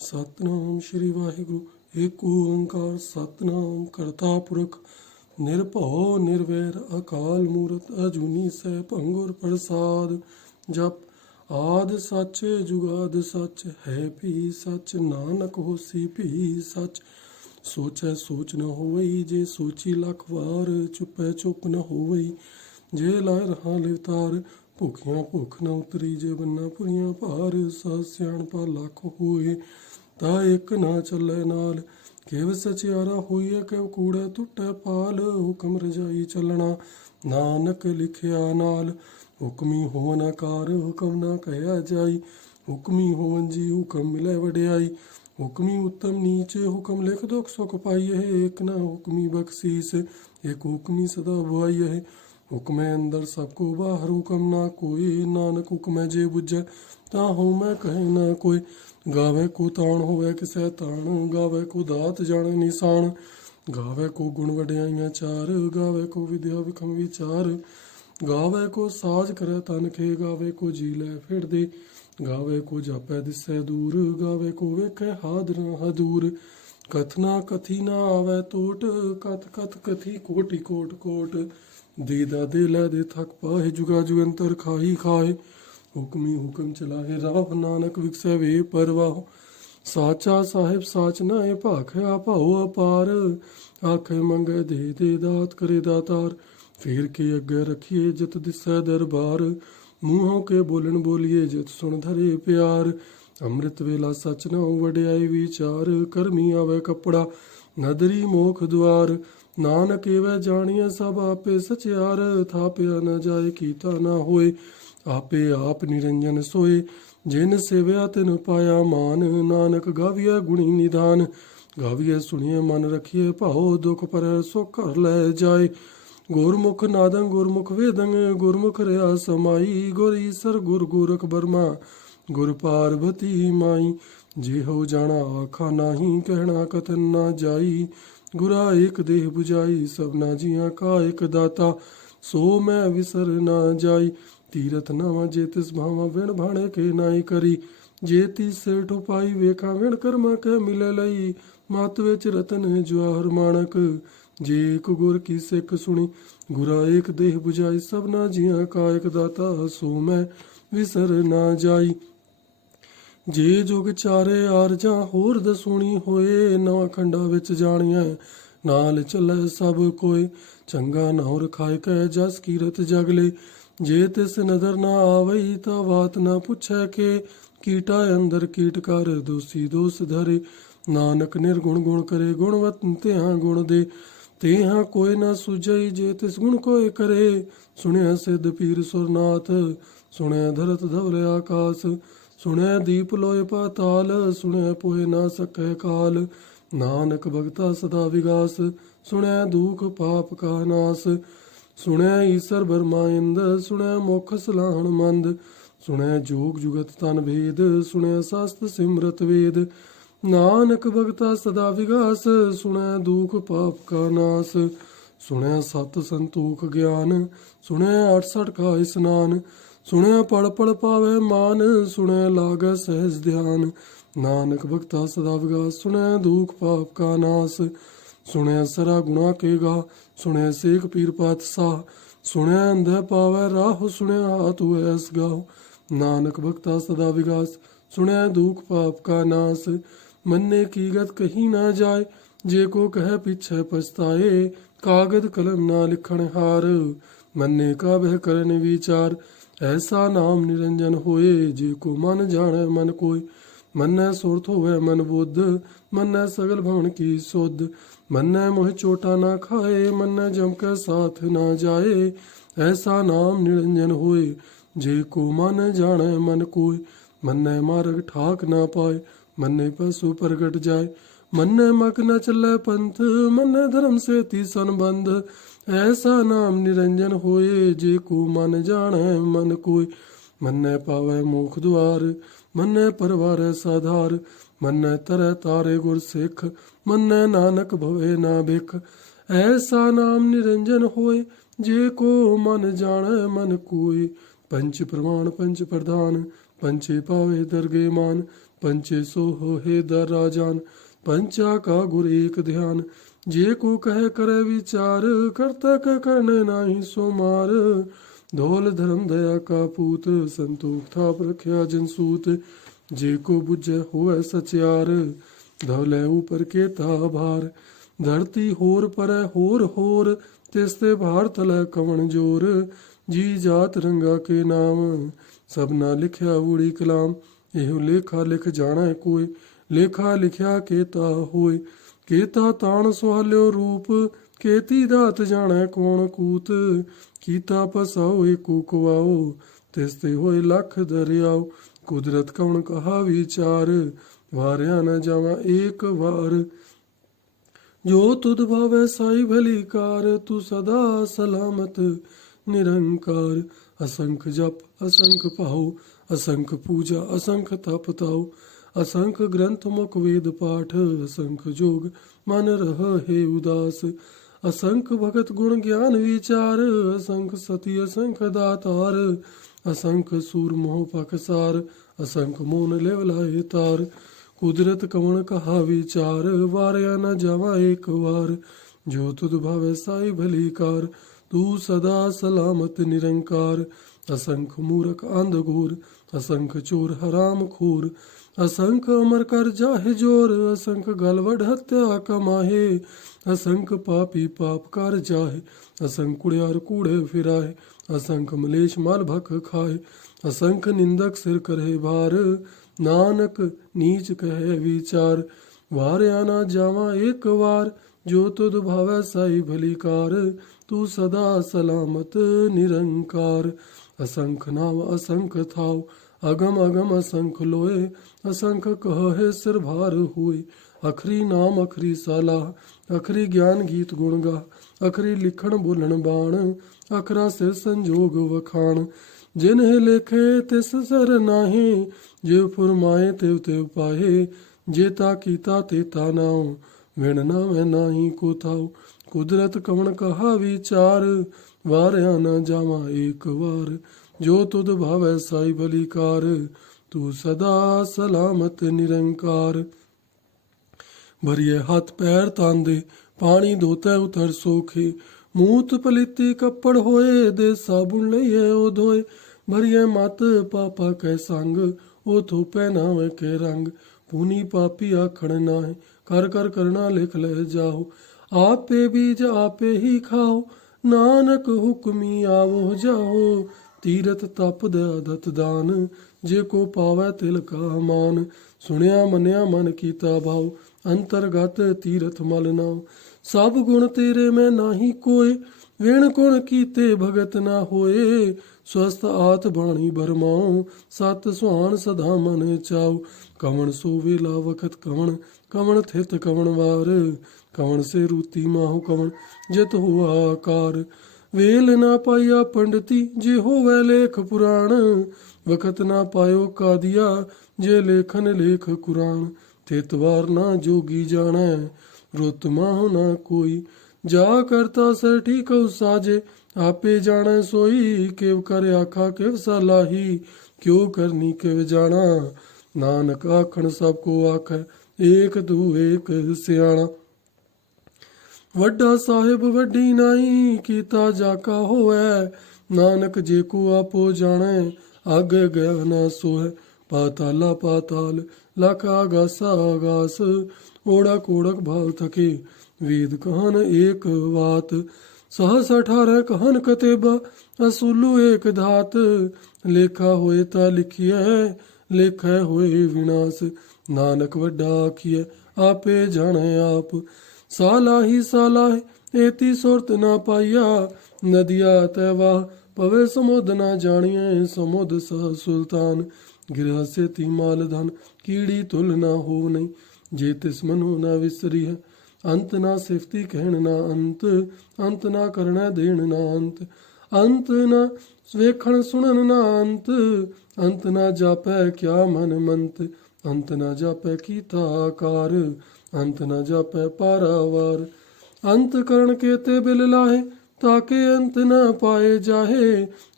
ਸਤਿਨਾਮ ਸ਼੍ਰੀ ਵਾਹਿਗੁਰੂ। ਏਕ ਓੰਕਾਰ ਸਤਿਨਾਮ ਕਰਤਾ ਪੁਰਖ ਨਿਰਭਉ ਨਿਰਵੈਰ ਅਕਾਲ ਮੂਰਤ ਅਜੂਨੀ ਸੈਭੰ ਗੁਰ ਪ੍ਰਸਾਦ। ਜਪ ਆਦਿ ਸੱਚ ਜੁਗਾਦਿ ਸੱਚ ਹੈ ਵੀ ਸੱਚ ਨਾਨਕ ਹੋਸੀ ਵੀ ਸੱਚ। ਸੋਚੈ ਸੋਚ ਨ ਹੋਵਈ ਜੇ ਸੋਚੀ ਲੱਖ ਵਾਰ। ਚੁੱਪੈ ਚੁੱਪ ਨ ਹੋਵਈ ਜੇ ਲਾਇ ਰਹਾ ਲਿਵਤਾਰ। ਭੁਖਿਆ ਭੁੱਖ ਨ ਉਤਰੀ ਜੇ ਬੰਨਾ ਭੁਰੀਆਂ ਭਾਰ। ਸਾ ਸਿਆਣਪਾ ਲੱਖ ਹੋਏ ਤਾ ਇੱਕ ਨਾ ਚੱਲੇ ਨਾਲ। ਕਿਵ ਸਚਿਆਰਾ ਹੋਈਐ ਕਿਵ ਕੂੜੈ ਟੁੱਟੈ ਪਾਲ। ਹੁਕਮ ਰਜਾਈ ਚੱਲਣਾ ਨਾਨਕ ਲਿਖਿਆ ਨਾਲ। ਹੁਕਮੀ ਹੋਵਨ ਆਕਾਰ ਹੁਕਮ ਨਾ ਕਹਿਆ ਜਾਈ। ਹੁਕਮੀ ਹੋਵਨ ਜੀ ਹੁਕਮ ਮਿਲੈ ਵਡਿਆਈ। ਹੁਕਮੀ ਉੱਤਮ ਨੀਚ ਹੁਕਮ ਲਿਖ ਦੁਖ ਸੁਖ ਪਾਈਐ। ਏਕ ਨਾ ਹੁਕਮੀ ਬਖਸ਼ੀਸ ਏਕ ਹੁਕਮੀ ਸਦਾ ਬੁਆਈਐ। ਹੁਕਮੈ ਅੰਦਰ ਸਭ ਕੋ ਬਾਹਰ ਹੁਕਮ ਨਾ ਕੋਈ। ਨਾਨਕ ਹੁਕਮੈ ਜੇ ਬੁਝੈ ਤਾਂ ਹਉਮੈ ਕਹੈ ਨਾ ਕੋਈ। ਗਾਵੇ ਕੋ ਤਾਣ ਹੋਵੇ ਕਿਸੈ ਤਾਣ ਗਾਵੇ ਕੋ ਦਾਤ ਜਾਣੈ ਨਿਸ਼ਾਨ। ਗਾਵੇ ਕੋ ਗੁਣ ਵਡਿਆਈਆਂ ਚਾਰ ਗਾਵੇ ਕੋ ਵਿਦਿਆ ਵਿਖਮ ਵਿਚਾਰ। ਗਾਵੇ ਕੋ ਸਾਜ ਕਰੈ ਤਨ ਖੇ ਗਾਵੇ ਕੋ ਜੀ ਲੈ ਫਿਰਦੇ। ਗਾਵੇ ਕੋ ਜਾਪੈ ਦਿਸੈ ਦੂਰ ਗਾਵੇ ਕੋ ਵੇਖੈ ਹਾਦਰ ਹਦੂਰ। ਕਥਨਾ ਕਥੀ ਨਾ ਆਵੈ ਟੋਟ ਕਥ ਕਥ ਕਥੀ ਕੋਟਿ ਕੋਟ ਕੋਟ। ਦੀਦਾ ਦੇ ਲੈ ਦੇ ਥਕ ਪਾਏ ਜੁਗਾ ਜੁਗੰਤਰ ਖਾਹੀ ਖਾਏ। ਹੁਕਮੀ ਹੁਕਮ ਚਲਾਹੇ ਰਾਹ ਨਾਨਕ ਵਿਗਸੈ ਵੇ ਪਰਵਾਹ। ਸਾਚਾ ਸਾਹਿਬ ਸਾਚ ਨਾਏ ਭਾਖਿਆ ਭਾਉ ਅਪਾਰ। ਆਖੇ ਮੰਗੇ ਦੇ ਦੇ ਦਾਤ ਕਰੇ ਦਾਤਾਰ। ਫੇਰ ਕੇ ਅੱਗੇ ਰਖੀਏ ਜਿਤ ਦਿਸੈ ਦਰਬਾਰ। ਮੂੰਹੋਂ ਕੇ ਬੋਲਣ ਬੋਲੀਏ ਜਿਤ ਸੁਣ ਧਰੇ ਪਿਆਰ। ਅੰਮ੍ਰਿਤ ਵੇਲਾ ਸਚ ਨਾਉ ਵਡਿਆਈ ਵਿਚਾਰ। ਕਰਮੀ ਆਵੇ ਕੱਪੜਾ ਨਦਰੀ ਮੋਖ ਦੁਆਰ। ਨਾਨਕ ਏਵੈ ਜਾਣੀਐ ਸਭ ਆਪੇ ਸਚਿਆਰ। ਥਾਪਿਆ ਨ ਜਾਏ ਕੀਤਾ ਨਾ ਹੋਏ ਆਪੇ ਆਪ ਨਿਰੰਜਨ ਸੋਏ। ਜਿਨ ਸੇਵਿਆ ਤਿਨ ਪਾਇਆ ਮਾਨ ਨਾਨਕ ਗਾਵੀਐ ਗੁਣੀ ਨਿਧਾਨ। ਗਾਵੀਐ ਸੁਣੀਐ ਮਨ ਰਖੀਐ ਭਾਉ ਦੁਖ ਪਰੈ ਸੁਖ ਘਰ ਲੈ ਜਾਏ। ਗੁਰਮੁਖ ਨਾਦੰ ਗੁਰਮੁਖ ਵੇਦੰ ਗੁਰਮੁਖ ਰਿਆ ਸਮਾਈ। ਗੁਰ ਈਸਰ ਗੁਰ ਗੋਰਖ ਬਰਮਾ ਗੁਰ ਪਾਰਬਤੀ ਮਾਈ। ਜਿਹੋ ਜਾਣਾ ਆਖਾ ਨਾਹੀ ਕਹਿਣਾ ਕਥਨ ਨਾ ਜਾਈ। ਗੁਰਾ ਏਕ ਦੇਹ 부ਜਾਈ ਸਭਨਾ ਜੀਆਂ ਕਾ ਇਕ ਦਾਤਾ। ਸੋ ਮੈਂ ਵਿਸਰ ਨਾ ਜਾਈ। ਤੀਰਥ ਨਾਵਾਂ ਜੇ ਤਿਸ ਭਾਵਾਂ ਵਿਣ ਭਾਣੇ ਕੇ ਨਾਈ ਕਰੀ। ਜੇ ਤਿਸ ਸੇਠ ਉਪਾਈ ਵੇਖਾਂ ਵਿਣ ਕਰਮਾ ਕਹਿ ਮਿਲੇ ਲਈ। ਮਤ ਵਿੱਚ ਰਤਨ ਜਵਾਹਰ ਮਾਣਕ ਜੇ ਇੱਕ ਗੁਰ ਕੀ ਸਿੱਖ ਸੁਣੀ। ਗੁਰਾ ਏਕ ਦੇਹ 부ਜਾਈ ਸਭਨਾ ਜੀਆਂ ਕਾ ਇਕ ਦਾਤਾ। ਸੋ ਮੈਂ ਵਿਸਰ ਨਾ ਜਾਈ। ਜੇ ਜੁਗ ਚਾਰੇ ਆਰਜਾਂ ਹੋਰ ਦਸੂਣੀ ਹੋਏ। ਨਵਾਂ ਖੰਡਾ ਵਿੱਚ ਜਾਣੀਐ ਨਾਲ ਚੱਲੈ ਸਭ ਕੋਏ। ਚੰਗਾ ਨਾਉ ਰਖਾਇ ਕੈ ਜਸ ਕੀਰਤ ਜਗਲੇ। ਜੇ ਤਿਸ ਨਦਰ ਨਾ ਆਵਈ ਤਾਂ ਬਾਤ ਨਾ ਪੁੱਛੈ ਕੇ। ਕੀਟਾ ਅੰਦਰ ਕੀਟ ਕਰ ਦੋਸੀ ਦੋਸ ਧਰੇ। ਨਾਨਕ ਨਿਰਗੁਣ ਗੁਣ ਕਰੇ ਗੁਣਵਤ ਤਿਹਾਂ ਗੁਣ ਦੇ। ਤੇਹਾਂ ਕੋਈ ਨਾ ਸੁਝਈ ਜੇ ਤਿਸ ਗੁਣ ਕੋਇ ਕਰੇ। ਸੁਣਿਆ ਸਿੱਧ ਪੀਰ ਸੁਰਨਾਥ ਸੁਣਿਆ ਧਰਤ ਧਵਲ ਆਕਾਸ। ਸੁਣਿਆ ਦੀਪ ਲੋਏ ਪਾਤਾਲ ਸੁਣਿਆ ਪੋਹਿ ਨਾ ਸਕੈ ਕਾਲ। ਨਾਨਕ ਭਗਤਾ ਸਦਾ ਵਿਗਾਸ ਸੁਣਿਆ ਦੁਖ ਪਾਪ ਕਾ ਨਾਸ। ਸੁਣਿਆ ਈਸਰ ਬਰਮਾ ਇੰਦ ਸੁਣਿਆ ਮੁਖ ਸਲਾਹਣ ਮੰਦ। ਸੁਣਿਆ ਜੋਗ ਜੁਗਤ ਤਨ ਭੇਦ ਸੁਣਿਆ ਸਸਤ ਸਿਮਰਤ ਵੇਦ। ਨਾਨਕ ਭਗਤਾ ਸਦਾ ਵਿਗਾਸ ਸੁਣਿਆ ਦੁਖ ਪਾਪ ਕਾ ਨਾਸ। ਸੁਣਿਆ ਸਤ ਸੰਤੋਖ ਗਿਆਨ ਸੁਣਿਆ 68 ਕਾ ਇਸਨਾਨ। ਸੁਣਿਆ ਪਲ ਪਲ ਪਾਵੈ ਮਾਨ ਸੁਣਿਆ ਲਾਗੈ ਸਹਿਜ ਧਿਆਨ। ਨਾਨਕ ਭਗਤਾ ਸਦਾ ਵਿਗਾਸ ਸੁਣਿਆ ਦੁਖ ਪਾਪ ਕਾ ਨਾਸ। ਸੁਣਿਆ ਸਰਾ ਗੁਣਾ ਕੇ ਗਾ ਸੁਣਿਆ ਸੇਖ ਪੀਰ ਪਾਤਸ਼ਾਹ। ਸੁਣਿਆ ਅੰਧੈ ਪਾਵੈ ਰਾਹ ਸੁਣਿਆ ਹਾਥੁ ਐਸ ਗਾਹ। ਨਾਨਕ ਭਗਤਾ ਸਦਾ ਵਿਗਾਸ ਸੁਣਿਆ ਦੁਖ ਪਾਪ ਕਾ ਨਾਸ। ਮੰਨੇ ਕੀ ਗਤ ਕਹੀ ਨਾ ਜਾਏ ਜੇ ਕੋ ਕਹਿ ਪਿਛੈ ਪਛਤਾਏ। ਕਾਗਦ ਕਲਮ ਨਾ ਲਿਖਣ ਹਾਰ ਮੰਨੇ ਕਾ ਬਹਿ ਕਰਨ ਵਿਚਾਰ। ਐਸਾ ਨਾਮ ਨਿਰੰਜਨ ਹੋਏ ਜੇ ਕੋ ਮਨ ਜਾਣੈ ਮਨ ਕੋਈ। ਮੰਨੈ ਸੁਰਤ ਹੋਵੈ ਮਨ ਬੁੱਧ ਮੰਨੈ ਸਗਲ ਭਵਨ ਕੀ ਸੁਧ। ਮੰਨੈ ਮੋਹਿ ਚੋਟਾ ਨਾ ਖਾਏ ਮੰਨੈ ਜਮ ਕੈ ਸਾਥ ਨਾ ਜਾਏ। ਐਸਾ ਨਾਮ ਨਿਰੰਜਨ ਹੋਏ ਜੇ ਕੋ ਮਨ ਜਾਣੈ ਮਨ ਕੋਈ। ਮੰਨੈ ਮਾਰਗ ਠਾਕ ਨਾ ਪਾਏ ਮੰਨੈ ਪਸੁ ਪ੍ਰਗਟ ਜਾਏ। ਮੰਨੈ ਮਗ ਨ ਚੱਲੈ ਪੰਥ ਮੰਨੈ ਧਰਮ ਸੇਤੀ ਸੰਬੰਧ। ਐਸਾ ਨਾਮ ਨਿਰੰਜਨ ਹੋਏ ਜੇ ਕੋ ਮਨ ਜਾਣੈ ਮਨ ਕੋਈ। ਮੰਨੈ ਪਾਵੈ ਮੋਖ ਦੁਆਰ ਮੰਨੈ ਪਰਵਾਰੈ ਸਾਧਾਰ। ਮੰਨੈ ਤਰੈ ਤਾਰੇ ਗੁਰ ਸਿੱਖ ਮੰਨੈ ਨਾਨਕ ਭਵੈ ਨਾ ਬਿਖ। ਐਸਾ ਨਾਮ ਨਿਰੰਜਨ ਹੋਏ ਜੇ ਕੋ ਮਨ ਜਾਣੈ ਮਨ ਕੋਈ। ਪੰਚ ਪ੍ਰਮਾਣ ਪੰਚ ਪ੍ਰਧਾਨ ਪੰਚੇ ਪਾਵੇ ਦਰਗੇ ਮਾਨ। पंचे सो हे दर राजान, पंचा का गुर एक ध्यान। जे को कह करे विचार, करता कह करने नाही सो मार। धौल धर्म दया का पूत, संतोख था रख्या जनसूत। जे को बुझे होए सचियार, धौले ऊपर के भार। धरती होर पर होर होर, तिसते भार तले कवन जोर। जी जात रंगा के नाम, सबना लिखया उड़ी कलाम। एहो लेखा लिख जाना कोई, लेखा लिखया केता होय। केता ताण सुहाल्यो रूप, केती दात जाने कौन कूत। कीता पसाओ एको कुआओ, तिसते होए लख दरियाओ। कुदरत कौन कहा विचार, वार्या न जावा एक वार। जो तुद भावै साई भली कार, तू सदा सलामत निरंकार। असंख जप असंख पाओ, असंख पूजा असंख तप ताओ। असंख ग्रंथ मुख वेद पाठ, असंख जोग मन रह हे उदास। असंख भगत गुण ज्ञान विचार, असंख सती असंख दातार। असंख सूर मोह पकसार, असंख मोन लेवलाए तार। कुदरत कवण कहा विचार, वार्या न जावा एक वार। जो तुद भावे साई भली कार, तू सदा सलामत निरंकार। असंख मूरख अंध घोर, असंख चोर हराम खोर। असंख अमर कर जाहे जोर, असंख गलवड हत्या कमाहे। असंख पापी पाप कर जाहे, असंख कुड़ियार कूड़े फिराए। असंख मलेश माल भख खाए, असंख निंदक सिर करे भार। नानक नीच कहे विचार, वार्या ना जावा एक वार। जो तुद भावै साई भली कार, तू सदा सलामत निरंकार। असंख नाव असंख थाव, अगम अगम असंख लोए। असंख कहे सिर भार हुए, अखरी नाम अखरी सलाह। अखरी ज्ञान गीत गुण गा, अखरी लिखण बोलन बाण। अखरा सिर संजोग वखाण, जिन्हें लेखे तिस सर नाहे। जे फुरमाए तेव तेव पाहे, जेता कीता तेता नाव। विण नावे नाही को थाव, कुदरत कवण कहा विचार। वार्या न जावा एक वार, जो तुद भावै साई भली कार। तू सदा सलामत निरंकार। भरिए हाथ पैर तांदे, पानी धोते उतर सोखे। मूत पलिती कपड़ होए, दे साबुन लइए ओ धोए। भरिए मत पापा कै संग, ओ थो पहनावे के रंग। पुनी पापी आखण नाहे, कर कर करना लिख ले जाओ। आपे बीज आपे ही खाओ, नानक हुक्मी आवो जाओ। तीरथ तप दत दान, जे को पावै तिल का मान। सुनिया मनिया मन कीता भाव, अंतरगत तीरथ मल नाव। सब गुण तेरे में नाही कोय, विण गुण कीते भगत ना होए। स्वस्थ आत बाणी बरमाओ, सत सुहान सदा मन चाओ। कवण सो वेला वखत कवण, कवण थित कवण वार। कवण से रूती माहु कवण, जित हुआ आकार। वेल ना पाया पंडिती, जे होवे लेख पुराण। वखत ना पायो कादिया, जे लेखन लेख कुरान। थित वार ना जोगी जाने, रुत माहु ना कोई। जा करता सर ठीक साजे, आपे जाने सोई। केव कर आखा केव सलाही, क्यों करनी केव जाना। नानक आखण सबको आखै, एक दू एक सियाणा। वड्डा साहिब वड्डी नाई, कीता जाका होए। नानक जे को आपो जाने, आगे गया ना सोए। पाताला पाताल, लख आगासा आगास। ओढ़क ओढ़क भाव थके, वेद कहन एक वात। 118 कहन कतेबा, असुलु एक धात। लेखा होए ता लिखिए, लेखै होए विनाश। नानक वड्डा आखिए, आपे जाने आप। सालाही सालाह, एती सुरत ना पाइया। नदिया तैवाह, पवे समुद ना जानिए। समुद सह सुल्तान, गिरह से ती माल धन। कीड़ी तुल ना हो नहीं, जे तिस मनु ना विसरी है। अंत ना सिफती कहण ना अंत, अंत ना करना देण ना अंत। अंत ना वेखण सुनन ना अंत, अंत ना जापै क्या मन मंत। अंत ना जापै कीता आकार, अंत ना जापै पारावार। अंत करण केते बिल लाहे, ताके अंत ना पाए जाहे।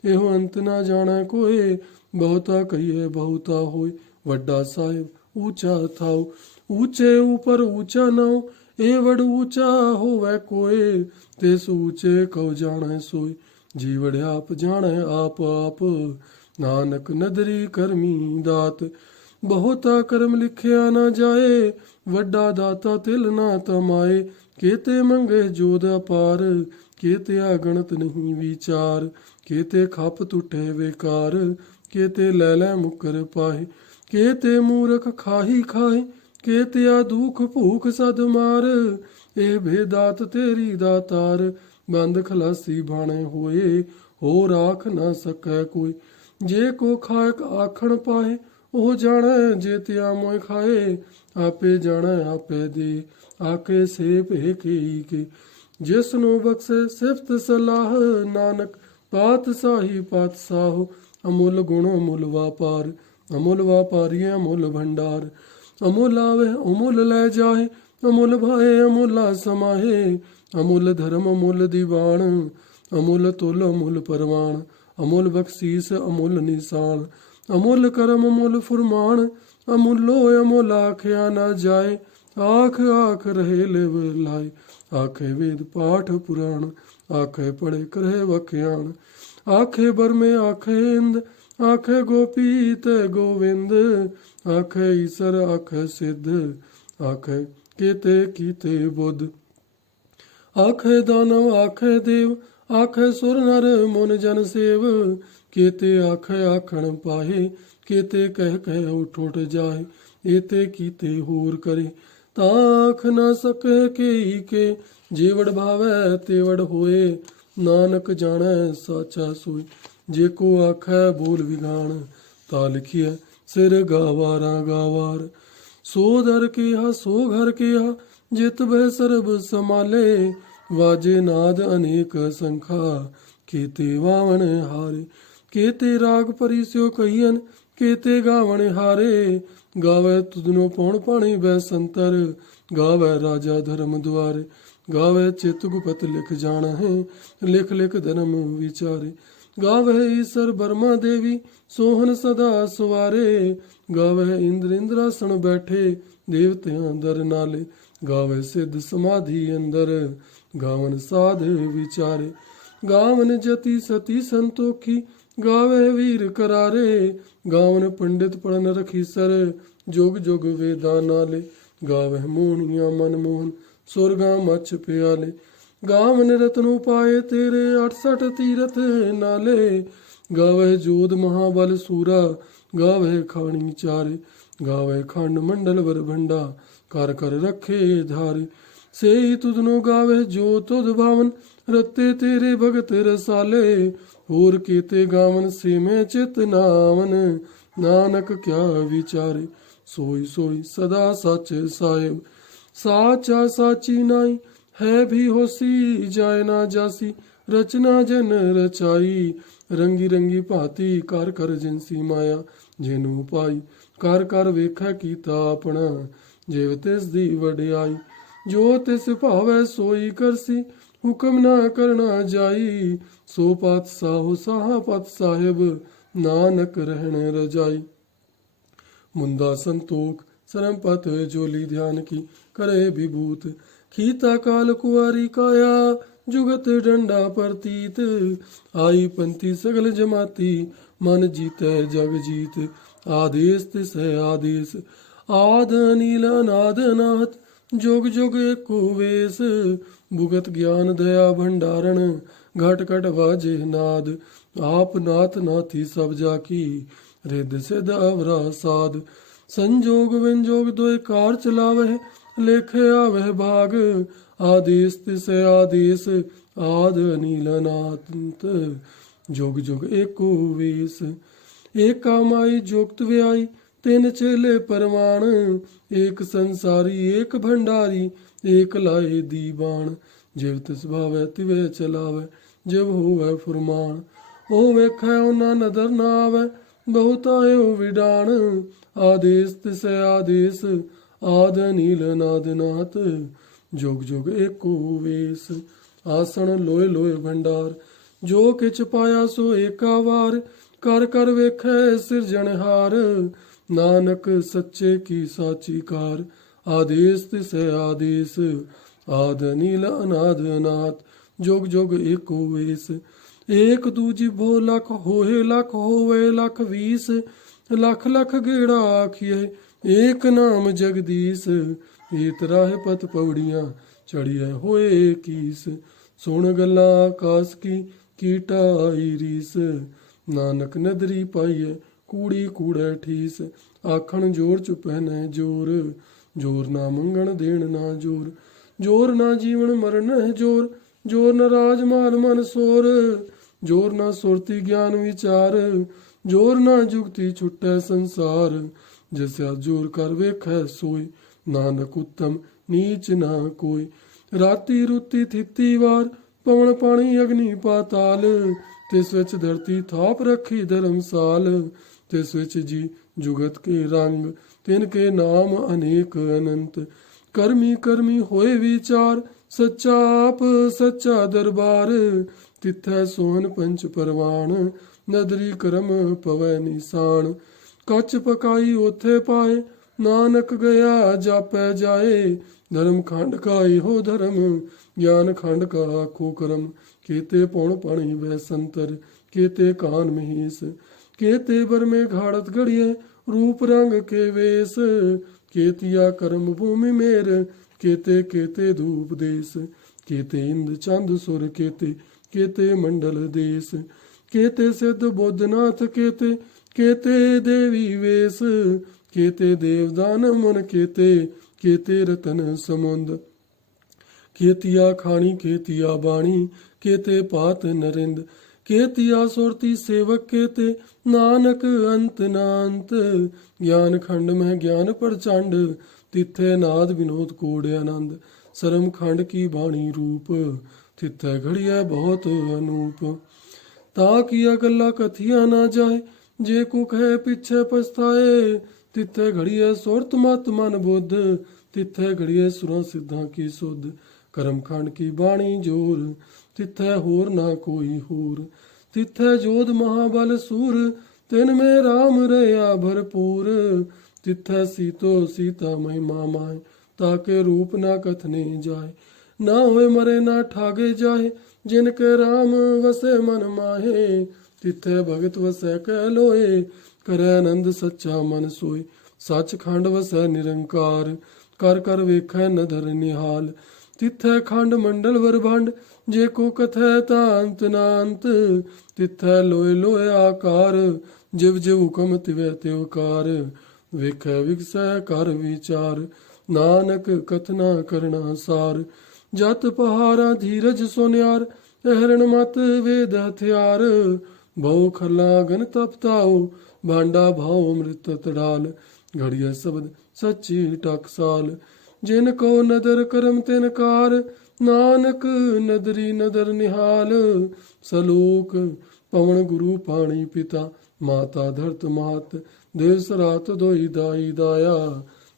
एहो अंत ना जाने कोय, बहुता कहिए बहुता होय। वड्डा साहिब ऊंचा थाओ। ऊंचे ऊपर ऊंचा नाओ, एवड़ ऊंचा होवे कोय। तिस ऊंचे कहो जाने सोय, जीवड़ आप जाने आप आप। नानक नदरी करमी दात, बहुता करम लिखिया ना जाए। वड्डा दाता तिल ना तमाए, केते मंगे जोध अपार। केते अगणत नहीं विचार, केते खप तुठे बेकार। केते लै लै मुकर पाए, केते मूरख खाही खाए। केते आ दुख भूख सद मार, ए भेदात तेरी दातार। बंद खलासी भाणे होए, हो राख ना सकै कोई। जे को खाक आखण पाए, ਉਹ ਜਾਣੈ ਜੇ ਤਿਆ ਮੋਇ ਖਾਏ। ਆਪੇ ਜਾਣੈ ਆਪੇ ਦੇ, ਆਕੇ ਸੇ ਭੇ ਕੇਈ ਕੇ। ਜਿਸ ਨੂੰ ਬਖਸ਼ੇ ਸਿਫਤ ਸਲਾਹ, ਨਾਨਕ ਪਾਤਸ਼ਾਹੀ ਪਾਤਸ਼ਾਹ। ਅਮੁੱਲ ਗੁਣ ਅਮੁੱਲ ਵਾਪਾਰ, ਅਮੁੱਲ ਵਾਪਾਰੀ ਅਮੁੱਲ ਭੰਡਾਰ। ਅਮੁੱਲ ਆਵੇ ਅਮੁੱਲ ਲੈ ਜਾਏ, ਅਮੁੱਲ ਭਾਏ ਅਮੁੱਲਾ ਸਮਾਹੇ। ਅਮੁੱਲ ਧਰਮ ਅਮੁੱਲ ਦੀਵਾਨ, ਅਮੁੱਲ ਤੁਲ ਅਮੁੱਲ ਪਰਵਾਨ। ਅਮੁੱਲ ਬਖਸ਼ੀਸ ਅਮੁੱਲ ਨਿਸ਼ਾਨ, ਅਮੁੱਲ ਕਰਮ ਅਮੁੱਲ ਫੁਰਮਾਨ। ਅਮੁੱਲੋ ਅਮੁੱਲ ਆਖਿਆ ਨਾ ਜਾਏ, ਆਖ ਆਖ ਰਹੇ ਲਿਵ ਲਾਏ। ਆਖੇ ਵੇਦ ਪਾਠ ਪੁਰਾਣ, ਆਖੇ ਪੜੇ ਕਰੇ ਵਖਿਆਣ। ਆਖੇ ਬਰਮੇ ਆਖੇ ਇੰਦ, ਆਖੇ ਗੋਪੀ ਤੇ ਗੋਵਿੰਦ। ਆਖੇ ਈਸਰ ਆਖੇ ਸਿੱਧ, ਆਖੇ ਕੀਤੇ ਕੀਤੇ ਬੁੱਧ। ਆਖੇ ਦਾਨਵ ਆਖੇ ਦੇਵ, ਆਖੇ ਸੁਰ ਨਰ ਮੁਨ ਜਨ ਸੇਵ। केते आखे आखण पाहे, केते कह कह उठ उठ जाए। एते कीते होर करे, ताख न सके केई के। जेवड़ भावै तेवड़ होए, नानक जाने साचा सोए। जेको आखै बोल विगान, ता लिखिए सिर गावारा गावार। सो दर केहा सो घर केहा, जित बह सरब समाले। वाजे नाद अनेक संखा, केते वावण हारे। केते राग परिस्यो कहियन, केते गावण हारे। गावे तुदनो पौण पाणी बैसंतर, गावे राजा धर्म द्वारे। गावे चित गुपत लिख जान है, लिख लिख धर्म विचारे। गावे ईसर बर्मा देवी, सोहन सदा सवारे। गावे इंद्र इंद्रासन बैठे, देवतियां दर नाले। गावे सिद्ध समाधि अंदर, गावन साध विचारे। गावन जति सती संतोखी, गावे वीर करारे। गावन पंडित पढ़न रखीसर, जोग जोग वेदा नाले। गावे मोहनिया मनमोहन, सुरगा मछ प्याले। गावन रत्न पाए तेरे, 68 तीरथ नाले। गावे जोध महाबल सूरा, गावे खानी चारे। गावे खंड मंडल वर भंडा, कर कर रखे धारे। से तुदनो गावे जो तुध भावन, रत्ते तेरे भगत रसाले। होर केते गावन से मैं चित नावन, नानक क्या विचारे। सोई सोई सदा सच साहेब, साचा साची नाई। है भी होसी जाए ना जासी, रचना जन रचाई। रंगी रंगी भांति कर कर जिनसी माया, जिनू पाई कर कर वेखै कीता अपना। जिव तिस दी वडियाई, जो तिस भावै सोई करसी। हुक्म ना करना जाई, सो पातशाह साहा पत साहिब। नानक रहन रजाई। मुंदा संतोख सरम पत जोली ध्यान की, करे विभूत। खीता काल कुआरी काया, जुगत डंडा प्रतीत। आई पंथी सगल जमाती, मन जीतै जग जीत। आदेश तिस है आदेश, आद अनील अनाद अनाहत। जोग जोग एको वेश, भुगत ज्ञान दया भंडारण। घट घट वाजे नाद, आप नाथ नाथी सब जाकी। रिद सिद्ध अवरा साध, संजोग विंजोग दोय कार चलावह। लेखे आवह भाग, आदेश तिस आदेश। आद अनील अनाथ, जोग जोग एको वेश। एका माई जोगत व्याई, तिन चेले परवान। एक संसारी एक भंडारी, एक लाए दीवान। जिव तिस भावै तिवे चलावै, जिव होवै फुरमान। ओ वेखै ओना नदर ना आवै, बहुत आयो विडान। आदेश तिस आदेश, आद अनील नाद नाथ। जोग जोग एको वेश, आसन लोय लोय भंडार। जो किछ पाया सो एका वार, कर कर वेखै सिरजनहार। नानक सच्चे की साची कार। आदेश तिसै आदेश, आद नील अनाद अनाथ, जोग जोग एको वेस। एक दूजी भो लख होए लख होवे लख वीस, लख लख गेड़ा आखिए एक नाम जगदीश। इत राह पत पौड़ियां चढ़िए होए कीस, सुन गल्ला आकाश की टाई रीस। नानक नदरी पाइए कूड़ी कूड़े ठीस, आखण जोर चुपैने जोर, जोर ना मंगण देण ना जोर। जोर ना जीवन मरण है जोर, जोर न राज माल मन सोर। जोर ना सुरती ज्ञान विचार, जोर ना जुगती छुट्टै संसार। जैसा जोर कर वेखै सोई, नानक उत्तम नीच ना कोई। राती रुती थिती वार, पवन पानी अग्नि पाताल। तिस विच धरती थाप रखी धर्मसाल, तिस विच जी जुगत के रंग, तिनके नाम अनेक अनंत। करमी करमी होए विचार, सच्चा आप सच्चा दरबार। तिथै सोहन पंच परवान, नदरी करम पवै निशान। कच पकाई ओथे पाए, नानक गया जापै जाए। धर्म खंड का हो धर्म, ज्ञान खंड का आखो करम। केते पौण पाणी वै संतर, केते कान महेश। केते बर में घाड़त घड़िए, रूप रंग के वेश। केतिया कर्म भूमि मेर, केते केते धूप देश। केते इंद चंद सुर, केते केते मंडल देश। केते सिद्ध बोधनाथ, केते केते देवी वेश। केते देवदान मन, केते केते रतन समुंद। केतिया खानी केतिया बाणी, केते पात नरिंद। केतिया सुरती सेवक, केते नानक अंत नांत। ज्ञान खंड में ज्ञान प्रचंड, तिथे नाद विनोद कोड आनंद। सरम खंड की बाणी रूप, तिथे घड़िया बहुत अनूप। ताकिया गल्ला कथिया ना जाए, जे को कहे पिछे पछताए। तिथे घड़िए सुरत मत मन बुद्ध, तिथे घड़िए सुरा सिद्धा की सुध। करम खंड की बाणी जोर, तिथे होर ना कोई होर। तिथे जोध महाबल सूर, तिन में राम रया भरपूर। तिथे सीतो सीता महिमा माय, ताके रूप ना कथने जाए। ना होए मरे ना ठागे जाए, जिनके राम वसे मन माहे। तिथे भगत वसै कह लोए, करे आनंद सच्चा मन सोए। सच खंड वसै निरंकार, कर कर वेखै नदर निहाल। तिथे खंड मंडल ब्रह्मांड, जे को कथै तांत नांत। तिथे लोए लोए आकार, जिव जिव हुकम तिवै त्योकार। वेखै विगसै कर विचार, नानक कथना करना सार। जत पहारा धीरज सोन्यार, अहरण मत वेद हथियार। बहु खलागन तपताओ, भांडा भाव अमृत तड़ाल। घड़िया शब्द सच्ची टकसाल, जिन को नदर करम तिनकार। नानक नदरी नदर निहाल। सलोक पवन गुरु पाणी पिता, माता धरत मात। देव सरात दोई दाई दाया,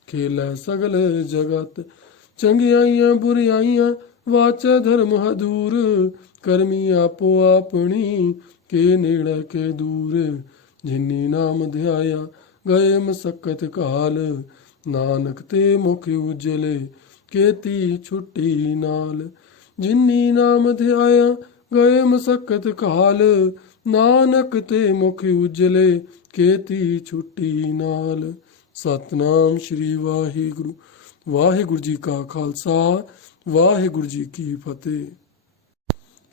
खेलै सगल जगत। चंगियाइयां बुरियाइयां, वाचे धर्म हदूर। करमी आपो आपनी, के नेड़े के दूर। जिन्नी नाम ध्याया, गए मसक्कत काल। नानक ते मुख उजले, केती छुट्टी नाल। जिन्नी नाम ध्याया, गए मसक्कत काल। नानक ते मुख उजले, केती छुट्टी नाल। सतनाम श्री वाहिगुरु। वाहिगुरु जी का खालसा, वाहिगुरु जी की फतेह।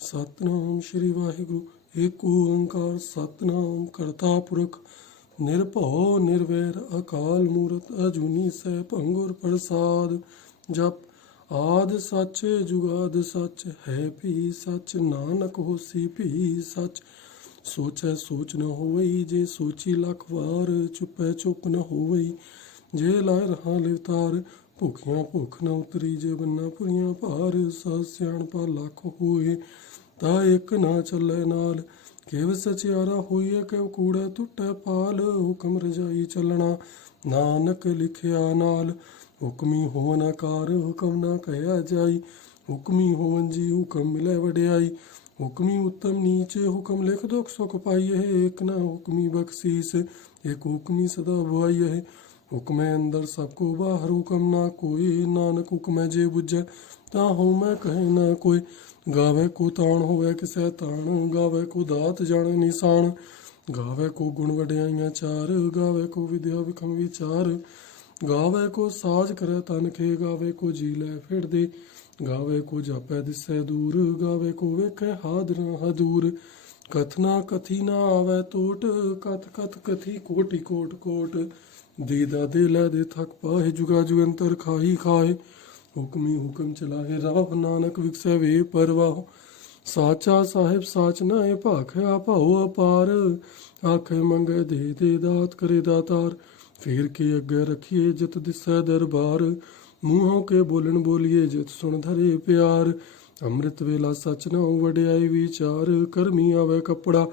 सतनाम श्री वाहिगुरु। एक ओंकार सतनाम करता पुरख, निरभਉ निरवैर अकाल मूरत। अजूनी सैभंगुर प्रसाद। जप आद सच जुगाद सच, है भी सच नानक होसी भी सच। सोचै सोच न होवई, जे सोची लख वार। चुपै चुप न होवई, जे लाए रहा लिवतार। भुखियां भुख न उतरी, जे बन्ना पुरियां भार। सह सियाणपा लख होए, ता एक ना चलै नाल। केव सचियारा होइए, केव कूड़ै टुटै पाल। हुकम रजाई चलना, नानक लिखिया नाल। हुक्मी होवन आकार, हुकम ना कहया जाई। हुक्मी होवन जी, हुकम मिलै वड्याई। हुक्मी उत्तम नीचे हुक्म लिख दुख सुख पाइए है। एक ना हुक्मी बख्शीस एक हुक्मी सदा बुआई है। हुक्म अंदर सबको बाहर हुक्म ना कोई। नानक हुक्म जे बुझे ता हो मैं कहे ना कोई। गावे को ताण होवे किसै ताण गावे को दात जाने निशान। गावे को गुण वड्याइयां चार गावे को विद्या विखम विचार। गावे को साज करे तन खे गावे को जी लै फिर दे। गावे को जापै दिसै दूर गावे को वेखे हादर हदूर। कथना कथी ना आवे टोट कथ कथ कथी कोटि कोट कोट। दीदा दे लै दे थक पाए जुगा जुगंतर खाही खाए। हुक्मी हुक्म चलाहे राह नानक विकसै वे परवाह। साचा साहिब साच नाए भाखै भाओ अपार। आखे मंगे दे दे दात करे दातार। फेर के अगे रखिए जित दिसै दरबार। मूहों के बोलन बोलिए जित सुन धरे प्यार। अमृत वेला सच न वड्याई विचार। करमी आवे कपड़ा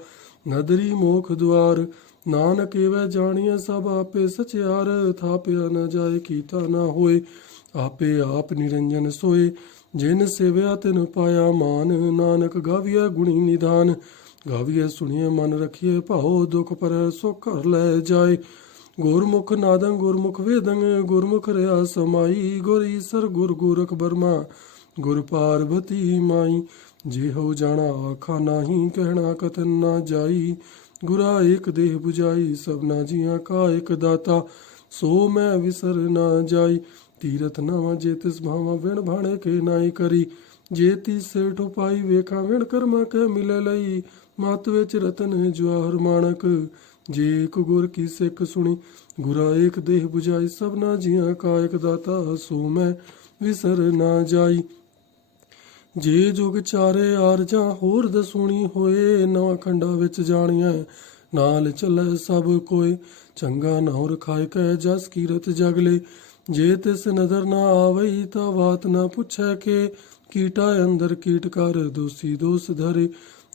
नदरी मोख द्वार। नानक एवै जानिए सब आपे सचियार। थापिया न जाए कीता न होए आपे आप निरंजन सोए। जिन सेव्या तिन पाया मान नानक गाविया गुणी निधान। गाविया सुनिए मन रखिए भाओ दुख पर सुख घर लै जाए। गुरमुख नादं गुरमुख वेदं गुरमुख रहा समाई। गुर ईसर गुर गोरख बर्मा गुर पार्वती माई। जे हो जाना आखा नाही कहना कथन ना जाई। गुरा एक देह बुझाई सबना जिया का एक दाता। सो मैं विसर ना जाई। तीरथ नावा जे तिस भावा विण भाणे के नाई करी। जे तिस सेठ उपाई वेखा विण कर्मा के मिले लई। मत विच रतन जवाहर माणक जे एक गुर की सिख सुनी। गुरा एक देह बुझाई सबना जिया का एक दाता। सो मैं विसर ना जाई। जे जुग चारे आरजा होर दसूणी होए। नवा खंडा विच जानिया नाल चलै सब कोय। चंगा नहुर खाए कै जस कीरत जगले। जे तिस नदर ना आवई ता बात ना पुछै के। कीटा अंदर कीट कर दोषी दोष धरे।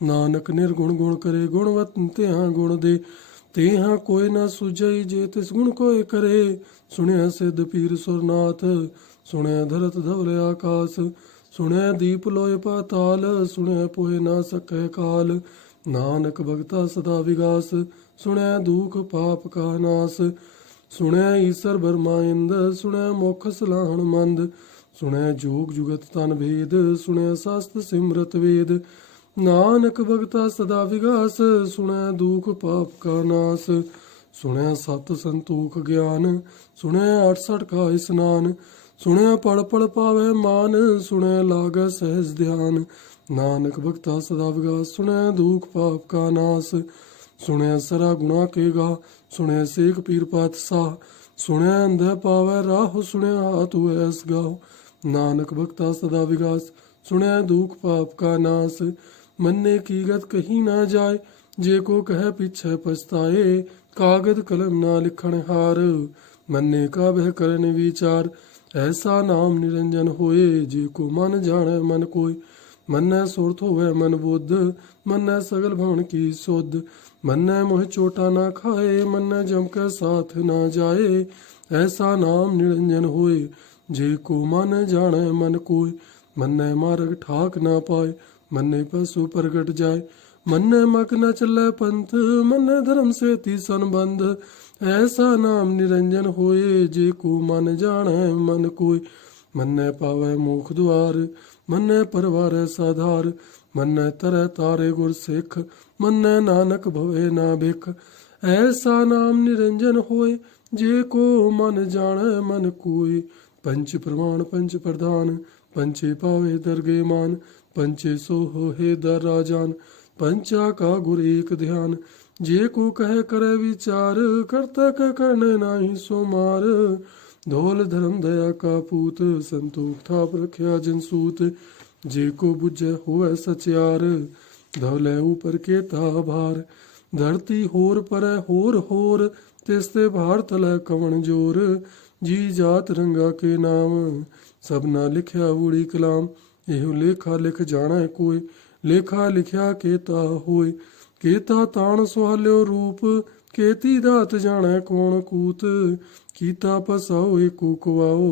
नानक निर्गुण गुण करे गुणवत त्यां गुण दे। तेहा कोय ना सुझई जे तिस गुण कोय करे। सुनया सिद्ध पीर सुरनाथ सुनया धरत धवल आकाश। सुनया दीप लोय पाताल सुनया पोए ना सकै काल। नानक भगता सदा विगास सुनया दुख पाप का नाश। सुनया ईसर बर्मा इंद सुनया मोख सलाहण मंद। सुनया जोग जुगत तन भेद सुनया शास्त्र सिमरत वेद। नानक भगता सदा विगास सुनै दुख पाप का नाश। सुनै सत संतोख ज्ञान सुनै 68 का स्नान। सुनै पड़ पड़ पावे मान सुनै लागे सहज ध्यान। नानक भगता सदा विगास सुनै दुख पाप का नाश। सुनै सरा गुणा के गा सुनै सेख पीर पातशाह। सुनै अंधे पावे राह सुनै हाथ ऐस गाओ। नानक भगता सदा विगास सुनै दुख पाप का नाश। मन्ने की गत कहीं ना जाए जे को कहे पीछे पछताए। कागद कलम ना लिखण हार मन्ने का बह करन विचार। ऐसा नाम निरंजन होए जे को मन जाने मन कोय। मन्ने सुरत होवे मन बुद्ध मन्ने सगल भवन की सुध। मन्ने मोह चोटा ना खाए मन्ने जम के साथ ना जाए। ऐसा नाम निरंजन होए जे को मन जाने मन कोय। मन्ने मार्ग ठाक ना पाए मन्ने पशु प्रगट जाए। मन्ने मक न चले पंथ मन्ने धर्म से ती संबंध। ऐसा नाम निरंजन होए जे को मन जाने मन कोय। मन्ने पावे मुख द्वार मन्ने परवार साधार। मन्ने तरह तारे गुर सिख मन्ने नानक भवे ना भिख। ऐसा नाम निरंजन होए जे को मन जाने मन कोय। पंच प्रमाण पंच प्रधान पंचे पावे दरगे मान। पंचे सो हो हे दर राजान पंचा का गुर एक ध्यान। जे को कहे करे विचार करता के करने नाही सो मार। धौल धर्म दया का पूत संतोख था रख्या जनसूत। जे को बुझे होए सचियार धवले ऊपर के ता भार। धरती होर पर होर होर तिस्ते भार तले कवन जोर। जी जात रंगा के नाम सबना लिखया उड़ी कलाम। एहु लेखा लिख जाना कोय लेखा लिखया केता होय। केता ताण सुहाल्यो रूप केती दात जाने कौन कूत। कीता पसाओ एको कुआओ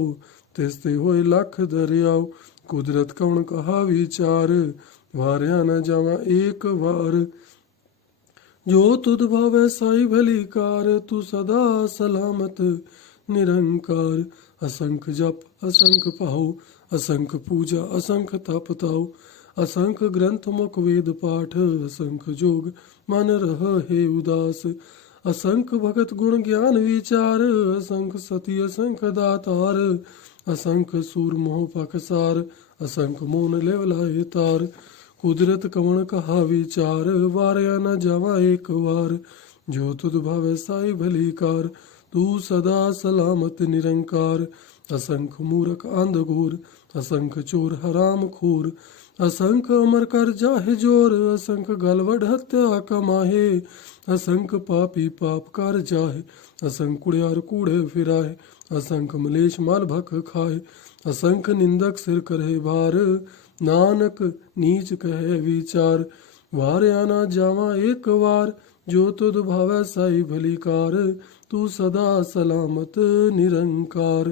तिस्ते होए लख दरियाओ। कुदरत कौन कहा विचार ਵਾਰਿਆ ਨ ਜਾਵਾਂ ਏਕ ਵਾਰ। ਜੋ ਤੁਧ ਭਾਵੈ ਸਾਈ ਭਲੀ ਕਾਰ, ਤੂੰ ਸਦਾ ਸਲਾਮਤ ਨਿਰੰਕਾਰ। असंख जप असंख पाओ, असंख पूजा असंख तप ताओ, असंख ग्रंथ मुख वेद पाठ, असंख जोग मन रह हे उदास। असंख भगत गुण ज्ञान विचार, असंख सती असंख दातार। असंख सूर मोह पखसार, असंख मोन लेवलाए तार। कुदरत कवण कहा विचार, वारया न जावा एक वार। जो तुध भावे साई भली कार, तू सदा सलामत निरंकार। असंख मूरख अंध घोर, असंख चोर हराम खोर। असंख अमर कर जाहे जोर, असंख गलवड हत्या कमाहे। असंख पापी पाप कर जाहे, असंख कुड़ियार कूड़े फिराहे। असंख मलेश माल भख खाए, असंख निंदक सिर करे भार। नानक नीच कहे विचार, वारया ना जावा एक वार। जो तुध भावै साई भली कार, तू सदा सलामत निरंकार।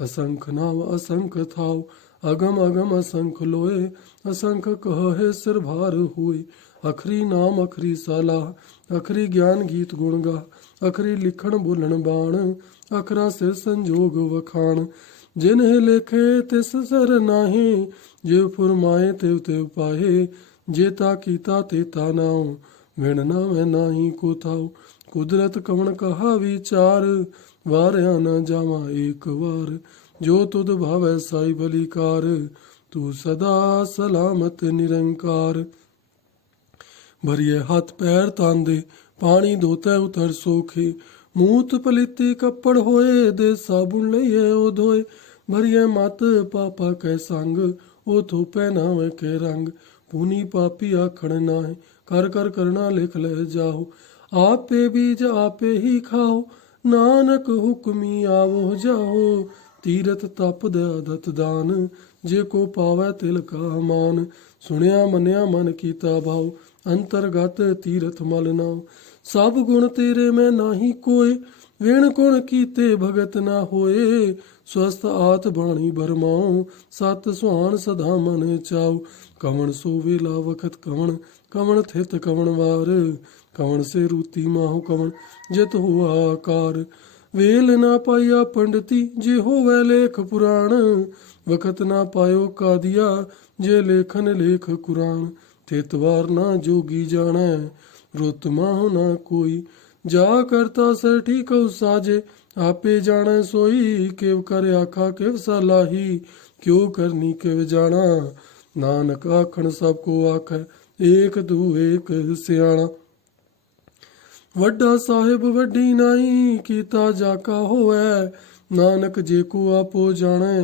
असंख नाम असंख थाव, अगम अगम असंख लोए। असंख कहे सिर भार हुए, अखरी नाम अखरी सलाह। अखरी ज्ञान गीत गुण गा, अखरी लिखण बोलण बाण। अखरा सिर संजोग वखाण, जिन्हें लेखे तिस सर नाहे। जे फुरमाए तेव तेव पाहे, जेता कीता तेता नाव। विण नावे नाही को थाव, कुदरत कवण कहा विचार। वारया न जावा एक वार। जो तुध भावै साई भली कार, तू सदा सलामत निरंकार। भरिए हाथ पैर तांदे, पानी धोते उतर सोखे। मूत पलिती कपड़ होए, दे साबुन लइए ओ धोए। भरिए मत पापा कै संग, ओ थो पहनावे के रंग। पुनी पापी आखण नाहे, कर कर करना लिख ले जाओ। आपे बीज आपे ही खाओ, नानक हुक्मी आवो जाओ। तीरथ तप दत दान, जे को पावै तिल का मान। सुनिया मनिया मन कीता भाव, अंतरगत तीरथ मल नाव। सब गुण तेरे में नाही कोय, विण गुण कीते भगत ना होए। स्वस्थ आत बाणी बरमाओ, सत सुहान सदा मन चाओ। कवण सो वेला वखत कवण, कवण थित कवण वार। कवण से रूती माहु कवण, जित हुआ आकार। वेल ना पाया पंडिती, जे होवै लेख पुराण। वखत ना पायो कादिया, जे लेखन लेख कुरान। थित वार ना जोगी जाणै, रुत माहु ना कोई। जा करता सर ठीक साजे, आपे जाणै सोई। केव कर आखा केव सलाही, क्यों करनी केव जाना। नानक आखण सबको आखै, एक दू एक सियाणा। वड्डा साहिब वड्डी नाई, कीता जाका होवै। नानक जे को आपो जाणै,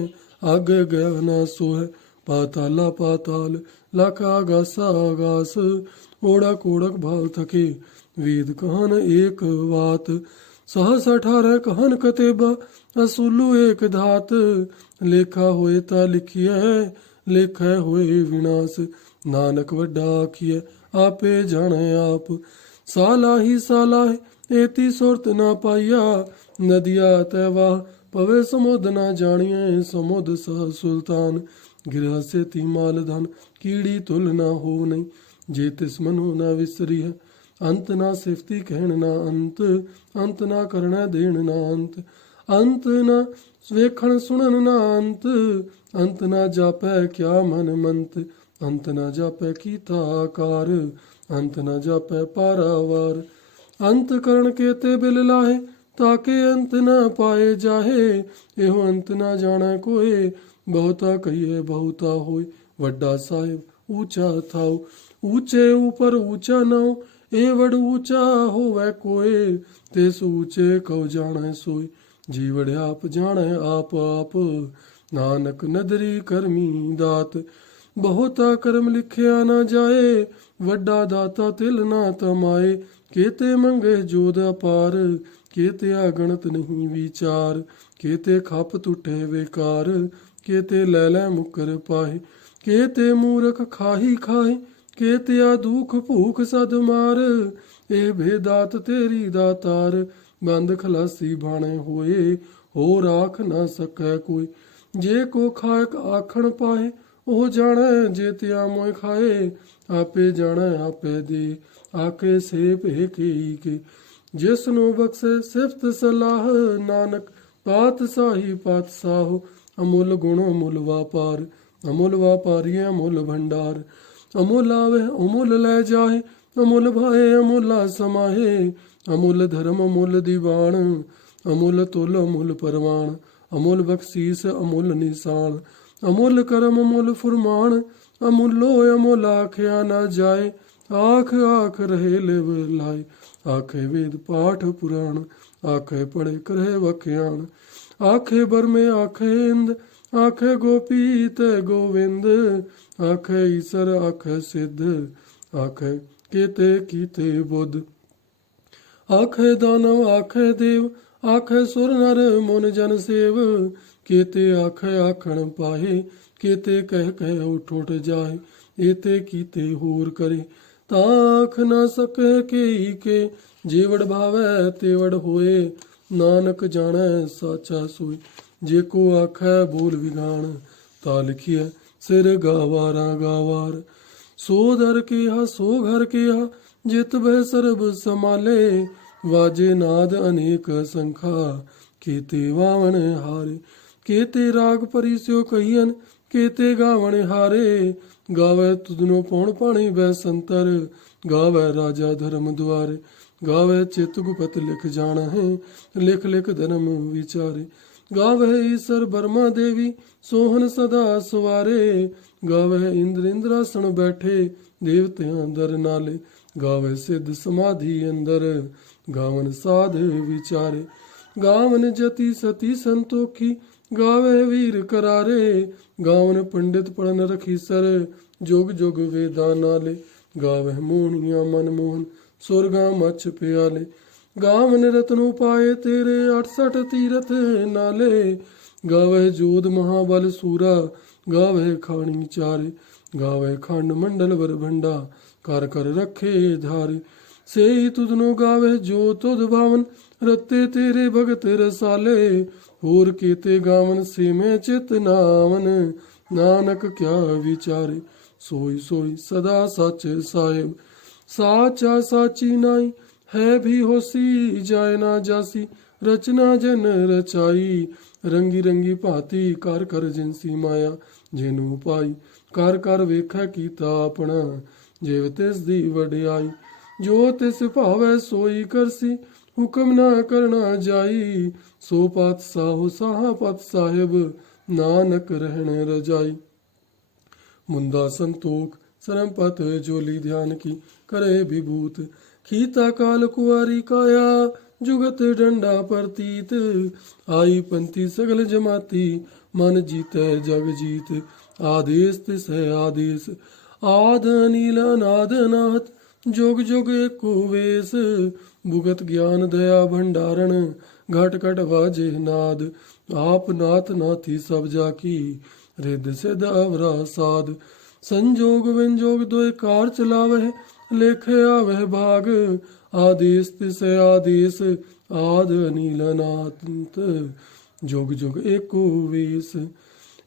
आगे गया ना सोहै। पाताला पाताल, लख आगासा आगास। ओढ़क ओढ़क भाल थके, वेद कहन एक बात। सहस 18 कहन कतेबा, असुलु एक धात। लेखा होए ता लिखिए, लेखै होए विनाश। नानक वड्डा आखिए, आपे जाने आप। सालाही सालाहे, एती सुरत ना पाइया। नदिया तैवाह, पवे समुद ना जानिए। समुद सह सुल्तान, गिरह से ती माल धन। कीड़ी तुल ना हो नहीं, जे तिस मनो ना विसरी है। अंत ना सिफती कहण ना अंत, अंत ना करना देण ना अंत। अंत ना वेखण सुनन ना अंत, अंत ना जापै क्या मन मंत। अंत ना जापै कीता आकार, अंत ना जापै पारावार। अंत करण केते बिल लाहे, ताके अंत ना पाए जाहे। एहो अंत ना जाने कोय, बहुता कहिए बहुता होय। वड्डा साहिब ऊंचा थाओ, ऊंचे ऊपर ऊंचा नाओ। ए वड ऊंचा होवै कोय, तिस ऊंचे कौ जाने सोय। जीवड़ आप जाने आप आप, नानक नदरी करमी दात। बहुता कर्म लिखिया ना जाए, वड्डा दाता तिल ना तमाए। केते मंगे जोध अपार, केते अगणत नहीं विचार। केते खप टूटे बेकार, केते लैलै मुकर पाहे। केते मूरख खाही खाए, केतिया दुख भूख सद मार। ए भेदात तेरी दातार, बंद खलासी भाणे होए। हो राख ना सकै कोई, जे को खाक आखण पाए। ਉਹ ਜਾਣੈ ਜੇ ਤਿਆ ਮੋਇ ਖਾਏ, ਆਪੇ ਜਾਣੈ ਆਪੇ ਦੇ, ਆਕੇ ਸੇ ਭੇ ਕੇਈ ਕੇ। ਜਿਸ ਨੂੰ ਬਖਸ਼ੇ ਸਿਫਤ ਸਲਾਹ, ਨਾਨਕ ਪਾਤਸ਼ਾਹੀ ਪਾਤਸ਼ਾਹ। ਅਮੁੱਲ ਗੁਣ ਅਮੁੱਲ ਵਾਪਾਰ, ਅਮੁੱਲ ਵਾਪਾਰੀ ਅਮੁੱਲ ਭੰਡਾਰ। ਅਮੁੱਲ ਆਵੇ ਅਮੁੱਲ ਲੈ ਜਾਏ, ਅਮੁੱਲ ਭਾਏ ਅਮੁੱਲਾ ਸਮਾਏ। ਅਮੁੱਲ ਧਰਮ ਅਮੁੱਲ ਦੀਵਾਨ, ਅਮੁੱਲ ਤੁਲ ਅਮੁੱਲ ਪਰਵਾਨ। ਅਮੁੱਲ ਬਖਸ਼ੀਸ ਅਮੁੱਲ ਨਿਸ਼ਾਨ, ਅਮੁੱਲ ਕਰਮ ਅਮੁੱਲ ਫੁਰਮਾਨ। ਅਮੁੱਲੋ ਅਮੁੱਲ ਆਖਿਆ ਨਾ ਜਾਏ, ਆਖ ਆਖ ਰਹੇ ਲਿਵ ਲਾਏ। ਆਖੇ ਵੇਦ ਪਾਠ ਪੁਰਾਣ, ਆਖੇ ਪੜ੍ਹੇ ਕਰੇ ਵਖਿਆਣ। ਆਖੇ ਬਰਮੇ ਆਖੇ ਇੰਦ, ਆਖੇ ਗੋਪੀ ਤੇ ਗੋਵਿੰਦ। ਆਖੇ ਈਸਰ ਆਖੇ ਸਿੱਧ, ਆਖੇ ਕੀਤੇ ਕੀਤੇ ਬੁੱਧ। ਆਖੇ ਦਾਨਵ ਆਖੇ ਦੇਵ, ਆਖੇ ਸੁਰ ਨਰ ਮੁਨ ਜਨ ਸੇਵ। ਕੀਤੇ ਆਖੇ ਆਖਣ ਪਾਹੇ, ਕੀਤੇ ਕਹਿ ਕਹਿ ਉਠ ਉਠ ਜਾਏ। ਏਤੇ ਕੀਤੇ ਹੋਰ ਕਰੇ, ਤਾਂ ਆਖ ਨਾ ਸਕੇ ਕੇਈ ਕੇ। ਜੀਵੜ ਭਾਵੈ ਤੇਵੜ ਹੋਏ, ਨਾਨਕ ਜਾਣੈ ਸਾਚਾ ਸੋਏ। ਜੇ ਕੋ ਆਖੈ ਬੋਲ ਵਿਗਾਣ, ਤਾ ਲਿਖੀਐ ਸਿਰ ਗਾਵਾਰਾ ਗਾਵਾਰ। ਸੋ ਦਰ ਕਿਹਾ ਸੋ ਘਰ ਕਿਹਾ, ਜਿਤ ਬਹਿ ਸਰਬ ਸਮਾਲੇ। ਵਾਜੇ ਨਾਦ ਅਨੇਕ ਸੰਖਾ, ਕੀਤੇ ਵਾਵਣ ਹਾਰੇ। ਕੀਤੇ ਰਾਗ ਪਰੀ ਸਿਓ ਕਹੀਅਨ, ਕੀਤੇ ਗਾਵਣ ਹਾਰੇ। ਗਾਵੈ ਤੁਧਨੋ ਪੌਣ ਪਾਣੀ ਬੈ ਸੰਤਰ, ਗਾਵੈ ਰਾਜਾ ਧਰਮ ਦੁਆਰੇ। ਗਾਵੈ ਚਿਤ ਗੁਪਤ ਲਿਖ ਜਾਣ ਹੈ, ਲਿਖ ਲਿਖ ਧਰਮ ਵਿਚਾਰੇ। ਗਾਵੈ ਈਸਰ ਬਰਮਾ ਦੇਵੀ, ਸੋਹਨ ਸਦਾ ਸਵਾਰੇ। ਗਾਵੈ ਇੰਦਰ ਇੰਦਰਾਸਣ ਬੈਠੇ, ਦੇਵਤਿਆਂ ਦਰ ਨਾਲੇ। ਗਾਵੈ ਸਿੱਧ ਸਮਾਧੀ ਅੰਦਰ, ਗਾਵਨ ਸਾਧ ਵਿਚਾਰੇ। ਗਾਵਨ ਜਤੀ ਸਤੀ ਸੰਤੋਖੀ, ਗਾਵੇ ਵੀਰ ਕਰਾਰੇ। ਗਾਵਨ ਪੰਡਿਤ ਪੜਨ ਰਖੀਸਰ, ਜੁਗ ਜੁਗ ਵੇਦਾਂ ਨਾਲੇ। ਗਾਵਹਿ ਮੋਹਣੀਆਂ ਮਨਮੋਹਨ, ਸੁਰਗਾ ਮਛ ਪਿਆਲੇ। ਗਾਵਨ ਰਤਨੁ ਪਾਏ ਤੇਰੇ, 68 ਤੀਰਥ ਨਾਲੇ। ਗਾਵਹਿ ਜੋਧ ਮਹਾਬਲ ਸੂਰਾ, ਗਾਵਹਿ ਖਾਣੀ ਚਾਰੇ। ਗਾਵਹਿ ਖੰਡ ਮੰਡਲ ਵਰ ਭੰਡਾ, ਕਰ ਕਰ ਰੱਖੇ ਧਾਰੇ। ਸੇਈ ਤੁਧਨੋ ਗਾਵਹਿ ਜੋ ਤੁਧ ਭਾਵਨ, ਰਤੇ ਤੇਰੇ ਭਗਤ ਰਸਾਲੇ। ਹੋਰ ਕੀਤੇ ਗਾਵਨ ਸੀਮੇ ਚਿਤ ਨਾਵਨ, ਨਾਨਕ ਕਿਆ ਵਿਚਾਰੇ। ਸੋਈ ਸੋਈ ਸਦਾ ਸੱਚ ਸਾਹਿਬ, ਸਾਚਾ ਸਾਚੀ ਨਾਈ। ਹੈ ਵੀ ਹੋਸੀ ਜਾਏ ਨਾ ਜਾਸੀ, ਰਚਨਾ ਜਨ ਰਚਾਈ। ਰੰਗੀ ਰੰਗੀ ਭਾਂਤੀ ਕਰ ਕਰ ਜਿਨਸੀ ਮਾਇਆ, ਜਿਹਨੂੰ ਪਾਈ ਕਰ ਕਰ ਵੇਖੈ ਕੀਤਾ ਆਪਣਾ। ਜਿਵ ਤਿਸ ਦੀ ਵਡਿਆਈ, ਜੋ ਤਿਸ ਭਾਵੈ ਸੋਈ ਕਰਸੀ। ਹੁਕਮ ਨਾ ਕਰਨਾ ਜਾਈ, ਸੋ ਪਾਤਸ਼ਾਹ ਸਾਹਾ ਪਤ ਸਾਹਿਬ, ਨਾਨਕ ਰਹਿਣ ਰਜਾਈ। ਮੁੰਦਾ ਸੰਤੋਖ ਸਰਮਪਤ ਜੋਲੀ ਧਿਆਨ ਕੀ, ਕਰੇ ਵਿਭੂਤ। ਖੀਤਾ ਕਾਲ ਕੁਆਰੀ ਕਾਇਆ, ਜੁਗਤ ਡੰਡਾ ਪ੍ਰਤੀਤ। ਆਈ ਪੰਥੀ ਸਗਲ ਜਮਾਤੀ, ਮਨ ਜੀਤੈ ਜਗ ਜੀਤ। ਆਦੇਸ ਤਿਸ ਹੈ ਆਦੇਸ, ਆਦ ਅਨੀਲ ਅਨਾਦ ਅਨਾਹਤ। ਜੁਗ ਜੁਗ ਏਕੋ ਵੇਸ, ਭੁਗਤ ਗਿਆਨ ਦਇਆ ਭੰਡਾਰਨ। ਘਟ ਘਟ ਵਾਜੇ ਨਾਦ, ਆਪ ਨਾਥ ਨਾਥੀ ਸਭ ਜਾ ਕੀ। ਰਿੱਧ ਸਿਧ ਅਵਰਾ ਸਾਧ, ਸੰਜੋਗ ਵਿੰਜੋਗ ਦੋਇ ਕਾਰ ਚਲਾਵਹਿ। ਲੇਖੇ ਆਵਹਿ ਭਾਗ, ਆਦੇਸ ਤਿਸ ਆਦੇਸ। ਆਦ ਅਨੀਲ ਅਨਾਹਤ, ਜੁਗ ਜੁਗ ਏਕੋ ਵੇਸ।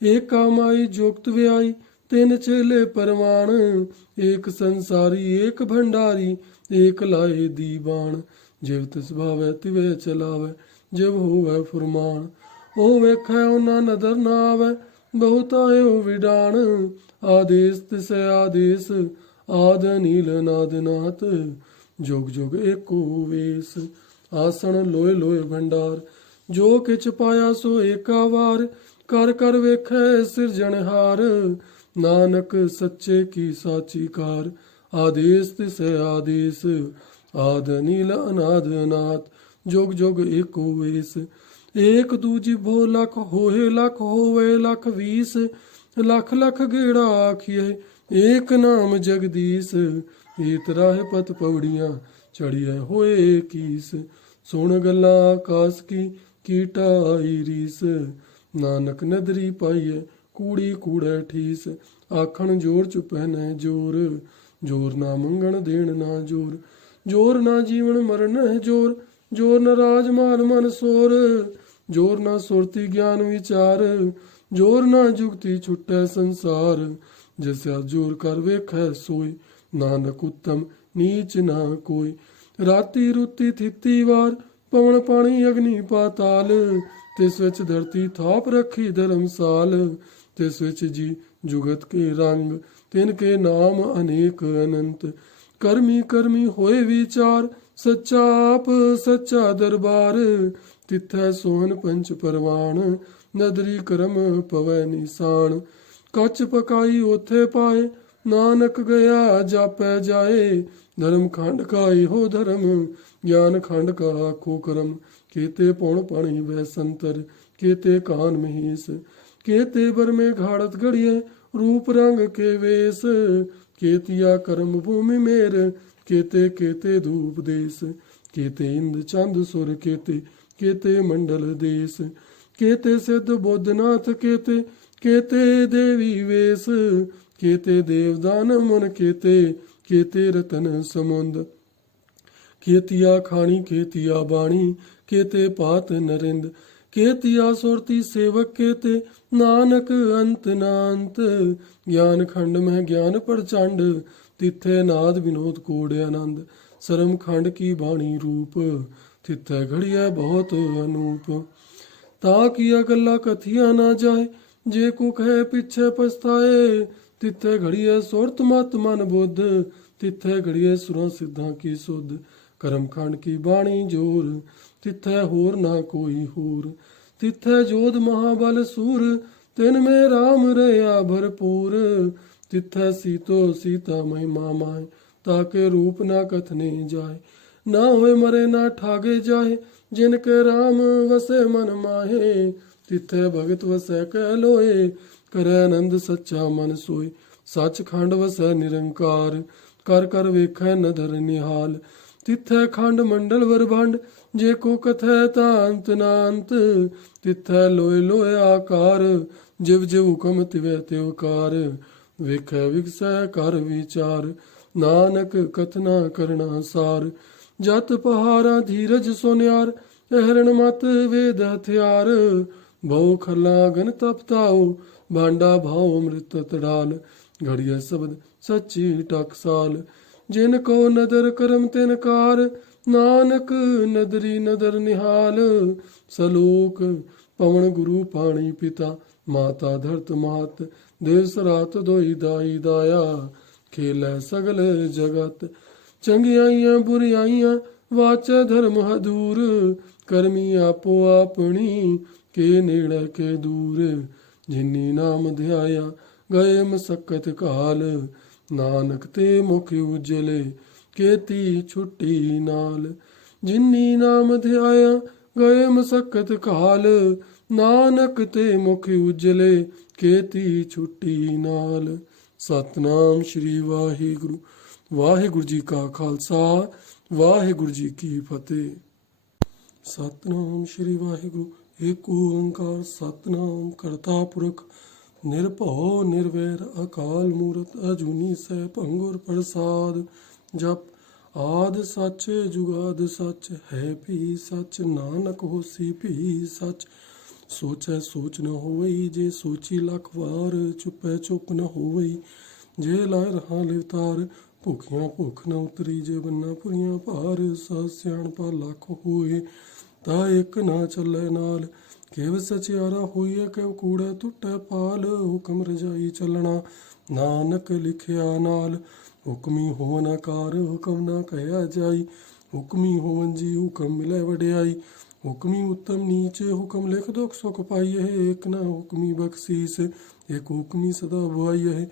ਏਕਾ ਮਾਈ ਜੁਗਤ ਵਿਆਈ, ਤਿੰਨ ਚੇਲੇ ਪਰਵਾਣ। ਏਕ ਸੰਸਾਰੀ ਏਕ ਭੰਡਾਰੀ, ਏਕ ਲਾਏ ਦੀਵਾਨ। ਜਿਵ ਤਿਸ ਭਾਵੈ ਤਿਵੇਂ ਚਲਾਵੈ, ਜਿਵ ਹੋਵੈ ਫੁਰਮਾਨ। ਉਹ ਵੇਖੈ ਉਹਨਾਂ ਨਦਰ ਨਾ ਆਵੈ, ਬਹੁਤਾਇਓ ਵਿਡਾਣ। ਆਦੇਸ ਤਿਸ ਆਦੇਸ, ਆਦ ਅਨੀਲ ਅਨਾਦ ਨਾਥ। ਜੁਗ ਜੁਗ ਏਕੋ ਵੇਸ। ਆਸਣ ਲੋਏ ਲੋਏ ਭੰਡਾਰ, ਜੋ ਕਿਛ ਪਾਇਆ ਸੋ ਏਕਾ ਵਾਰ। ਕਰ ਕਰ ਵੇਖੈ ਸਿਰਜਣਹਾਰ, ਨਾਨਕ ਸੱਚੇ ਕੀ ਸਾਚੀ ਕਾਰ। ਆਦੇਸ ਤਿਸ ਆਦੇਸ, ਆਦ ਅਨੀਲ ਅਨਾਦ ਅਨਾਥ। ਜੁਗ ਜੁਗ ਏਕੋ ਵੇਸ। ਏਕ ਦੂਜੀ ਭੋ ਲਖ ਹੋਏ, ਲਖ ਹੋਵੇ ਲਖ ਵੀਸ। ਲਖ ਲਖ ਗੇੜਾ ਆਖੀਏ, ਏਕ ਨਾਮ ਜਗਦੀਸ਼। ਏਤ ਰਾਹ ਪਤ ਪੌੜੀਆਂ, ਚੜੀਐ ਹੋਏ ਕੀਸ। ਸੁਣ ਗੱਲਾਂ ਆਕਾਸ ਕੀ, ਕੀਟਾ ਆਈ ਰੀਸ। ਨਾਨਕ ਨਦਰੀ ਪਾਈਐ, ਕੂੜੀ ਕੂੜੈ ਠੀਸ। ਆਖਣ ਜੋਰ ਚੁਪੈ ਨੈ ਜੋਰ, ਜੋਰ ਨਾ ਮੰਗਣ ਦੇਣ ਨਾ ਜੋਰ। ਜੋਰ ਨਾ ਜੀਵਨ ਮਰਨ ਹੈ ਜੋਰ, ਜੋਰ ਨ ਰਾਜ ਮਾਲ ਮਨ ਸੋਰ। ਜੋਰ ਨਾ ਸੁਰਤੀ ਗਿਆਨ ਵਿਚਾਰ, जोर ना जुगती छुटै संसार, जैसा जोर कर वेखै सोई, नानक उत्तम नीच ना कोई। राती रुती थिती वार, पवन पानी अग्नि पाताल, तिस विच धरती थाप रखी धर्मसाल, तिस विच जी जुगत के रंग, तिनके नाम अनेक अनंत। करमी करमी होए विचार, सच्चा आप सच्चा दरबार, तिथै सोहन पंच परवान, नदरी करम पवै निशान। कच पकाई ओथे पाए, नानक गया जापै जाए, धर्म खंड का हो धर्म, ज्ञान खंड का आखो करम। केते पौण पाणी वह संतर, केते कान महेश, केते बर में घाड़त घड़िए, रूप रंग के वेश। केतिया कर्म भूमि मेर, केते केते धूप देश, केते इंद चंद सुर, केते केते मंडल देश। केते सिद्ध बोधनाथ, केते केते देवी वेश, केते देवदान मन, केते केते रतन समुंद। केतिया खानी केतिया बाणी, केते पात नरिंद, केतिया सुरती सेवक, केते नानक अंत नांत। ज्ञान खंड में ज्ञान प्रचंड, तिथे नाद विनोद कोड आनंद। सरम खंड की बाणी रूप, तिथे घड़िया बहुत अनूप। ता किया गल्ला कथिया ना जाए, जे को कहे पिछे पछताए। तिथे घड़िया सुरत मत मन बुद्ध, तिथे घड़िया सुरा सिद्धा की सुध। करम खंड की बाणी जोर, तिथे होर ना कोई होर। तिथे जोध महाबल सूर, तिन में राम रया भरपूर। तिथे सीतो सीता महिमा माय, ताके रूप ना कथने जाए। ना होए मरे ना ठागे जाए, जिनके राम वसे मन माहे। तिथे भगत वसै कह लोए, करे आनंद सच्चा मन सोए। सच खंड वसै निरंकार, कर कर वेखै नदर निहाल। तिथे खंड मंडल ब्रह्मांड, जे को कथै तांत नांत। तिथे लोए लोए आकार, जिव जिव हुकम तिवै त्योकार। वेखै विगसै कर विचार, नानक कथना करना सार। जत पहारा धीरज सोन्यार, अहरण मत वेद हथियार। बहु खलागन तपताओ, भांडा भाव अमृत तड़ाल। घड़िया शब्द सच्ची टकसाल, जिन को नदर करम तिनकार। नानक नदरी नदर निहाल। सलोक पवन गुरु पाणी पिता, माता धरत मात। देव सरात दोई दाई दाया, खेलै सगल जगत। चंगियाइयां बुरियाइयां, वाचा धर्म हदूर। करमी आपो आपनी, के नेड़े के दूर। जिन्नी नाम ध्याया, गए मसक्कत काल। नानक ते मुख उजले, केती छुट्टी नाल। जिन्नी नाम ध्याया, गए मसक्कत काल। नानक ते मुख उजले, केती छुट्टी नाल। सतनाम श्री वाहिगुरु। वाहिगुरु जी का खालसा, वाहिगुरु जी की फतेह। सतनाम श्री वाहिगुरु। एक ओंकार सतनाम करता पुरख, निरभਉ निर्वैर अकाल मूरत। अजूनी सैभं गुर प्रसाद। जप आद सच जुगाद सच, है भी सच नानक होसी भी सच। सोचै सोच न होवई, जे सोची लख वार। चुपै चुप न होवई, जे लाए रहा लिवतार। भुखियां भुख न उतरी, जे बन्ना पुरियां भार। सत सियाणपा लख होए, ता एक ना चलै नाल। केव सचियारा होइए, केव कूड़ै टुटै पाल। हुक्म रजाई चलना, नानक लिखिया नाल। हुक्मी होवन आकार, हुक्म ना कहया जाई। हुक्मी होवन जी, हुक्म मिलै वड्याई। हुक्मी उत्तम नीच, हुक्म लिख दुख सुख पाइए। एक ना हुक्मी बख्शीस, एक हुक्मी सदा बुआई है।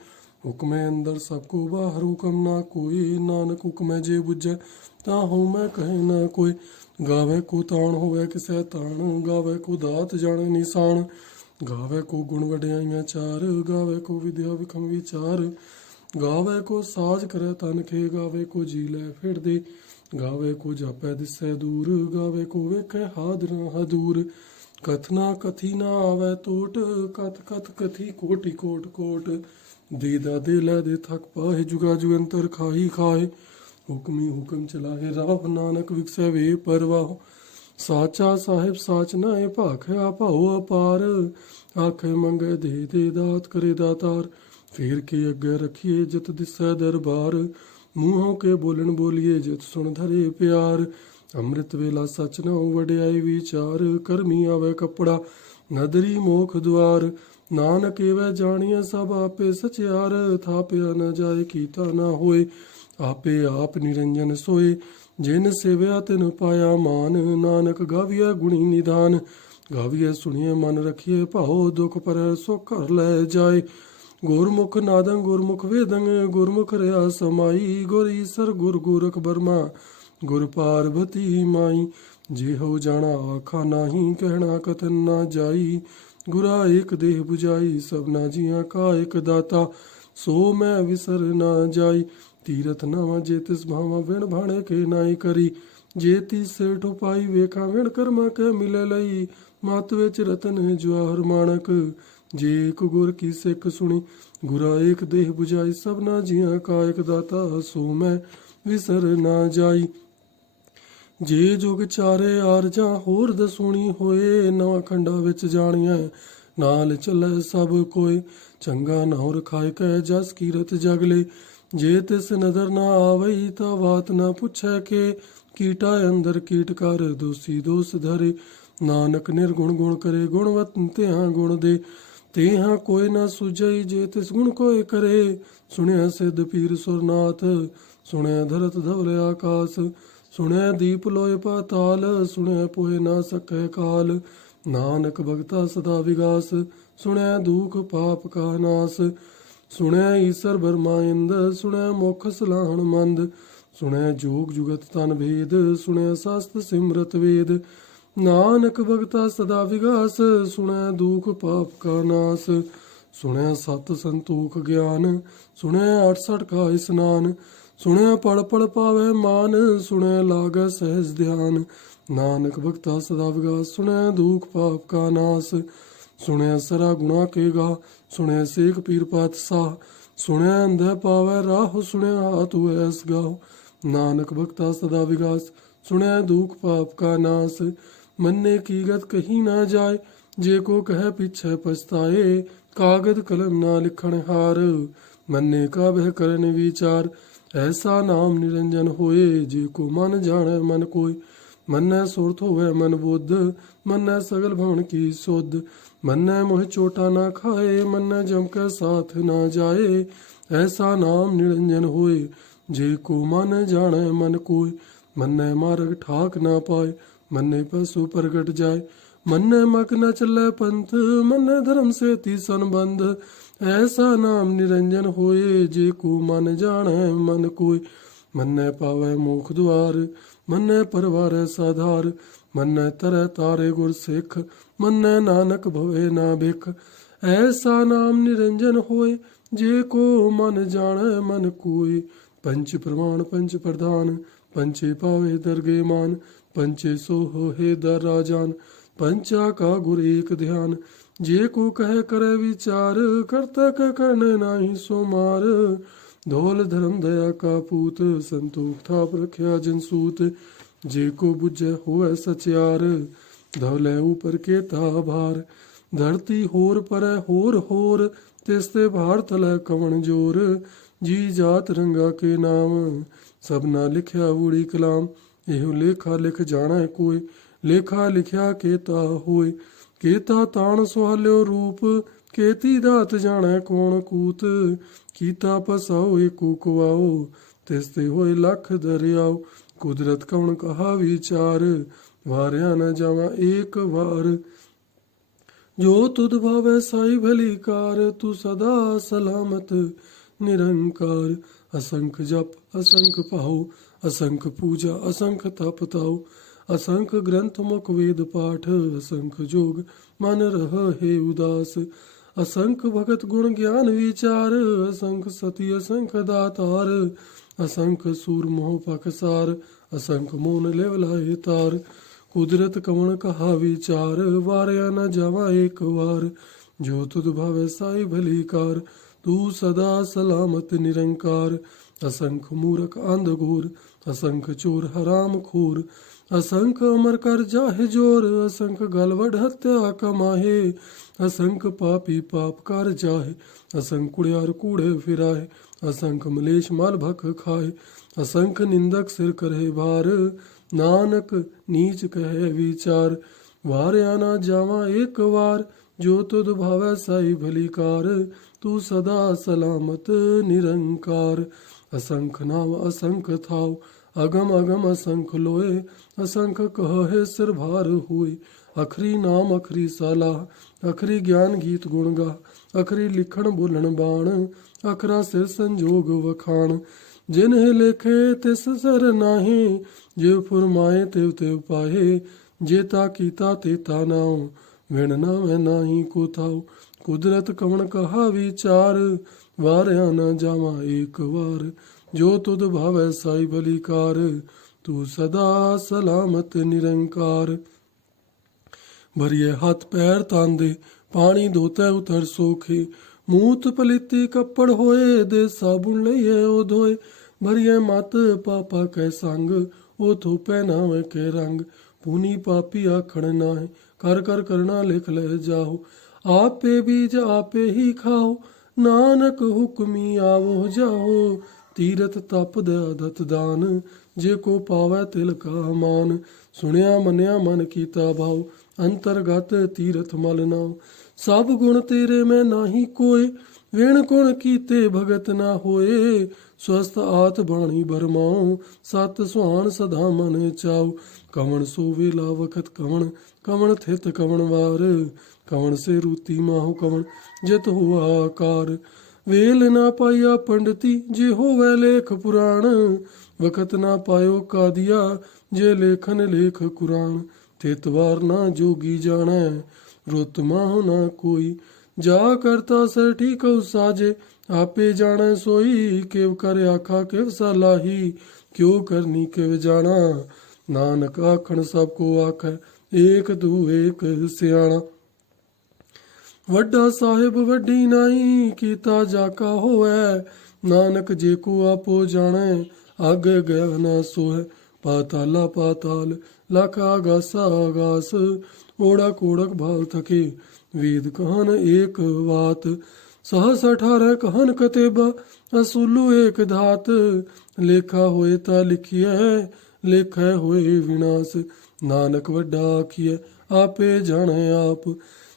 हुक्मै अंदर सबको बाहर, हुक्म ना कोई। नानक हुक्मै जे बुझै, ता हूँ मैं कहे ना कोई। गावे को ताण होवे किसै ताण, गावे को दात जाने निशान। गावे को गुण वड्याइयां चार, गावे को विद्या विखम विचार। गावे को साज करे तन खे, गावे को जी लै फिर दे। गावे को जापै दिसै दूर, गावे को वेखै हादर हदूर। कथना कथी ना आवे टोट, कथ कथ कथी कोटि कोट कोट। दीदा दे लै दे थक पाहे, जुगा जुगंतर खाही खाए। हुक्मी हुक्म चलाहे राह, नानक विकसै वे परवाह। साचा साहिब साच नाए, भाखै भाओ अपार। ਆਖੇ ਮੰਗੇ ਦੇ ਦਾਤ ਕਰੇ ਦਾਤਾਰ। ਫੇਰ ਕੇ ਅੱਗੇ ਰੱਖੀਏ ਜਿਤ ਦਿਸੈ ਦਰਬਾਰ। ਮੂੰਹੋਂ ਕੇ ਬੋਲਣ ਬੋਲੀਏ ਜਿਤ ਸੁਣ ਧਰੇ ਪਿਆਰ। ਅੰਮ੍ਰਿਤ ਵੇਲਾ ਸਚ ਨਾਉ ਵਡਿਆਈ ਵਿਚਾਰ। ਕਰਮੀ ਆਵੇ ਕੱਪੜਾ ਨਦਰੀ ਮੋਖ ਦੁਆਰ। ਨਾਨਕ ਏਵੈ ਜਾਣੀਐ ਸਭ ਆਪੇ ਸਚਿਆਰ। ਥਾਪਿਆ ਨ ਜਾਏ ਕੀਤਾ ਨਾ ਹੋਏ, ਆਪੇ ਆਪ ਨਿਰੰਜਨ ਸੋਏ। ਜਿਨ ਸੇਵਿਆ ਤਿਨ ਪਾਇਆ ਮਾਨ। ਨਾਨਕ ਗਾਵੀਐ ਗੁਣੀ ਨਿਧਾਨ। ਗਾਵੀਐ ਸੁਣੀਐ ਮਨ ਰਖੀਐ ਭਾਉ। ਦੁਖ ਪਰੈ ਸੋ ਘਰ ਲੈ ਜਾਏ। ਗੁਰਮੁਖ ਨਾਦੰ ਗੁਰਮੁਖ ਵੇਦੰ ਗੁਰਮੁਖ ਰਿਆ ਸਮਾਈ। ਗੁਰ ਈਸਰ ਗੁਰ ਗੋਰਖ ਬਰਮਾ ਗੁਰ ਪਾਰਬਤੀ ਮਾਈ। ਜਿਹੋ ਜਾਣਾ ਆਖਾ ਨਾਹੀ ਕਹਿਣਾ ਕਤਨ ਨਾ ਜਾਈ। ਗੁਰਾ ਏਕ ਦੇਹ 부ਜਾਈ ਸਭਨਾ ਜੀਆਂ ਕਾ ਏਕ ਦਾਤਾ। ਸੋ ਮੈਂ ਵਿਸਰ ਨਾ ਜਾਈ। ਤੀਰਥ ਨਾਵਾਂ ਜੇ ਤਿਸ ਭਾਵਾਂ ਵਿਣ ਭਾਣੇ ਕੇ ਨਾਈ ਕਰੀ। ਜੇ ਤੀਸੇ ਠੁਪਾਈ ਵੇਖਾਂ ਵਿਣ ਕਰਮਾ ਕੇ ਮਿਲੇ ਲਈ। ਮਤ ਵਿੱਚ ਰਤਨ ਜਵਾਹਰ ਮਾਣਕ ਜੇ ਇੱਕ ਗੁਰ ਕੀ ਸਿੱਖ ਸੁਣੀ। ਗੁਰਾ ਏਕ ਦੇਹ 부ਜਾਈ ਸਭਨਾ ਜੀਆਂ ਕਾ ਏਕ ਦਾਤਾ। ਸੋ ਮੈਂ ਵਿਸਰ ਨਾ ਜਾਈ। ਜੇ ਜੁਗ ਚਾਰੇ ਆਰਜਾਂ ਹੋਰ ਦਸੂਣੀ ਹੋਏ। ਨਵਾਂ ਖੰਡਾ ਵਿੱਚ ਜਾਣੀਐ ਨਾਲ ਚੱਲੈ ਸਭ ਕੋਏ। ਚੰਗਾ ਨਾਉ ਰਖਾਇ ਕੈ ਜਸ ਕੀਰਤ ਜਗਲੇ। ਜੇ ਤਿਸ ਨਦਰ ਨਾ ਆਵਈ ਤਾਂ ਬਾਤ ਨਾ ਪੁੱਛੈ ਕੇ। ਕੀਟਾ ਅੰਦਰ ਕੀਟ ਕਰ ਦੋਸੀ ਦੋਸ ਧਰੇ। ਨਾਨਕ ਨਿਰਗੁਣ ਗੁਣ ਕਰੇ ਗੁਣਵਤ ਤਿਹਾਂ ਗੁਣ ਦੇ। ਤੇਹਾਂ ਕੋਈ ਨਾ ਸੁਝਈ ਜੇ ਤਿਸ ਗੁਣ ਕੋਇ ਕਰੇ। ਸੁਣਿਆ ਸਿੱਧ ਪੀਰ ਸੁਰਨਾਥ ਸੁਣਿਆ ਧਰਤ ਧਵਲ ਆਕਾਸ। ਸੁਣਿਆ ਦੀਪ ਲੋਇ ਪਾਤਾਲ ਸੁਣਿਆ ਪੋਹਿ ਨਾ ਸਕੈ ਕਾਲ। ਨਾਨਕ ਭਗਤਾ ਸਦਾ ਵਿਗਾਸ ਸੁਣਿਆ ਦੁਖ ਪਾਪ ਕਾ ਨਾਸ। ਸੁਣਿਆ ਈਸਰ ਬਰਮਾ ਇੰਦ ਸੁਣਿਆ ਮੁਖ ਸਲਾਹਣ ਮੰਦ। ਸੁਣਿਆ ਜੋਗ ਜੁਗਤ ਤਨ ਭੇਦ ਸੁਣਿਆ ਸਸਤ ਸਿਮਰਤ ਵੇਦ। ਨਾਨਕ ਭਗਤਾ ਸਦਾ ਵਿਗਾਸ ਸੁਣਿਆ ਦੁਖ ਪਾਪ ਕਾ ਨਾਸ। ਸੁਣਿਆ ਸਤ ਸੰਤੋਖ ਗਿਆਨ ਸੁਣਿਆ 68 ਕਾ ਇਸਨਾਨ। ਸੁਣਿਆ ਪੜ ਪੜ ਪਾਵੇ ਮਾਨ ਸੁਣਿਆ ਲਾਗੈ ਸਹਿਜ ਧਿਆਨ। ਨਾਨਕ ਭਗਤਾ ਸਦਾ ਵਿਗਾਸ ਸੁਣਿਆ ਦੁਖ ਪਾਪ ਕਾ ਨਾਸ। ਸੁਣਿਆ ਸਰਾ ਗੁਣਾ ਕੇ ਗਾ ਸੁਣਿਆ ਸੇਖ ਪੀਰ ਪਾਤਸ਼ਾਹ। ਸੁਣਿਆ ਅੰਧੇ ਪਾਵੇ ਰਾਹ ਸੁਣਿਆ ਹਾਥੂ ਐਸ ਗਾਓ। ਨਾਨਕ ਭਗਤਾ ਸਦਾ ਵਿਗਾਸ ਸੁਣਿਆ ਦੁਖ ਪਾਪ ਕਾ ਨਾਸ। ਮੰਨੇ ਕੀ ਗਤ ਕਹੀ ਨਾ ਜਾਏ ਜੇ ਕੋ ਕਹਿ ਪਿਛੈ ਪਛਤਾਏ। ਕਾਗਦ ਕਲਮ ਨਾ ਲਿਖਣ ਹਾਰ ਮੰਨੇ ਕਾ ਬਹਿ ਕਰਨ ਵਿਚਾਰ। ਐਸਾ ਨਾਮ ਨਿਰੰਜਨ ਹੋਏ ਜੇ ਕੋ ਮਨ ਜਾਣੈ ਮਨ ਕੋਈ। ਮੰਨੈ ਸੁਰਤ ਹੋਵੇ ਮਨ ਬੁੱਧ ਮੰਨੈ ਸਗਲ ਭਵਨ ਕੀ ਸੁਧ। ਮੰਨੈ ਮੋਹ ਚੋਟਾ ਨਾ ਖਾਏ ਮੰਨੈ ਜਮ ਕੈ ਸਾਥ ਨਾ ਜਾਏ। ਐਸਾ ਨਾਮ ਨਿਰੰਜਨ ਹੋਏ ਜੇ ਕੋ ਮਨ ਜਾਣੈ ਮਨ ਕੋਈ। ਮੰਨੈ ਮਾਰਗ ਠਾਕ ਨਾ ਪਾਏ ਮੰਨੇ ਪਸੂ ਪ੍ਰਗਟ ਜਾਏ। ਮੰਨੈ ਮਕ ਨ ਚੱਲੈ ਪੰਥ ਮੰਨੈ ਧਰਮ ਸੇਤੀ ਸੰਬੰਧ। ਐਸਾ ਨਾਮ ਨਿਰੰਜਨ ਹੋਏ ਜੇ ਕੋ ਮਨ ਜਾਣੈ ਮਨ ਕੋਈ। ਮੰਨੈ ਪਾਵੈ ਮੋਖ ਦੁਆਰ ਮੰਨੈ ਪਰਵਾਰੈ ਸਾਧਾਰ। ਮੰਨੈ ਤਰੈ ਤਾਰੇ ਗੁਰ ਸਿੱਖ ਮੰਨੈ ਨਾਨਕ ਭਵੇ ਨਾ ਬਿਖ। ਐਸਾ ਨਾਮ ਨਿਰੰਜਨ ਹੋਏ ਜੇ ਕੋ ਮਨ ਜਾਣੈ ਮਨ ਕੋਈ। ਪੰਚ ਪ੍ਰਮਾਣ ਪੰਚ ਪ੍ਰਧਾਨ ਪੰਚੇ ਪਾਵੇ ਦਰਗੇ ਮਾਨ। ਪੰਚੇ ਸੋ ਹੋਏ ਦਰ ਰਾਜਾਨ ਪੰਚਾ ਕਾ ਗੁਰ ਏਕ ਧਿਆਨ। ਜੇ ਕੋ ਕਹਿ ਕਰੇ ਵਿਚਾਰ ਕਰਤਾ ਕੈ ਕਰਨੇ ਨਾਹੀ ਸੋ ਮਾਰ। ਧੋਲ ਧਰਮ ਦਇਆ ਕਾ ਪੂਤ ਸੰਤੋਖ ਥਾਪ ਰਖਿਆ ਜਿਨ ਸੂਤ। ਜੇ ਕੋ ਬੁਝੈ ਹੋਵੇ ਸਚਿਆਰ ਧਵਲੇ ਉਪਰ ਕੇ ਤਾ ਭਾਰ। ਧਰਤੀ ਹੋਰ ਪਰੈ ਹੋਰ ਹੋਰ ਤਿਸ ਤੇ ਭਾਰ ਤਲੈ ਕਵਣ ਜੋਰ। ਜੀ ਜਾਤ ਰੰਗਾ ਕੇ ਨਾਮ ਸਭਨਾ ਲਿਖਿਆ ਊੜੀ ਕਲਾਮ। ਇਹੋ ਲੇਖਾ ਲਿਖ ਜਾਣੈ ਕੋਈ ਲੇਖਾ ਲਿਖਿਆ ਕੇਤਾ ਹੋਏ। ਕੇਤਾ ਤਾਣ ਸੁਹਾਲਿਓ ਰੂਪ ਕੇਤੀ ਦਾਤ ਜਾਣੈ ਕੌਣ ਕੂਤ। ਕੀਤਾ ਪਸਾਓ ਏਕੋ ਕੁਆਓ ਤਿਸ ਤੇ ਹੋਏ ਲੱਖ ਦਰਿਆਓ। ਕੁਦਰਤ ਕਵਣ ਕਹਾ ਵਿਚਾਰ ਵਾਰਿਆ ਨ ਜਾਵਾਂ ਏਕ ਵਾਰ। ਜੋ ਤੁਧ ਭਾਵੈ ਸਾਈ ਭਲੀ ਕਾਰ ਤੂੰ ਸਦਾ ਸਲਾਮਤ ਨਿਰੰਕਾਰ। ਅਸੰਖ ਜਪ ਅਸੰਖ ਭਾਉ ਅਸੰਖ ਪੂਜਾ ਅਸੰਖ ਤਪ ਤਾਉ। ਅਸੰਖ ਗ੍ਰੰਥ ਮੁਖ ਵੇਦ ਪਾਠ ਅਸੰਖ ਜੋਗ ਮਨ ਰਹੇ ਉਦਾਸ। ਅਸੰਖ ਭਗਤ ਗੁਣ ਗਿਆਨ ਵਿਚਾਰ ਅਸੰਖ ਸਤੀ ਅਸੰਖ ਦਾਤਾਰ। ਅਸੰਖ ਸੂਰ ਮੋਹ ਪਖਸਾਰ ਅਸੰਖ ਮੋਨ ਲਿਵ ਲਾਏ ਤਾਰ। ਕੁਦਰਤ ਕਵਣ ਕਹਾ ਵਿਚਾਰ ਵਾਰਿਆ ਨ ਜਾਵਾ ਏਕ ਵਾਰ। ਜੋ ਤੁਧ ਭਾਵੇ ਸਾਈ ਭਲੀ ਕਾਰ ਤੂੰ ਸਦਾ ਸਲਾਮਤ ਨਿਰੰਕਾਰ। असंख मूरख अंधघोर, असंख चोर हराम खोर, असंख अमर कर जाहे जोर, असंख गलवड हत्या कमाहे, असंख पापी पाप कर जाहे, असंख कुड़ियार कूड़े फिराहे, असंख मलेश मल भख खाए, असंख निंदक सिर करे भार, नानक नीच कहे विचार, वारया ना जावा एक वार, जो तुद भावै साई भलीकार, तू सदा सलामत निरंकार। असंख नाम असंख थाव, अगम अगम असंख लोए, असंख कहे सिर भार हुए, अखरी नाम अखरी सलाह, अखरी ज्ञान गीत गुण गा, अखरी लिखण बोलण बाण, अखरा सिर संजोग वखाण, जिन्हें लेखे तिस सर नाहे, जे फुरमाए तिव तिव पाहे, जेता कीता तेता नाउ, विण नावे नाही को थाउ, कुदरत कवण कहा विचार, वारया न जावा एक वार, जो तुद भावै साई बलिकार, तू सदा सलामत निरंकार। भरिए हाथ पैर तांदे, पानी धोते उतर सोखे, मूत पलिती कपड़ होए, दे साबुन लइए ओ धोए, भरिए मत पापा कै संग, ओ थोपे नावे के रंग, पुनी पापी आखण नाहे, कर कर करना लिख ले जाओ, आपे बीज आपे ही खाओ, नानक हुक्मी आवो जाओ, तीरथ तप दत दान, जे को पावै तिल का मान, सुनिया मनिया मन कीता भाव, अंतरगत तीरथ मल नाव, सब गुण तेरे में नाही कोय, विण गुण कीते भगत ना होए, स्वस्थ आत बाणी बरमाओ, सत सुहान सदा मन चाओ, कवण सो वेला वखत कवण, कवण थित कवण वार, कवण से रूती माहु कवण जित हुआ आकार, वेल ना पाया पंडिती जे होवै लेख पुराण, वखत ना पायो कादिया जे लेखन लेख कुरान, थितवार ना जोगी जानै, रुत माहु ना कोई, जा करता सर ठीक साजे, आपे जानै सोई, केव कर आखा केव सलाही, क्यों करनी केव जाना, नानक आखण सबको आखै, एक दू एक सियाणा, वड्डा साहिब वड्डी नाई, कीता जाका होवै, नानक जे को आपो जानै, आगे गया ना सोहै, पाताला पाताल लख आगासा आगास, ओढ़क ओढ़क भाल थके, वेद कहन एक वात, सहस 18 कहन कतेबा, असुलु एक धात, लेखा होए ता लिखिए, लेखै होए विनाश, नानक वड्डा आखिए, आपे जाने आप,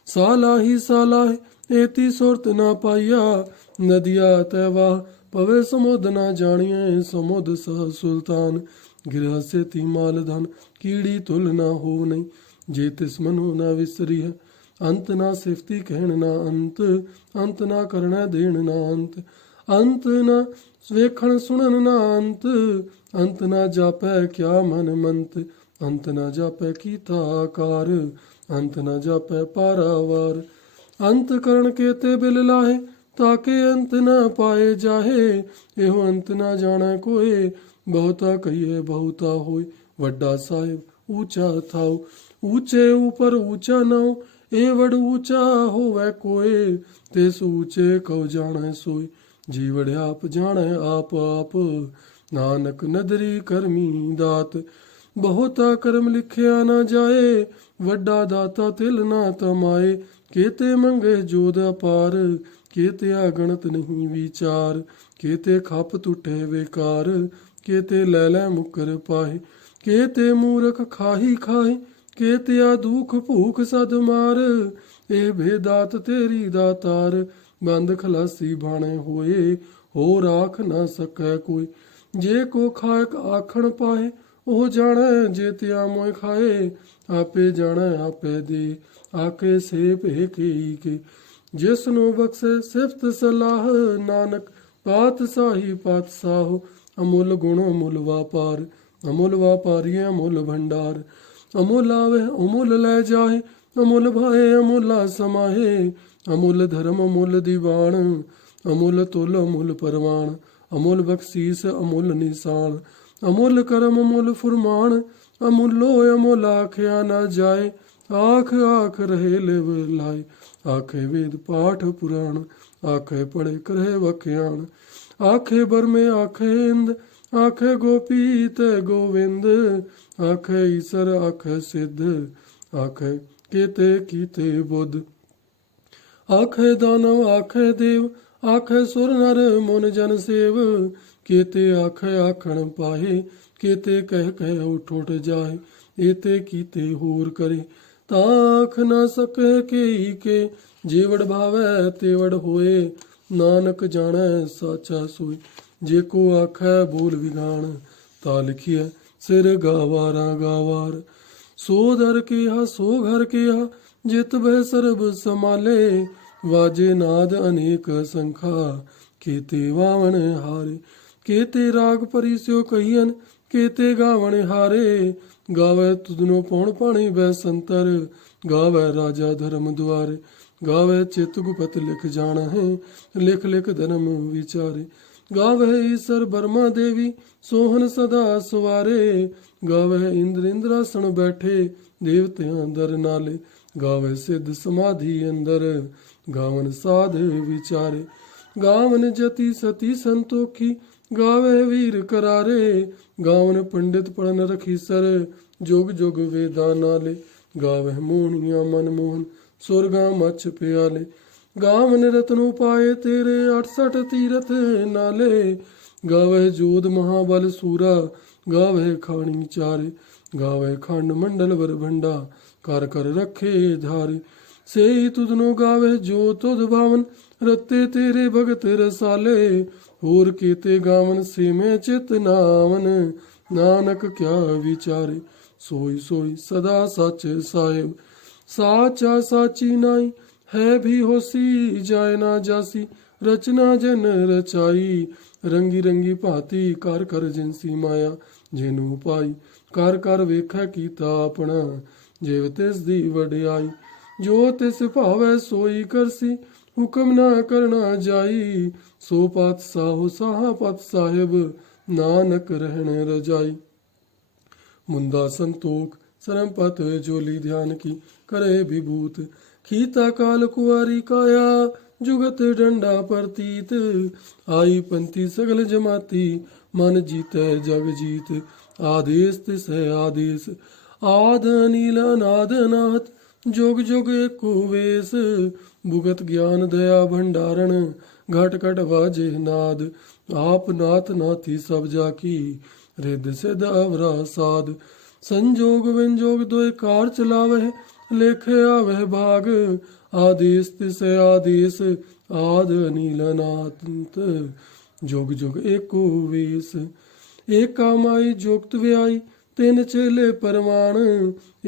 सालाही सालाह एती सुरत ना पाइया, नदिया तैवाह पवे समुद ना जानिए, समुद सह सुल्तान, गिरह से ती माल धन, कीड़ी तुल ना हो नहीं, जे तिस मनु ना विसरी है, अंत ना सिफती कहण ना अंत, अंत ना करना देण ना अंत, अंत ना वेखण सुनन ना अंत, अंत ना जापै क्या मन मंत, अंत ना जापै कीता आकार, अंत न जापै पारावार, अंत करण के ते बिल लाहे, ताके अंत न पाए जाहे, एहो अंत न जाने कोए, बहुता कहिए बहुता होए, वड्डा साहिब ऊंचा थाओ, ऊंचे ऊपर ऊंचा नाओ, ए वड ऊंचा होवै कोए, तिस ऊंचे कौ जाने सोए, जीवड़ आप जाने आप आप, नानक नदरी करमी दात, बहुता कर्म लिखिया न जाए, वड्डा दाता तिल ना तमाए, केते मंगे जोध अपार, केते अगणत नहीं विचार, केते खप टूटे बेकार, केते लैलै मुकर पाहे, केते मूरख खाही खाए, केते आ दुख भूख सद मार, ए भेदात तेरी दातार, बंद खलासी भाणे होए, हो राख ना सकै कोई, जे को खायक आखण पाए, ਉਹ ਜਾਣੈ ਜੇ ਤਿਆ ਮੋਇ ਖਾਏ, ਆਪੇ ਜਾਣੈ ਆਪੇ ਦੇ, ਆਕੇ ਸੇ ਭੇਖੀ ਕੇ, ਜਿਸ ਨੂੰ ਬਖਸ਼ੇ ਸਿਫਤ ਸਲਾਹ, ਨਾਨਕ ਪਾਤਸ਼ਾਹੀ ਪਾਤਸ਼ਾਹ, ਅਮੁੱਲ ਗੁਣ ਅਮੁੱਲ ਵਾਪਾਰ, ਅਮੁੱਲ ਵਾਪਾਰੀ ਅਮੁੱਲ ਭੰਡਾਰ, ਅਮੁੱਲ ਆਵੇ ਅਮੁੱਲ ਲੈ ਜਾਏ, ਅਮੁੱਲ ਭਾਏ ਅਮੁੱਲਾ ਸਮਾਹੇ, ਅਮੁੱਲ ਧਰਮ ਅਮੁੱਲ ਦੀਵਾਨ, ਅਮੁੱਲ ਤੁਲ ਅਮੁੱਲ ਪਰਵਾਨ, ਅਮੁੱਲ ਬਖਸ਼ੀਸ ਅਮੁੱਲ ਨਿਸ਼ਾਨ, ਅਮੁੱਲ ਕਰਮ ਅਮੁੱਲ ਫੁਰਮਾਨ, ਅਮੁੱਲੋ ਅਮੁੱਲ ਆਖਿਆ ਨਾ ਜਾਏ, ਆਖ ਆਖ ਰਹੇ ਲਿਵ ਲਾਏ, ਆਖੇ ਵੇਦ ਪਾਠ ਪੁਰਾਣ, ਆਖੇ ਪੜੇ ਕਰਹਿ ਵਖਿਆਣ। ਆਖੇ ਬਰਮੇ ਆਖੇ ਇੰਦ, ਆਖੇ ਗੋਪੀ ਤੇ ਗੋਵਿੰਦ। ਆਖੇ ਈਸਰ ਆਖੇ ਸਿੱਧ, ਆਖੇ केते कीते बुध। आखे दानव आखे देव, आखे सुर नर मुन जन सेव। केते आखे आखण पाहे, केते कह कह उठ उठ जाए। एते कीते होर करे, ताख न सके के जेवड़ भावै तेवड़ होए। नानक जाने साचा सोए, जेको आखै बोल विगान। ता लिखिए सिर गावारा गावार, सो दर केहा सो घर केहा। जित बह सरब समाले, वाजे नाद अनेक संखा। केते वावण हारे, केते राग परिस्यो कहियन। केते गावण हारे, गावे तुदनो पौण पाणी बैसंतर। गावे राजा धर्म द्वारे, गावे चित गुपत लिख जान है। लिख लिख धर्म विचारे, गावे ईसर बर्मा देवी। सोहन सदा सवारे, गावे इंद्र इंद्रासन बैठे। देवतियां दर नाले, गावे सिद्ध समाधि अंदर। गावन साध विचारे, गावन जति सती संतोखी। गावे वीर करारे, गावन पंडित पढ़न रखी सर। जोग जोग वेदा नाले, गावे मोहनिया मनमोहन। सुरगा मछ प्याले, गावन रत्न पाए तेरे। 68 तीरथ नाले, गावे जोध महाबल सूरा। गावे खानी चारे, गावे खंड मंडल वर भंडा। कर कर रखे धारे, से तुदनो गावे जो तुद भावन। रत्ते तेरे भगत रसाले, होर केते गावन से में चित नावन। नानक क्या विचारे, सोई सोई सदा सच साहेब। साचा साची नाई, है भी होसी जाए ना जासी। रचना जन रचाई, रंगी रंगी भांति। कर कर जिनसी माया जेनू पाई। कर कर वेखै कीता अपना, जेव तिस दी वडियाई। जो तिस भावै सोई करसी, हुक्म ना करना जाई। सो पात साहो साहा पत साहिब, नानक रहन रजाई। मुंदा संतोख सरम पत जोली ध्यान की। करे विभूत खीता काल कुआरी काया। जुगत डंडा प्रतीत, आई पंथी सगल जमाती। मन जीतै जग जीत, आदेश तिस है आदेश। आद अनिल अनाद अनाहत, जोग जोग एको वेश। भुगत ज्ञान दया भंडारण, घट घट वाजे नाद। आप नाथ नाथी सब जाकी, रिद सिद्ध अवरा साध। संजोग विंजोग दोय कार चलावह, लेखे आवह भाग। आदेश तिस है आदेश, आद अनिल अनाथ। जोग जोग एको वेश। एका माई जोगत व्याई, तिन चेले परवान।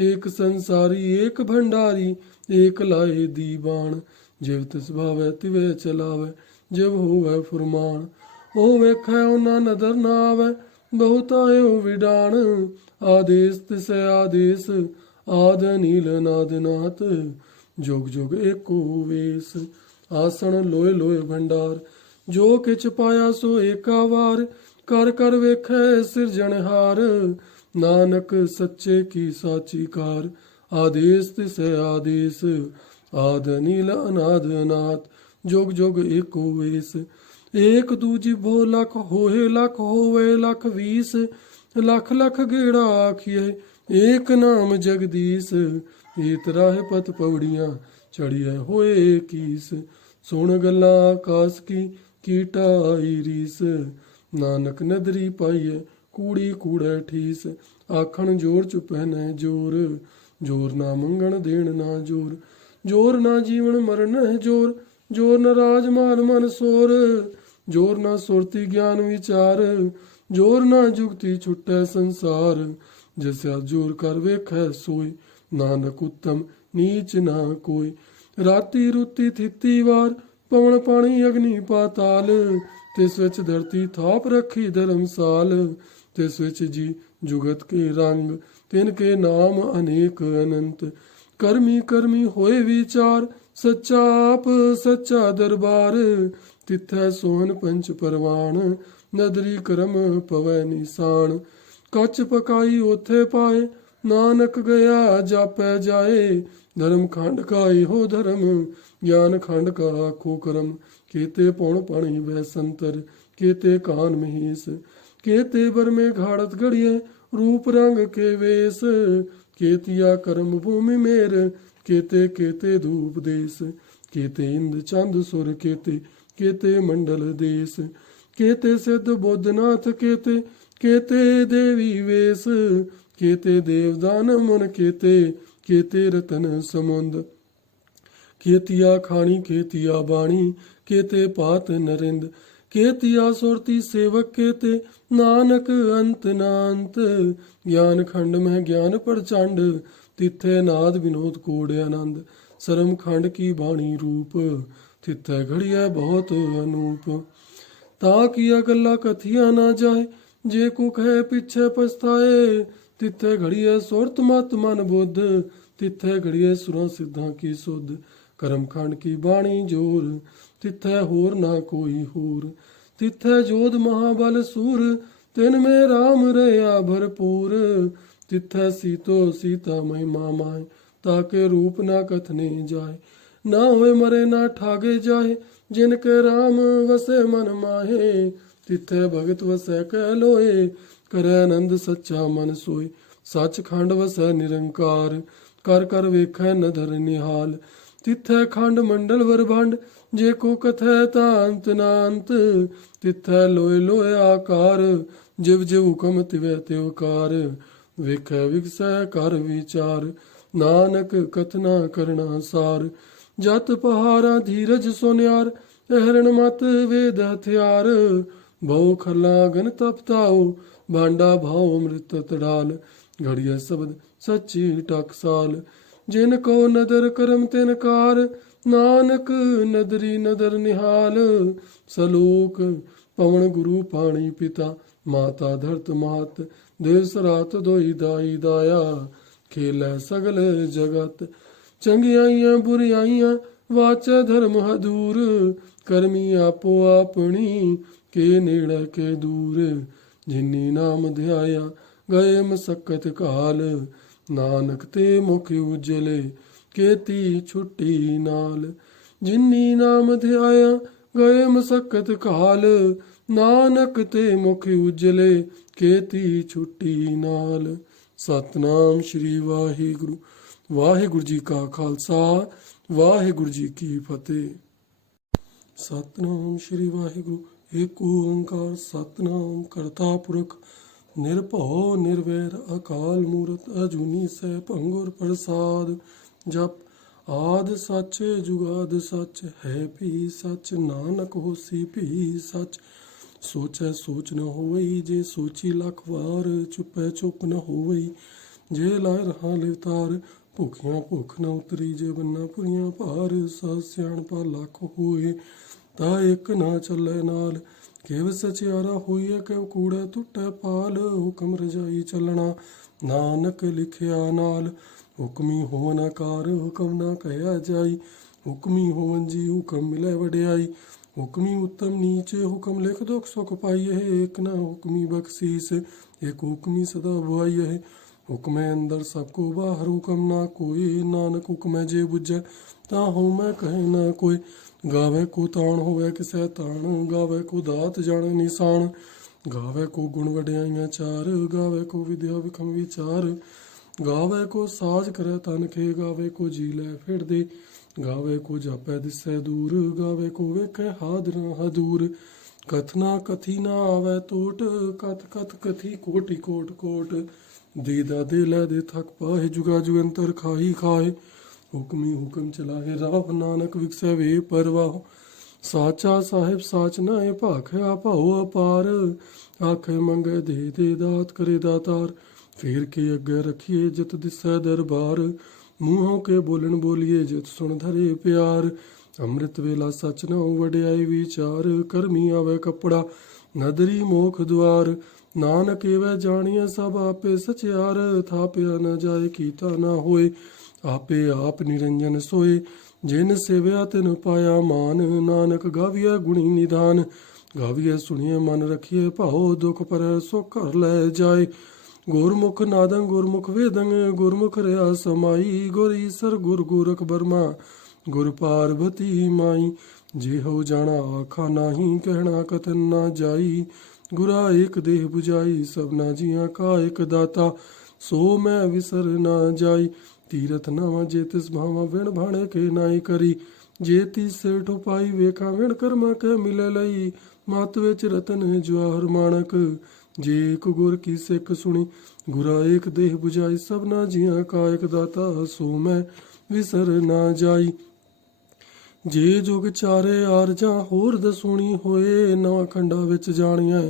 एक संसारी एक भंडारी, एक लाए दीवान। जिव तिस भावै तिवे चलावै, जिव होवै फुरमान। ओ वेखै ओना नदर ना आवै, बहुत आयो विडान। आदेश तिस है आदेश, आद अनिल अनाद नाथ। जोग जोग एको वेश। आसन लोय लोय भंडार, जो किछ पाया सो एका वार। कर कर वेखै सिरजनहार, नानक सच्चे की साची कार। आदेश तिस है आदेश, आद अनिल अनाद अनाथ। जोग जोग एको वेश। एक दूजी भो लख होए लख होवे लख 20। लख लख गेड़ा आखिए, एक नाम जगदीश। इत राह पत पौड़ियां, चढ़िए होए कीस। सुन गल्ला आकाश की टाई रीस। नानक नदरी पाइए, कूड़ी कूड़े ठीस। आखण जोर चुपहने जोर, जोर ना मंगण देण ना जोर। जोर ना जीवन मरण है जोर, जोर न राज माल मन सोर। जोर ना सुरती ज्ञान विचार, जोर ना जुगती छुट्टै संसार। जैसा जोर कर वेखै सोई, नानक उत्तम नीच ना कोई। राती रुती थिती वार, पवन पानी अग्नि पाताल। तिस विच धरती थाप रखी धर्मसाल। तिस विच जी जुगत के रंग, तिनके नाम अनेक अनंत। करमी करमी होए विचार, सच्चा आप सच्चा दरबार। तिथै सोहन पंच परवान, नदरी करम पवै निशान। कच पकाई ओथे पाए, नानक गया जापै जाए। धर्म खंड का इहो धर्म, ज्ञान खंड का आखो करम। केते पौण पाणी वह संतर, केते कान महीस। केते बर में घाड़त घड़िए, रूप रंग के वेश। केतिया कर्म भूमि मेर, केते केते धूप देश। केते इंद्र चंद सुर, केते केते मंडल देश। केते सिद्ध बोधनाथ, केते केते देवी वेश। केते देवदान मन, केते केते रतन समुंद। केतिया खाणी केतिया बाणी, केते पात नरिंद। केतिया सुरती सेवक, केते नानक अंत नांत। ज्ञान खंड में ज्ञान प्रचंड, तिथे नाद विनोद कोड आनंद। शर्म खंड की बाणी रूप, तिथे घड़िया बहुत अनूप। ता किया गल्ला कथिया ना जाए, जे को कहे पीछे पछताए। तिथे घड़िए सुरत मत मन बुद्ध, तिथे घड़िए सुरा सिद्धा की सुध। करम खंड की बाणी जोर, तिथे होर ना कोई होर। तिथे जोध महाबल सूर, तिन में राम रया भरपूर। तिथे सीतो सीता महिमा माय, ताके रूप ना कथने जाए। ना होए मरे ना ठागे जाए, जिनके राम वसे मन माहे। तिथे भगत वसै कह लोए, करे आनंद सच्चा मन सोए। सच खंड वसै निरंकार, कर कर वेखै नधर निहाल। तिथे खंड मंडल वरभंड, जे को कथै तांत नांत। तिथे लोए लोए आकार, जिव जिव हुकम तिवै त्योकार। वेखै विगसै कर विचार, नानक कथना करना सार। जत पहारा धीरज सोन्यार, अहरण मत वेद हथियार। बहु खला गन तपताओ, भांडा भाव अमृत तड़ाल। घड़िया शब्द सच्ची टकसाल, जिन को नदर करम तिन कार। नानक नदरी नदर निहाल। सलोक पवन गुरु पाणी पिता, माता धरत मात। देव सरात दोई दाई दाया, खेलै सगल जगत। चंगियाइयां बुरियाइयां, वाचा धर्म हदूर। करमी आपो आपनी, के नेड़े के दूर। जिन्नी नाम ध्याया, गए मसक्कत काल। नानक ते मुख उजले, केती छुट्टी नाल। जिन्नी नाम ध्याया, गए मसक्कत काल। नानक ते मुख उजले, केती छुट्टी नाल। सतनाम श्री वाहिगुरु। वाहिगुरु जी का खालसा, वाहिगुरु जी की फतेह। सतनाम श्री वाहिगुरु। एक ओंकार सतनाम करता पुरख, निरभਉ निर्वैर अकाल मूरत। अजूनी सैभं गुर प्रसाद। जप आद सच जुगाद सच, है भी सच। नानक होसी भी सच। सोचै सोच न होवई, जे सोची लख वार। चुपै चुप न होवई, जे लाए रहा लिवतार। भुखियां भुख न उतरी, जे बन्ना पुरियां भार। सह सियाणपा लख होए, ता एक ना चलै नाल। केव सचियारा होइए, केव कूड़ै टुटै पाल। हुक्म रजाई चलना, नानक लिखिया नाल। हुक्मी होवन आकार, हुक्म ना कहया जाई। हुक्मी होवन जी, हुक्म मिलै वड्याई। हुक्मी उत्तम नीच, हुक्म लिख दुख सुख पाइए। एक ना हुक्मी बख्शीस, एक हुक्मी सदा बुआई है। हुक्मै अंदर सबको बाहर, हुक्म ना कोई। नानक हुक्मै जे बुझै, ताहू मैं कहे ना कोई। गावे को ताण होवे किसै ताण, गावे को दात जाने निशान। गावे को गुण वड्याइयां चार, गावे को विद्या विखम विचार। गावे को साज करे तन खे, गावे को जी लै फिर दे। गावे को जापै दिसै दूर, गावे को वेखै हादर हदूर। कथना कथी ना आवे टोट, कथ कथ कथी कोटि कोट कोट। दीदा दे लै दे थक पाहे, जुगा जुगंतर खाही खाए। हुक्मी हुक्म चलाहे राह, नानक विकसै वे परवाह। साचा साहिब साच नाए, भाखे भाओ अपार। आखे मंगे दे दे दात, करे दातार। फेर के अगे रखिए, जित दिसै दरबार। मूहों के बोलन बोलिए, जित सुन धरे प्यार। अमृत वेला सच न वड्याई विचार। करमी आवे कपड़ा, नदरी मोख द्वार। नानक एवै जानिए सब आपे सचियार। थापिया न जाए, कीता न होए। आपे आप निरंजन सोए, जिन सेव्या तिन पाया मान। नानक गाविया गुणी निधान, गाविया सुनिए मन रखिए भाओ। दुख पर सुख घर लै जाए, ਗੁਰਮੁਖ ਨਾਦੰ ਗੁਰਮੁਖ ਵੇਦੰ ਗੁਰਮੁਖ ਰਿਆ ਸਮਾਈ ਗੁਰ ਈਸਰ ਗੁਰ ਗੋਰਖ ਬਰਮਾ ਗੁਰ ਪਾਰਬਤੀ ਮਾਈ। ਜਿਹੋ ਜਾਣਾ ਆਖਾ ਨਾਹੀ ਕਹਿਣਾ ਕਤਨ ਨਾ ਜਾਈ ਗੁਰਾ ਏਕ ਦੇਹ 부ਜਾਈ ਸਭਨਾ ਜੀਆਂ ਕਾ ਏਕ ਦਾਤਾ ਸੋ ਮੈਂ ਵਿਸਰ ਨਾ ਜਾਈ। ਤੀਰਥ ਨਾਵਾਂ ਜੇ ਤਿਸ ਭਾਵਾਂ ਵਿਣ ਭਾਣੇ ਕੇ ਨਾਈ ਕਰੀ ਜੇ ਤੀਸੇ ਠੁਪਾਈ ਵੇਖਾਂ ਵਿਣ ਕਰਮਾ ਕੇ ਮਿਲੇ ਲਈ ਮਤ ਵਿੱਚ ਰਤਨ ਜਵਾਹਰ ਮਾਣਕ ਜੇ ਇੱਕ ਗੁਰ ਕੀ ਸਿੱਖ ਸੁਣੀ ਗੁਰਾ ਏਕ ਦੇਹ 부ਜਾਈ ਸਭਨਾ ਜੀਆਂ ਕਾ ਏਕ ਦਾਤਾ ਸੋ ਮੈਂ ਵਿਸਰ ਨਾ ਜਾਈ। ਜੇ ਜੁਗ ਚਾਰੇ ਆਰਜਾਂ ਹੋਰ ਦਸੂਣੀ ਹੋਏ ਨਵਾਂ ਖੰਡਾ ਵਿੱਚ ਜਾਣੀਆਂ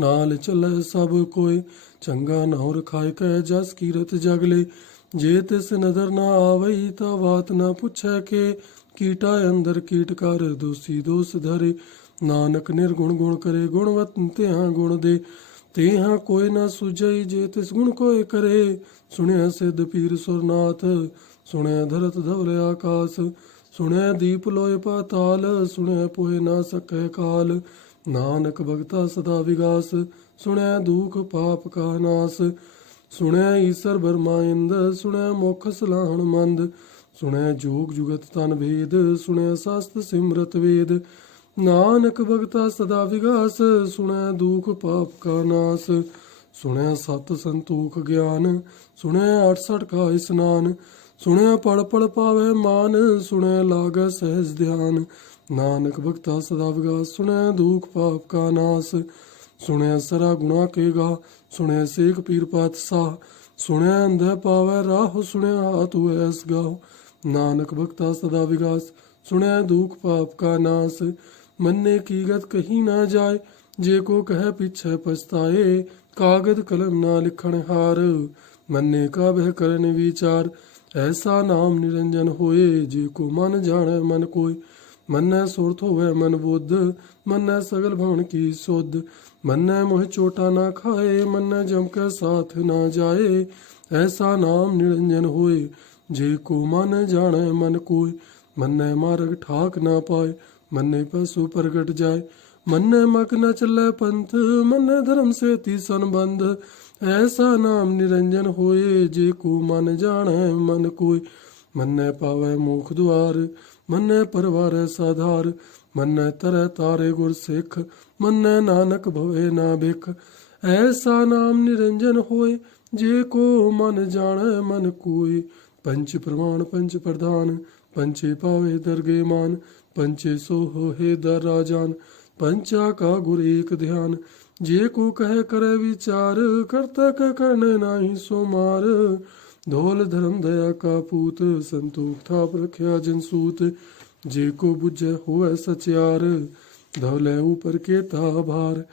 ਨਾਲ ਚੱਲੇ ਸਭ ਕੋਏ ਚੰਗਾ ਨਾਉ ਰਖਾਇ ਕੈ ਜਸ ਕੀਰਤ ਜਗਲੇ ਜੇ ਤਿਸ ਨਜ਼ਰ ਨਾ ਆਵਈ ਤਾਂ ਬਾਤ ਨਾ ਪੁੱਛੈ ਕੇ ਕੀਟਾ ਅੰਦਰ ਕੀਟ ਕਰ ਦੋਸੀ ਦੋਸ ਧਰੇ ਨਾਨਕ ਨਿਰਗੁਣ ਗੁਣ ਕਰੇ ਗੁਣਵਤ ਤਿਹਾਂ ਗੁਣ ਦੇ ਤੇਹਾਂ ਕੋਈ ਨਾ ਸੁਝਈ ਜੇ ਤਿਸ ਗੁਣ ਕੋਇ ਕਰੇ। ਸੁਣਿਆ ਸਿੱਧ ਪੀਰ ਸੁਰਨਾਥ ਸੁਣਿਆ ਧਰਤ ਧਵਲ ਆਕਾਸ ਸੁਣਿਆ ਦੀਪ ਲੋਏ ਪਾਤਾਲ ਸੁਣਿਆ ਪੋਹਿ ਨਾ ਸਕੈ ਕਾਲ ਨਾਨਕ ਭਗਤਾ ਸਦਾ ਵਿਗਾਸ ਸੁਣਿਆ ਦੁਖ ਪਾਪ ਕਾ ਨਾਸ ਸੁਣਿਆ ਈਸਰ ਬਰਮਾ ਇੰਦ ਸੁਣਿਆ ਮੁਖ ਸਲਾਹਣ ਮੰਦ ਸੁਣਿਆ ਜੋਗ ਜੁਗਤ ਤਨ ਭੇਦ ਸੁਣਿਆ ਸਸਤ ਸਿਮਰਤ ਵੇਦ ਨਾਨਕ ਭਗਤਾ ਸਦਾ ਵਿਗਾਸ ਸੁਣਿਆ ਦੁਖ ਪਾਪ ਕਾ ਨਾਸ ਸੁਣਿਆ ਸਤ ਸੰਤੋਖ ਗਿਆਨ ਸੁਣਿਆ 68 ਕਾ ਇਸਨਾਨ ਸੁਣਿਆ ਪੜ ਪੜ ਪਾਵੇ ਮਾਨ ਸੁਣਿਆ ਲਾਗੈ ਸਹਿਜ ਧਿਆਨ ਨਾਨਕ ਭਗਤਾ ਸਦਾ ਵਿਗਾਸ ਸੁਣਿਆ ਦੁਖ ਪਾਪ ਕਾ ਨਾਸ ਸੁਣਿਆ ਸਰਾ ਗੁਣਾ ਕੇ ਗਾ ਸੁਣਿਆ ਸੇਖ ਪੀਰ ਪਾਤਸ਼ਾਹ ਸੁਣਿਆ ਅੰਧੇ ਪਾਵੇ ਰਾਹ ਸੁਣਿਆ ਹਾਥੂ ਐਸ ਗਾਓ ਨਾਨਕ ਭਗਤਾ ਸਦਾ ਵਿਗਾਸ ਸੁਣਿਆ ਦੁਖ ਪਾਪ ਕਾ ਨਾਸ ਮੰਨੇ ਕੀ ਗਤ ਕਹੀ ਨਾ ਜਾਏ ਜੇ ਕੋ ਕਹੈ ਪਿਛੈ ਪਛਤਾਏ ਕਾਗਦ ਕਲਮ ਨਾ ਲਿਖਣ ਹਾਰ ਮੰਨੇ ਕਾ ਬਹਿ ਕਰਨ ਵਿਚਾਰ ਐਸਾ ਨਾਮ ਨਿਰੰਜਨ ਹੋਏ ਜੇ ਕੋ ਮਨ ਜਾਣੈ ਮਨ ਕੋਈ ਮੰਨੈ ਸੁਰਤ ਹੋਵੇ ਮਨ ਬੁੱਧ ਮੰਨੈ ਸਗਲ ਭਵਨ ਕੀ ਸੁਧ ਮੰਨੈ ਮੋਹ ਚੋਟਾ ਨਾ ਖਾਏ ਮੰਨੈ ਜਮ ਕੈ ਸਾਥ ਨਾ ਜਾਏ ਐਸਾ ਨਾਮ ਨਿਰੰਜਨ ਹੋਏ ਜੇ ਕੋ ਮਨ ਜਾਣੈ ਮਨ ਕੋਈ ਮੰਨੈ ਮਾਰਗ ਠਾਕ ਨਾ ਪਾਏ ਮੰਨੇ ਪਸੂ ਪ੍ਰਗਟ ਜਾਏ ਮੰਨੈ ਮਕ ਨ ਚੱਲੇ ਪੰਥ ਮੰਨੈ ਧਰਮ ਸੇਤੀ ਸੰਬੰਧ ਐਸਾ ਨਾਮ ਨਿਰੰਜਨ ਹੋਏ ਜੇ ਕੋ ਮਨ ਜਾਣੈ ਮਨ ਕੋਈ ਮੰਨੈ ਪਾਵੈ ਮੋਖ ਦੁਆਰ ਮੰਨੈ ਪਰਵਾਰੈ ਸਾਧਾਰ ਮੰਨੈ ਤਰੈ ਤਾਰੇ ਗੁਰ ਸਿੱਖ ਮੰਨੈ ਨਾਨਕ ਭਵੇ ਨਾ ਬਿਖ ਐਸਾ ਨਾਮ ਨਿਰੰਜਨ ਹੋਏ ਜੇ ਕੋ ਮਨ ਜਾਣੈ ਮਨ ਕੋਈ ਪੰਚ ਪ੍ਰਮਾਣ ਪੰਚ ਪ੍ਰਧਾਨ ਪੰਚੇ ਪਾਵੇ ਦਰਗੇ ਮਾਨ ਪੰਚੇ ਸੋ ਹੋਏ ਦਰ ਰਾਜਾਨ ਪੰਚਾ ਕਾ ਗੁਰ ਏਕ ਧਿਆਨ ਜੇ ਕੋ ਕਹਿ ਕਰੇ ਵਿਚਾਰ ਕਰਤਾ ਕੈ ਕਰਨੇ ਨਾਹੀ ਸੋ ਮਾਰ ਧੋਲ ਧਰਮ ਦਇਆ ਕਾ ਪੂਤ ਸੰਤੋਖ ਥਾਪ ਰਖਿਆ ਜਨ ਸੂਤ ਜੇ ਕੋ ਬੁਝੈ ਹੋਏ ਸਚਿਆਰ ਧਵਲੇ ਉਪਰ ਕੇ ਤਾ ਭਾਰ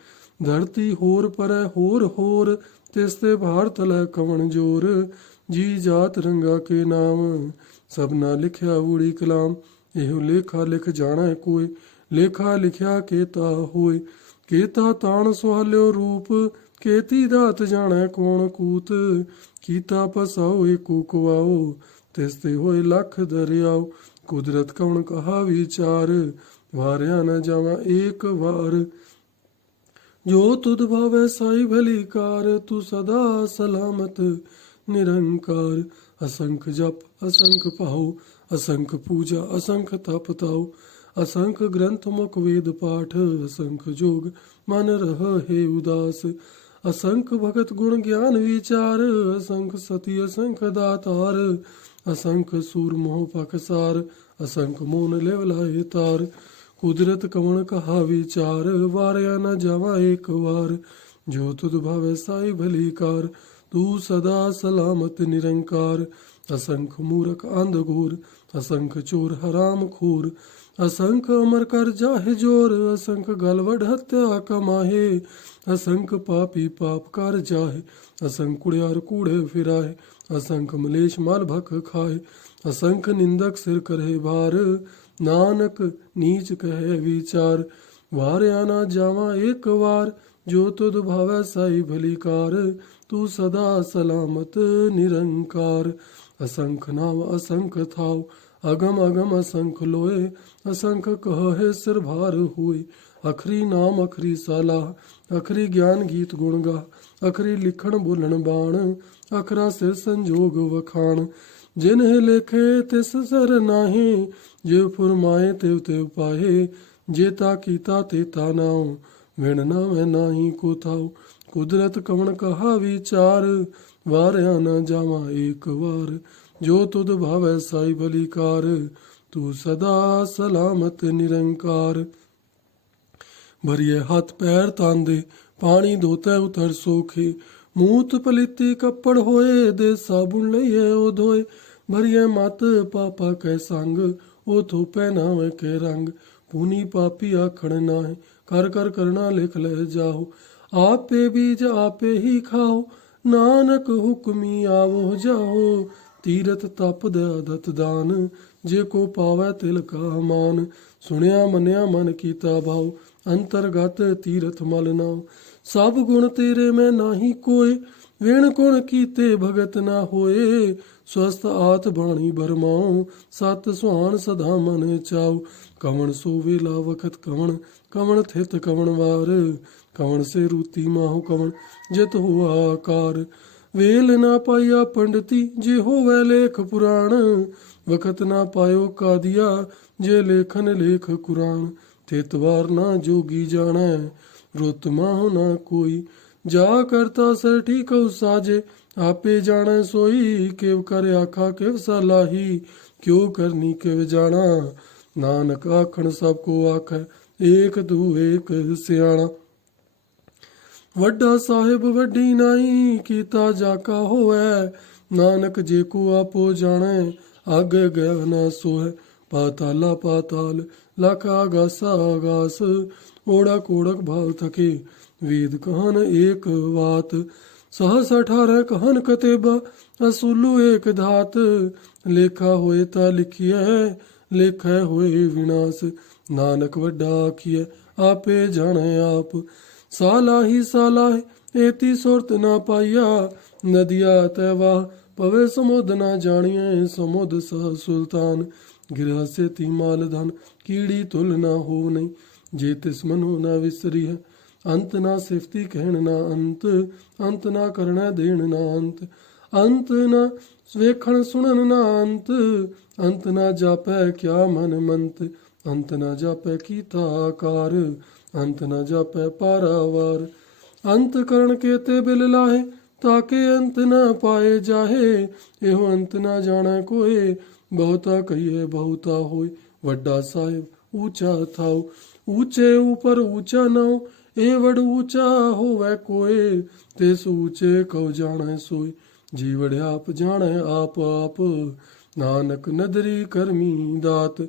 ਧਰਤੀ ਹੋਰ ਪਰੈ ਹੋਰ ਹੋਰ ਤਿਸ ਤੇ ਭਾਰ ਤਲੈ ਕਵਣ ਜੋਰ ਜੀ ਜਾਤ ਰੰਗਾ ਕੇ ਨਾਮ ਸਭਨਾ ਲਿਖਿਆ ਊੜੀ ਕਲਾਮ ਇਹੋ ਲੇਖਾ ਲਿਖ ਜਾਣੈ ਕੋਈ ਲੇਖਾ ਲਿਖਿਆ ਕੇਤਾ ਹੋਏ ਕੇਤਾ ਤਾਣ ਸੁਹਾਲਿਓ ਰੂਪ ਕੇਤੀ ਦਾਤ ਜਾਣੈ ਕੌਣ ਕੂਤ ਕੀਤਾ ਪਸਾਓ ਏਕੋ ਕੁਆਓ ਤਿਸ ਤੇ ਹੋਏ ਲੱਖ ਦਰਿਆਓ ਕੁਦਰਤ ਕੌਣ ਕਹਾ ਵਿਚਾਰ ਵਾਰਿਆ ਨ ਜਾਵਾਂ ਏਕ ਵਾਰ ਜੋ ਤੁਧ ਭਾਵੈ ਸਾਈ ਭਲੀ ਕਾਰ ਤੂੰ ਸਦਾ ਸਲਾਮਤ ਨਿਰੰਕਾਰ असंख जप असंख पाओ असंख पूजा असंख तप ताओ असंख ग्रंथ मुख वेद पाठ असंख जोग मन रह हे उदास असंख भगत गुण ज्ञान विचार असंख सती असंख दातार असंख सूर मोह पकसार असंख मोन लेवलाए तार कुदरत कवण कहा विचार वारया न जावा एक वार जो तुद भावे साई भली कार तू सदा सलामत निरंकार असंख मूरख अंधघोर असंख चोर हराम खोर असंख अमर कर जाहे जोर असंख गलवड हत्या कमाहे असंख पापी पाप कर जाहे असंख कुड़ियार कूड़े फिराए असंख मलेश माल भख खाए असंख निंदक सिर करे भार नानक नीच कहे विचार वारया ना जावा एक वार जो तुद भावै साई भली कार तू सदा सलामत निरंकार असंख नाम असंख थाव अगम अगम असंख लोए असंख कहे सिर भार हुए ਅਖਰੀ ਨਾਮ ਅਖਰੀ ਸਲਾਹ, ਅਖਰੀ ਗਿਆਨ ਗੀਤ ਗੁਣ ਗਾ, ਅਖਰੀ ਲਿਖਣ ਬੋਲਣ ਬਾਣ, ਅਖਰਾ ਸਿਰ ਸੰਜੋਗ ਵਖਾਣ। ਜਿਨਹਿ ਲੇਖੇ ਤਿਸ ਸਰ ਨਾਹੀਂ, ਜਿਵ ਫੁਰਮਾਏ ਤਿਵ ਤਿਵ ਪਾਹੇ। ਜੇਤਾ ਕੀਤਾ ਤੇਤਾ ਨਾਉ, ਵਿਣ ਨਾਵੇਂ ਨਾਹੀ ਕੋ ਥਾਉ। ਕੁਦਰਤ ਕਵਣ ਕਹਾ ਵਿਚਾਰ, ਵਾਰਿਆ ਨ ਜਾਵਾਂ ਏਕ ਵਾਰ। ਜੋ ਤੁਧ ਭਾਵੈ ਸਾਈ ਬਲੀਕਾਰ, ਤੂੰ ਸਦਾ ਸਲਾਮਤ ਨਿਰੰਕਾਰ। ਭਰੀਏ ਹੱਥ ਪੈਰ ਤਾਂਦੇ, ਪਾਣੀ ਧੋਤੈ ਉਤਰ ਸੋਖੇ। ਮੂਤ ਪਲੀਤੀ ਕੱਪੜ ਹੋਏ, ਦੇ ਸਾਬੁਨ ਲਈਏ ਉਹ ਧੋਏ। ਭਰੀਏ ਮਤ ਪਾਪਾ ਕੈ ਸੰਗ, ਉਹ ਥੋਪੈ ਨਾਵੇਂ ਕੇ ਰੰਗ। ਪੁਨੀ ਪਾਪੀ ਆਖਣ ਨਾਹੀਂ, ਕਰ ਕਰ ਕਰਣਾ ਲਿਖ ਲੈ ਜਾਓ। ਆਪੇ ਬੀਜ ਆਪੇ ਹੀ ਖਾਓ, ਨਾਨਕ ਹੁਕਮੀ ਆਵੋ ਜਾਓ। ਤੀਰਥ ਤਪ ਦਤ ਦਾਨ, ਜੇ ਕੋ ਪਾਵੈ ਤਿਲ ਕਾ ਮਾਨ। ਸੁਣਿਆ ਮੰਨਿਆ ਮਨ ਕੀਤਾ ਭਾਉ, ਅੰਤਰਗਤ ਤੀਰਥ ਮਲ ਨਾਉ। ਸਭ ਗੁਣ ਤੇਰੇ ਮੈਂ ਨਾਹੀ ਕੋਏ, ਵਿਣ ਗੁਣ ਕੀਤੇ ਭਗਤ ਨਾ ਹੋਏ। ਸਵਸਤ ਆਤ ਬਾਣੀ ਬਰਮਾਉ, ਸਤ ਸੁਹਾਣ ਸਦਾ ਮਨ ਚਾਉ। ਕਵਣ ਸੋ ਵੇਲਾ ਵਖਤ ਕਵਣ, ਕਵਣ ਥਿਤ ਕਵਣ ਵਾਰ। ਕਵਣ ਸੇ ਰੂਤੀ ਮਾਹੁ ਕਵਣ, ਜਿਤ ਹੁਆ ਆਕਾਰ। ਵੇਲ ਨਾ ਪਾਈਆ ਪੰਡਤੀ, ਜੇ ਹੋਵੈ ਲੇਖ ਪੁਰਾਣ। ਵਖਤ ਨਾ ਪਾਇਓ ਕਾਦੀਆ, ਜੇ ਲੇਖਨ ਲੇਖ ਕੁਰਾਨ। ਥਿਤ ਵਾਰ ਨਾ ਜੋਗੀ ਜਾਣੈ, ਰੁੱਤ ਮਾਹੁ ਨਾ ਕੋਈ। ਜਾ ਕਰਤਾ ਸਰ ਠੀਕਉ ਸਾਜੇ, ਆਪੇ ਜਾਣੈ ਸੋਈ। ਕਿਵ ਕਰ ਆਖਾ ਕਿਵ ਸਲਾਹੀ, ਕਿਉ ਕਰਨੀ ਕਿਵ ਜਾਣਾ। ਨਾਨਕ ਆਖਣ ਸਭ ਕੋ ਆਖੈ, ਏਕ ਤੂ ਏਕ ਸਿਆਣਾ। ਵੱਡਾ ਸਾਹਿਬ ਵੱਡੀ ਨਾਈ, ਕੀਤਾ ਜਾਕਾ ਹੋਵੈ। ਨਾਨਕ ਜੇ ਕੋ ਆਪੋ ਜਾਣੈ, ਆਗੇ ਗਿਆ ਨਾ ਸੋਹੈ। ਪਾਤਾਲਾ ਪਾਤਾਲ, ਲਖ ਆਗਾਸਾ ਆਗਾਸ। ਓੜਕ ਓੜਕ ਭਾਵ ਥਕੇ, ਵੇਦ ਕਹਨ ਏਕ ਵਾਤ। सहस 18 कहन कतेबा, असुलु एक धात। लेखा होए ता लिखिए, लेखै होए विनाश। नानक वड्डा आखिए, आपे जाने आप। सालाही सालाह, एती सुरत ना पाइया। नदिया तैवाह, पवे समुद ना जानिए। समुद सह सुल्तान, गिरह से ती माल धन। कीड़ी तुल ना हो नहीं, जे तिस मनु ना विसरी है। अंत ना सिफती कहण ना अंत, अंत ना करना देण ना अंत। अंत ना ਵੇਖਣ ਸੁਣਨ ਨਾ ਅੰਤ, ਅੰਤ ਨਾ ਜਾਪੈ ਕਿਆ ਮਨ ਮੰਤ। ਅੰਤ ਨਾ ਜਾਪੈ ਕੀਤਾ ਆਕਾਰ, ਅੰਤ ਨਾ ਜਾਪੈ ਪਾਰਾਵਾਰ। ਅੰਤ ਕਰਨ ਕੇਤੇ ਬਿਲ ਲਾਹੇ, ਤਾਕੇ ਅੰਤ ਨਾ ਪਾਏ ਜਾਹੇ। ਇਹੋ ਅੰਤ ਨਾ ਜਾਣੈ ਕੋਏ, ਬਹੁਤਾ ਕਹੀਏ ਬਹੁਤਾ ਹੋਏ। ਵੱਡਾ ਸਾਹਿਬ ਊਚਾ ਥਾਉ, ਊਚੇ ਉਪਰ ਊਚਾ ਨਾਉ। ਇਹ ਵਡ ਊਚਾ ਹੋਵੈ ਕੋਏ, ਤਿਸ ਊਚੇ ਕਉ ਜਾਣੈ ਸੋਏ। ਜੀਵੜ ਆਪ ਜਾਣੈ ਆਪ ਆਪ, ਨਾਨਕ ਨਦਰੀ ਕਰਮੀ ਦਾਤ।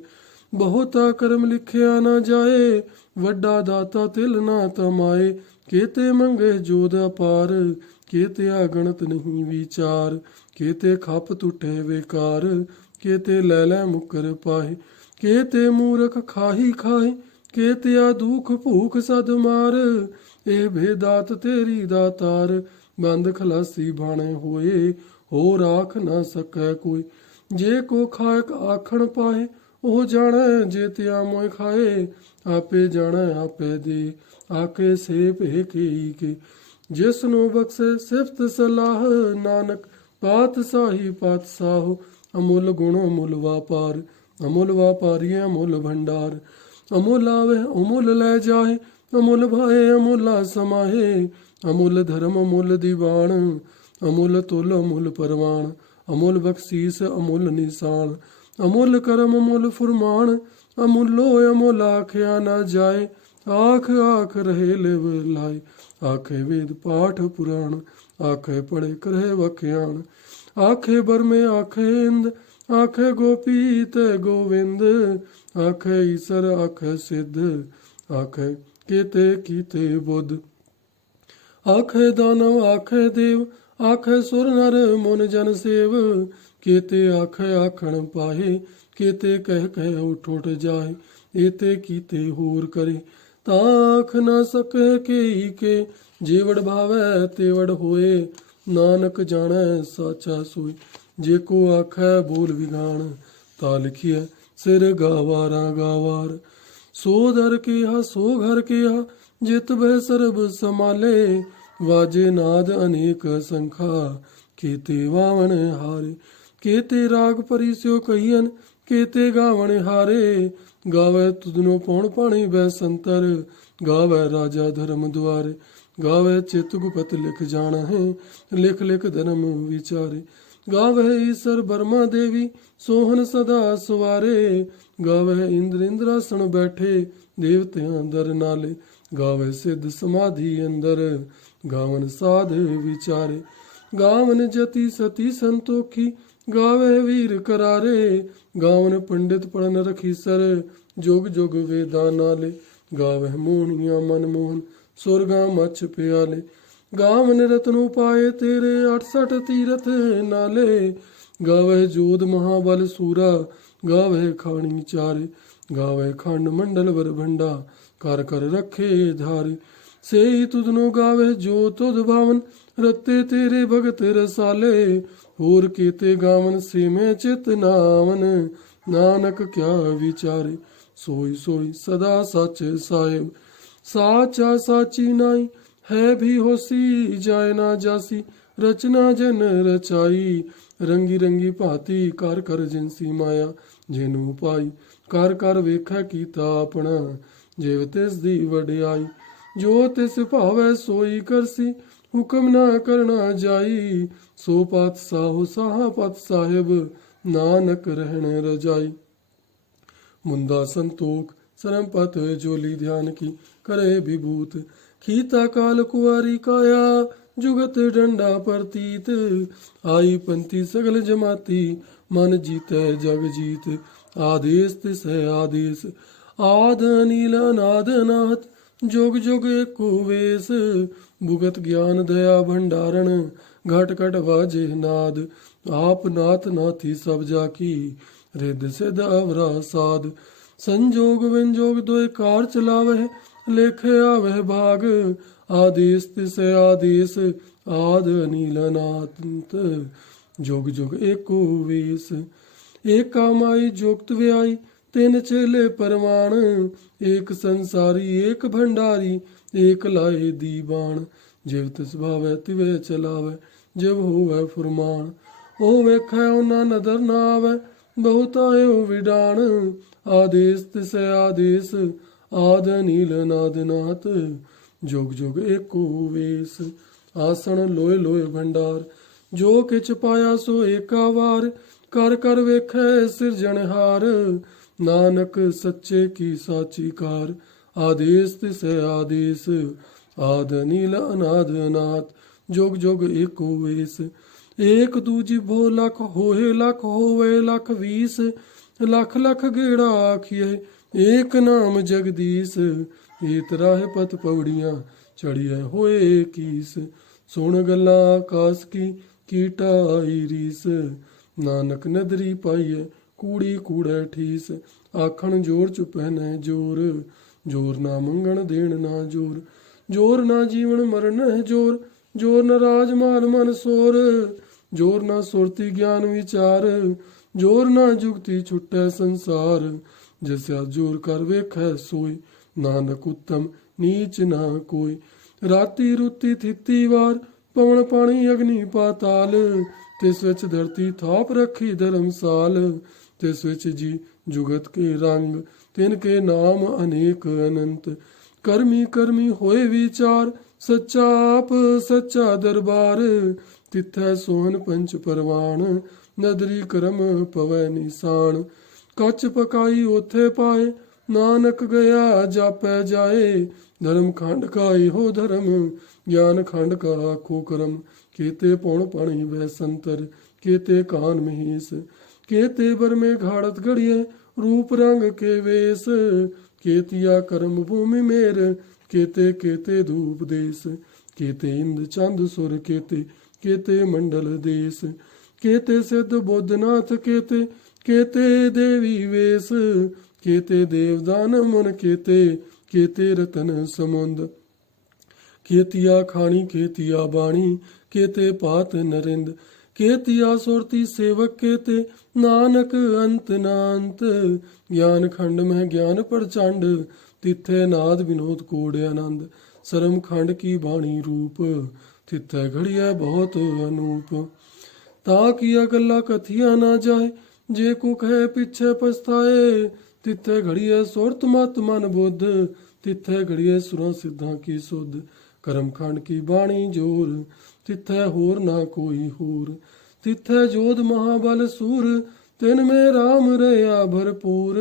ਬਹੁਤਾ ਕਰਮ ਲਿਖਿਆ ਨਾ ਜਾਏ, ਵੱਡਾ ਦਾਤਾ ਤਿਲ ਨਾ ਤਮਾਏ। ਕੇਤੇ ਮੰਗੇ ਜੋਦ ਅਪਾਰ, ਕੇਤੇ ਆਗਣਤ ਨਹੀਂ ਵਿਚਾਰ। ਕੇਤੇ ਖਪ ਟੁੱਟੇ ਵੇਕਾਰ, ਕੇਤੇ ਲੈ ਲੈ ਮੁਕਰ ਪਾਹੇ। ਕੇਤੇ ਮੂਰਖ ਖਾਹੀ ਖਾਹੇ, ਕੇਤਿਆ ਦੁਖ ਭੂਖ ਸਦ ਮਾਰ। ਇਹ ਭੇਦਾਤ ਤੇਰੀ ਦਾਤਾਰ, ਬੰਦ ਖਲਾਸੀ ਬਾਣੇ ਹੋਏ। ਹੋ ਰਾਖ ਨਾ ਸਕੈ ਕੋਈ, ਜੇ ਕੋ ਖਾਇਕ ਆਖਣ ਪਾਏ। ਉਹ ਜਾਣੈ ਜੇ ਤਿਆ ਮੋਇ ਖਾਏ, ਆਪੇ ਜਾਣੈ ਆਪੇ ਦੇ। ਆਕੇ ਸੇ ਭੇ ਕੇ ਕੇ, ਜਿਸ ਨੂੰ ਬਖਸ਼ੇ ਸਿਫਤ ਸਲਾਹ। ਨਾਨਕ ਪਾਤਸ਼ਾਹੀ ਪਾਤਸ਼ਾਹ, ਅਮੁੱਲ ਗੁਣ ਅਮੁੱਲ ਵਾਪਾਰ। ਅਮੁੱਲ ਵਾਪਾਰੀ ਅਮੁੱਲ ਭੰਡਾਰ। ਅਮੁੱਲ ਆਵੇ ਅਮੁੱਲ ਲੈ ਜਾਏ, ਅਮੁੱਲ ਭਾਏ ਅਮੁੱਲਾ ਸਮਾਹੇ। ਅਮੁੱਲ ਧਰਮ ਅਮੁੱਲ ਦੀਵਾਨ, ਅਮੁੱਲ ਤੁਲ ਅਮੁੱਲ ਪਰਵਾਨ। ਅਮੁੱਲ ਬਖਸ਼ੀਸ ਅਮੁੱਲ ਨਿਸ਼ਾਨ, ਅਮੁੱਲ ਕਰਮ ਅਮੁੱਲ ਫੁਰਮਾਨ। ਅਮੁੱਲੋ ਅਮੁੱਲ ਆਖਿਆ ਨਾ ਜਾਏ, ਆਖ ਆਖ ਰਹੇ ਲਿਵ ਲਾਏ। ਆਖੇ ਵੇਦ ਪਾਠ ਪੁਰਾਣ, ਆਖੇ ਪੜੇ ਕਰਹਿ ਵਖਿਆਣ। ਆਖੇ ਬਰਮੇ ਆਖੇ ਇੰਦ, ਆਖੇ ਗੋਪੀ ਤੇ ਗੋਵਿੰਦ। ਆਖੇ ਈਸਰ ਆਖੇ ਸਿੱਧ, ਆਖੇ ਕੀਤੇ ਕੀਤੇ ਬੁੱਧ। ਆਖੇ ਦਾਨਵ ਆਖੇ ਦੇਵ, ਆਖੇ ਸੁਰ ਨਰ ਮੁਨ ਜਨ ਸੇਵ। ਕੀਤੇ ਆਖੇ ਆਖਣ ਪਾਹੇ, ਕੀਤੇ ਕਹਿ ਕਹਿ ਉਠ ਉਠ ਜਾਏ। ਏਤੇ ਕੀਤੇ ਹੋਰ ਕਰੇ, ਤਾਂ ਆਖ ਨਾ ਸਕੇ ਕੇਈ ਕੇ। ਜੀਵੜ ਭਾਵੈ ਤੇਵੜ ਹੋਏ, ਨਾਨਕ ਜਾਣੈ ਸਾਚਾ ਸੋਏ। ਜੇ ਕੋ ਆਖੈ ਬੋਲ ਵਿਗਾਣ, ਤਾ ਲਿਖੀਐ ਸਿਰ ਗਾਵਾਰਾ ਗਾਵਾਰ। सो दर केहा सो घर केहा जित बह सरब समाले वाजे नाद अनेक संखा केते वावण हारे केते राग परिस्यो कहियन केते गावण हारे गावे तुदनो पौण पाणी बैसंतर गावे राजा धर्म द्वारे गावे चित गुपत लिख जान है लिख लिख धर्म विचारे गावे ईश्वर बर्मा देवी सोहन सदा सवारे गावे इंद्र इंद्रासन बैठे देवतियां दर नाले गावे सिद्ध समाधि अंदर गावन साध विचारे गावन जति सती संतोखी गावे वीर करारे गावन पंडित पढ़न रखी सर जोग जोग वेदा नाले गावे मोहनिया मनमोहन सुरगा मच्छ प्याले गावन रत्न पाए तेरे 68 तीरथ नाले गावे जोध महाबल सूरा गावे खानी चारे गावे खंड मंडल वर भंडा कर कर रखे धारे से तुदनो गावे जो तुद भावन रत्ते तेरे भगत रसाले होर केते गावन से मैं चित नावन नानक क्या विचारे सोई सोई सदा सच साहेब साचा साची नाई है भी होसी जाए ना जासी रचना जन रचाई रंगी रंगी भांति कर कर जिनसी माया जिनू पाई कर कर वेखै कीता अपना जिव तिस दी वडियाई जो तिस भावै सोई करसी हुक्म ना करना जाई सो पत साहु साहा पत साहिब नानक रहन रजाई मुंदा संतोख सरमपत जोली ध्यान की करे विभूत खीता काल कुआरी काया जुगत डंडा प्रतीत आई पंथी सगल जमाती मन जीतै जग जीत आदेश तिस है आदेश आद अनिल अनाद अनाहत जोग जोग एको वेश भुगत ज्ञान दया भंडारण घट घट वाजे नाद आप नाथ नाथी सब जाकी रिद सिद्ध अवरा साध संजोग विंजोग दोय कार चलावह लेखे आवह भाग आदेश तिस आदेश आद अनिलनाथ जोग जोग एको वेश एका माई जोगत व्याई तिन चेले परवान एक संसारी एक भंडारी एक लाए दीवान जिव तिस भावै तिवे चलावै जब होवै फुरमान ओ वेखै ओना नदर ना आवै बहुत आयो विडान आदेश तिस आदेश आद नील नादनाथ जोग जोग एको वेश आसन लोय लोय भंडार जो किछ पाया सो एका वार कर कर वेखै सिरजनहार नानक सच्चे की साची कार आदेश तिस आदेश आद नील अनाद अनाथ जोग जोग एको वेश एक दूजी भो लख होए लख होवे लख 20 लख लख गेड़ा आखिए एक नाम जगदीश इत राह पत पौड़ियां चढ़िए होए कीस सुन गल्ला आकाश की कीटा आई रीस नानक नदरी पाइए कूड़ी कूड़े ठीस आखण जोर चुपहने जोर जोर ना मंगण देण ना जोर जोर ना जीवन मरण है जोर जोर न राज माल मन सोर जोर ना सुरती ज्ञान विचार जोर ना जुगती छुट्टै संसार जैसा जोर कर वेखै सोई नानक उत्तम नीच ना कोई राती रुती थिती वार पवन पानी अग्नि पाताल तिस विच धरती थाप रखी धर्मसाल तिस विच जी जुगत के रंग तिनके नाम अनेक अनंत कर्मी कर्मी होए विचार सच्चा आप सच्चा दरबार तिथै सोहन पंच परवान नदरी करम पवै निशान कच पकाई ओथे पाए नानक गया जापै जाए धर्म खंड खाई हो धर्म ज्ञान खंड का आखो करम केते पौण पाणी वह संतर केते कान महेश केते बर में घाड़त गड़िए रूप रंग के वेश केतिया कर्म भूमि मेर केते केते धूप देश केते इंद चंद सुर केते केते मंडल देश केते सिद्ध बोधनाथ केते केते देवी वेश केते देवदान मन केते केते रतन समुंद केतिया खानी केतिया बाणी केते पात नरिंद केतिया सुरती सेवक केते नानक अंत नांत। ज्ञान खंड में ज्ञान प्रचंड तिथे नाद विनोद कोड आनंद। सरम खंड की बाणी रूप तिथे घड़िया बहुत अनूप। ता किया गल्ला कथिया ना जाए जे को कहे पिछे पछताए। तिथे घड़िए सुरत मत मन बुद्ध तिथे घड़िए सुरा सिद्धा की सुध। करम खंड की बाणी जोर तिथे होर ना कोई होर। तिथे जोध महाबल सूर तिन में राम रया भरपूर।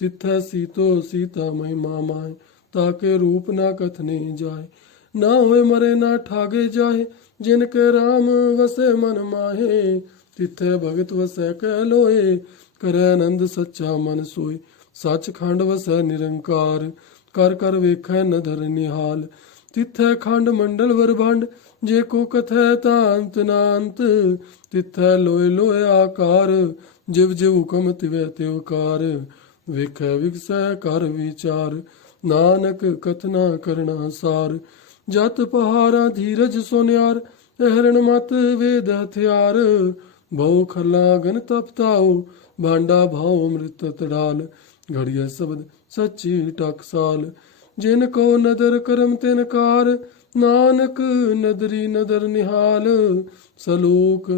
तिथे सीतो सीता महिमा माय ताके रूप ना कथने जाए। ना होए मरे ना ठागे जाए जिनके राम वसे मन माहे। तिथे भगत वसै कह लोए करे आनंद सच्चा मन सोए। सच खंड वसै निरंकार कर कर वेखै नधर निहाल। तिथे खंड मंडल वरभंड जे को कथै तांत नांत। तिथे लोए लोए आकार जिव जिव हुकम तिवै त्योकार। वेखै विगसै कर विचार नानक कथना करना सार। जत पहारा धीरज सोन्यार अहरण मत वेद हथियार। बहु खला गन तपताओ भांडा भाव अमृत तड़ाल। घड़िया शब्द सच्ची टकसाल जिनको नदर करम तिनकार। नानक नदरी नदर निहाल। सलोक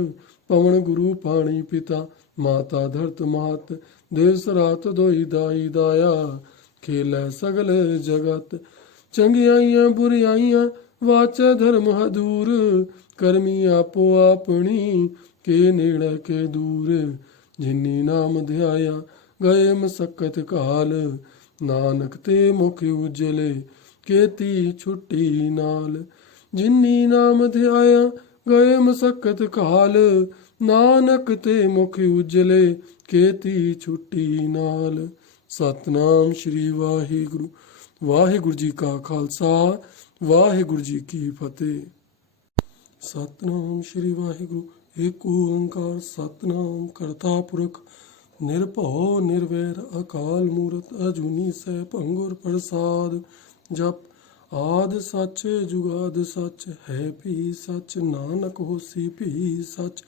पवन गुरु पाणी पिता माता धरत मात। देव सरात दोई दाई दाया खेलै सगल जगत। चंगियाइयां बुरियाइयां वाचा धर्म हदूर। करमी आपो आपनी के नेड़े के दूर। जिन्नी नाम ध्याया गए मसक्कत काल। नानक ते मुख उजले केती छुट्टी नाल। जिन्नी नाम ध्याया गए मसक्कत काल। नानक ते मुख उजले केती छुट्टी नाल। सतनाम श्री वाहिगुरु। वाहिगुरु जी का खालसा वाहिगुरु जी की फतेह। सतनाम श्री वाहिगुरु। एक ओंकार सतनाम करता पुरख निरभਉ निरवैर अकाल मूरत अजूनी सैभं गुर प्रसाद। जप आद सच जुगाद सच है भी सच नानक होसी भी सच।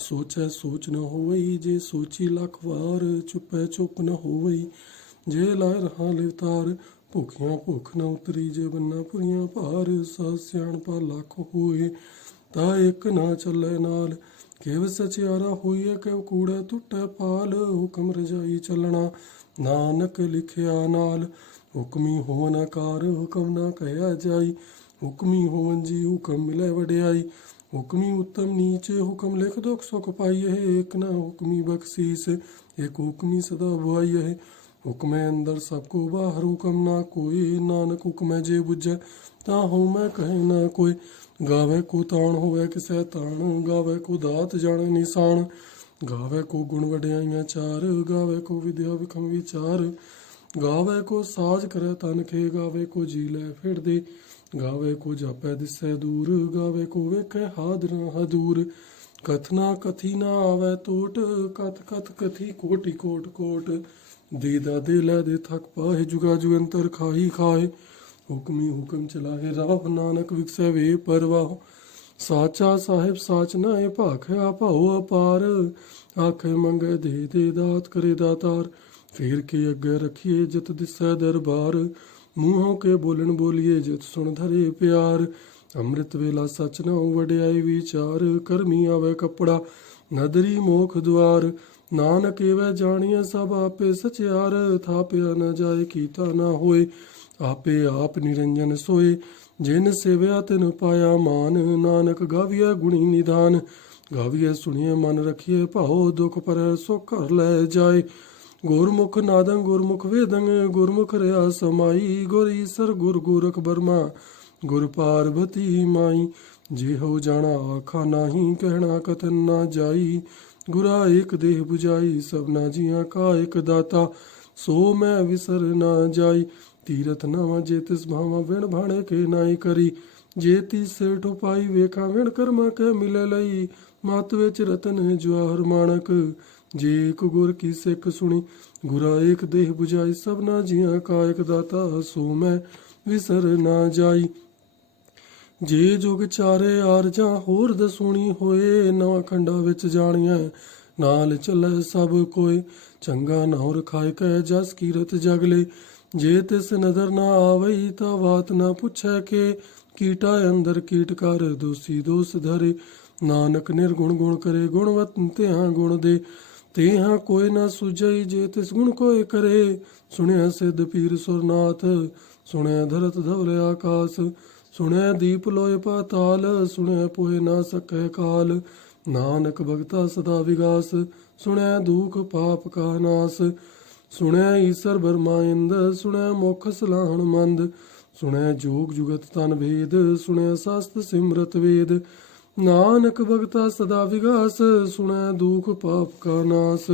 सोचै सोच न होवई जे सोची लख वार। चुपै चुप न होवई जे लाए रहा लिवतार। भुखियां भुख न उतरी जे बन्ना पुरियां भार। सह सियाणपा लख होए ता एक ना चलै नाल। केव सचियारा होइए केव कूड़े टुटै पाल। हुक्म रजाई चलना नानक लिखिया नाल। हुक्मी होवन आकार हुक्म ना कहया जाई। हुक्मी होवन जी हुक्म मिलै वड्याई। हुक्मी उत्तम नीच हुक्म लिख दुख सुख पाई है। एक ना हुक्मी बख्शीस एक हुक्मी सदा बुआई है। हुक्मै अंदर सबको बाहर हुक्म ना कोई। नानक हुक्मै जे बुझै ता हो मैं कहे ना कोई। गावे को ताण होवे किसै ताण गावे को दात जाने निशान। गावे को गुण वड्याइयां चार गावे को विद्या विखम विचार। गावे को साज करे तन खे गावे को जी लै फिर दे। गावे को जापै दिसै दूर गावे को वेखै हादर हदूर। कथना कथी ना आवे टोट कथ कथ कथी कोटि कोट कोट। दीदा दे लै दे थक पाए जुगा जुगंतर खाही खाए। हुक्मी हुक्म चलाहे राह नानक विकसै वे परवाह। साचा साहिब साच नाए भाखै भाओ अपार। आखे मंगे दे दे दात करे दातार। फेर के अगे रखिए जत दिसै दरबार। मूहों के बोलन बोलिए जत सुन धरे प्यार। अमृत वेला सच न वड्याई विचार। करमी आवे कपड़ा नदरी मोख द्वार। नानक एवै जानिए सब आपे सचियार। थापिया न जाए कीता ना होए आपे आप निरंजन सोए। जिन सेव्या तिन पाया मान। नानक गाविया गुणी निधान। गाविया सुनिए मन रखिए भाओ दुख पर सुख कर लै जाए। गुरमुख नादं गुरमुख वेदं गुरमुख रहा समाई। गुर ईसर गुर गोरख बर्मा गुर पार्वती माई। जे हो जाना आखा नाही कहना कथन ना जाई। गुरा एक देह बुझाई सबना जिया का एक दाता। सो मैं विसर ना जाई। तीरथ नावा जे तिस भावा विण भाणे के नाई करी। जे तिस सेठ उपाई वेखा विण कर्मा के मिले लई। मत विच रतन जवाहर माणक जे एक गुर की सिख सुनी। गुरा एक देह बुझाई सबना जिया का एक दाता। सो मैं विसर ना जाई। ਜੇ ਜੁਗ ਚਾਰੇ ਆਰਜਾਂ ਹੋਰ ਦਸੂਣੀ ਹੋਏ, ਨਵਾਂ ਖੰਡਾ ਵਿੱਚ ਜਾਣੀਐ ਨਾਲ ਚੱਲੈ ਸਭ ਕੋਏ। ਚੰਗਾ ਨਾਉ ਰਖਾਇ ਕੈ ਜਸ ਕੀਰਤ ਜਗਲੇ, ਜੇ ਤਿਸ ਨਦਰ ਨਾ ਆਵਈ ਤਾਂ ਬਾਤ ਨਾ ਪੁੱਛੈ ਕੇ। ਕੀਟਾ ਅੰਦਰ ਕੀਟ ਕਰ ਦੋਸੀ ਦੋਸ ਧਰੇ, ਨਾਨਕ ਨਿਰਗੁਣ ਗੁਣ ਕਰੇ ਗੁਣਵਤ ਤਿਹਾਂ ਗੁਣ ਦੇ। ਤੇਹਾਂ ਕੋਈ ਨਾ ਸੁਝਈ ਜੇ ਤਿਸ ਗੁਣ ਕੋਇ ਕਰੇ, ਸੁਣਿਆ ਸਿੱਧ ਪੀਰ ਸੁਰਨਾਥ ਸੁਣਿਆ ਧਰਤ ਧਵਲ ਆਕਾਸ। ਸੁਣਿਆ ਦੀਪ ਲੋਇ ਪਾਤਾਲ ਸੁਣਿਆ ਪੋਹਿ ਨਾ ਸਕੈ ਕਾਲ। ਨਾਨਕ ਭਗਤਾ ਸਦਾ ਵਿਗਾਸ ਸੁਣਿਆ ਦੁਖ ਪਾਪ ਕਾ ਨਾਸ। ਸੁਣਿਆ ਈਸਰ ਬਰਮਾ ਇੰਦ ਸੁਣਿਆ ਮੁਖ ਸਲਾਹਣ ਮੰਦ। ਸੁਣਿਆ ਜੋਗ ਜੁਗਤ ਤਨ ਭੇਦ ਸੁਣਿਆ ਸਸਤ ਸਿਮਰਤ ਵੇਦ। ਨਾਨਕ ਭਗਤਾ ਸਦਾ ਵਿਗਾਸ ਸੁਣਿਆ ਦੁਖ ਪਾਪ ਕਾ ਨਾਸ।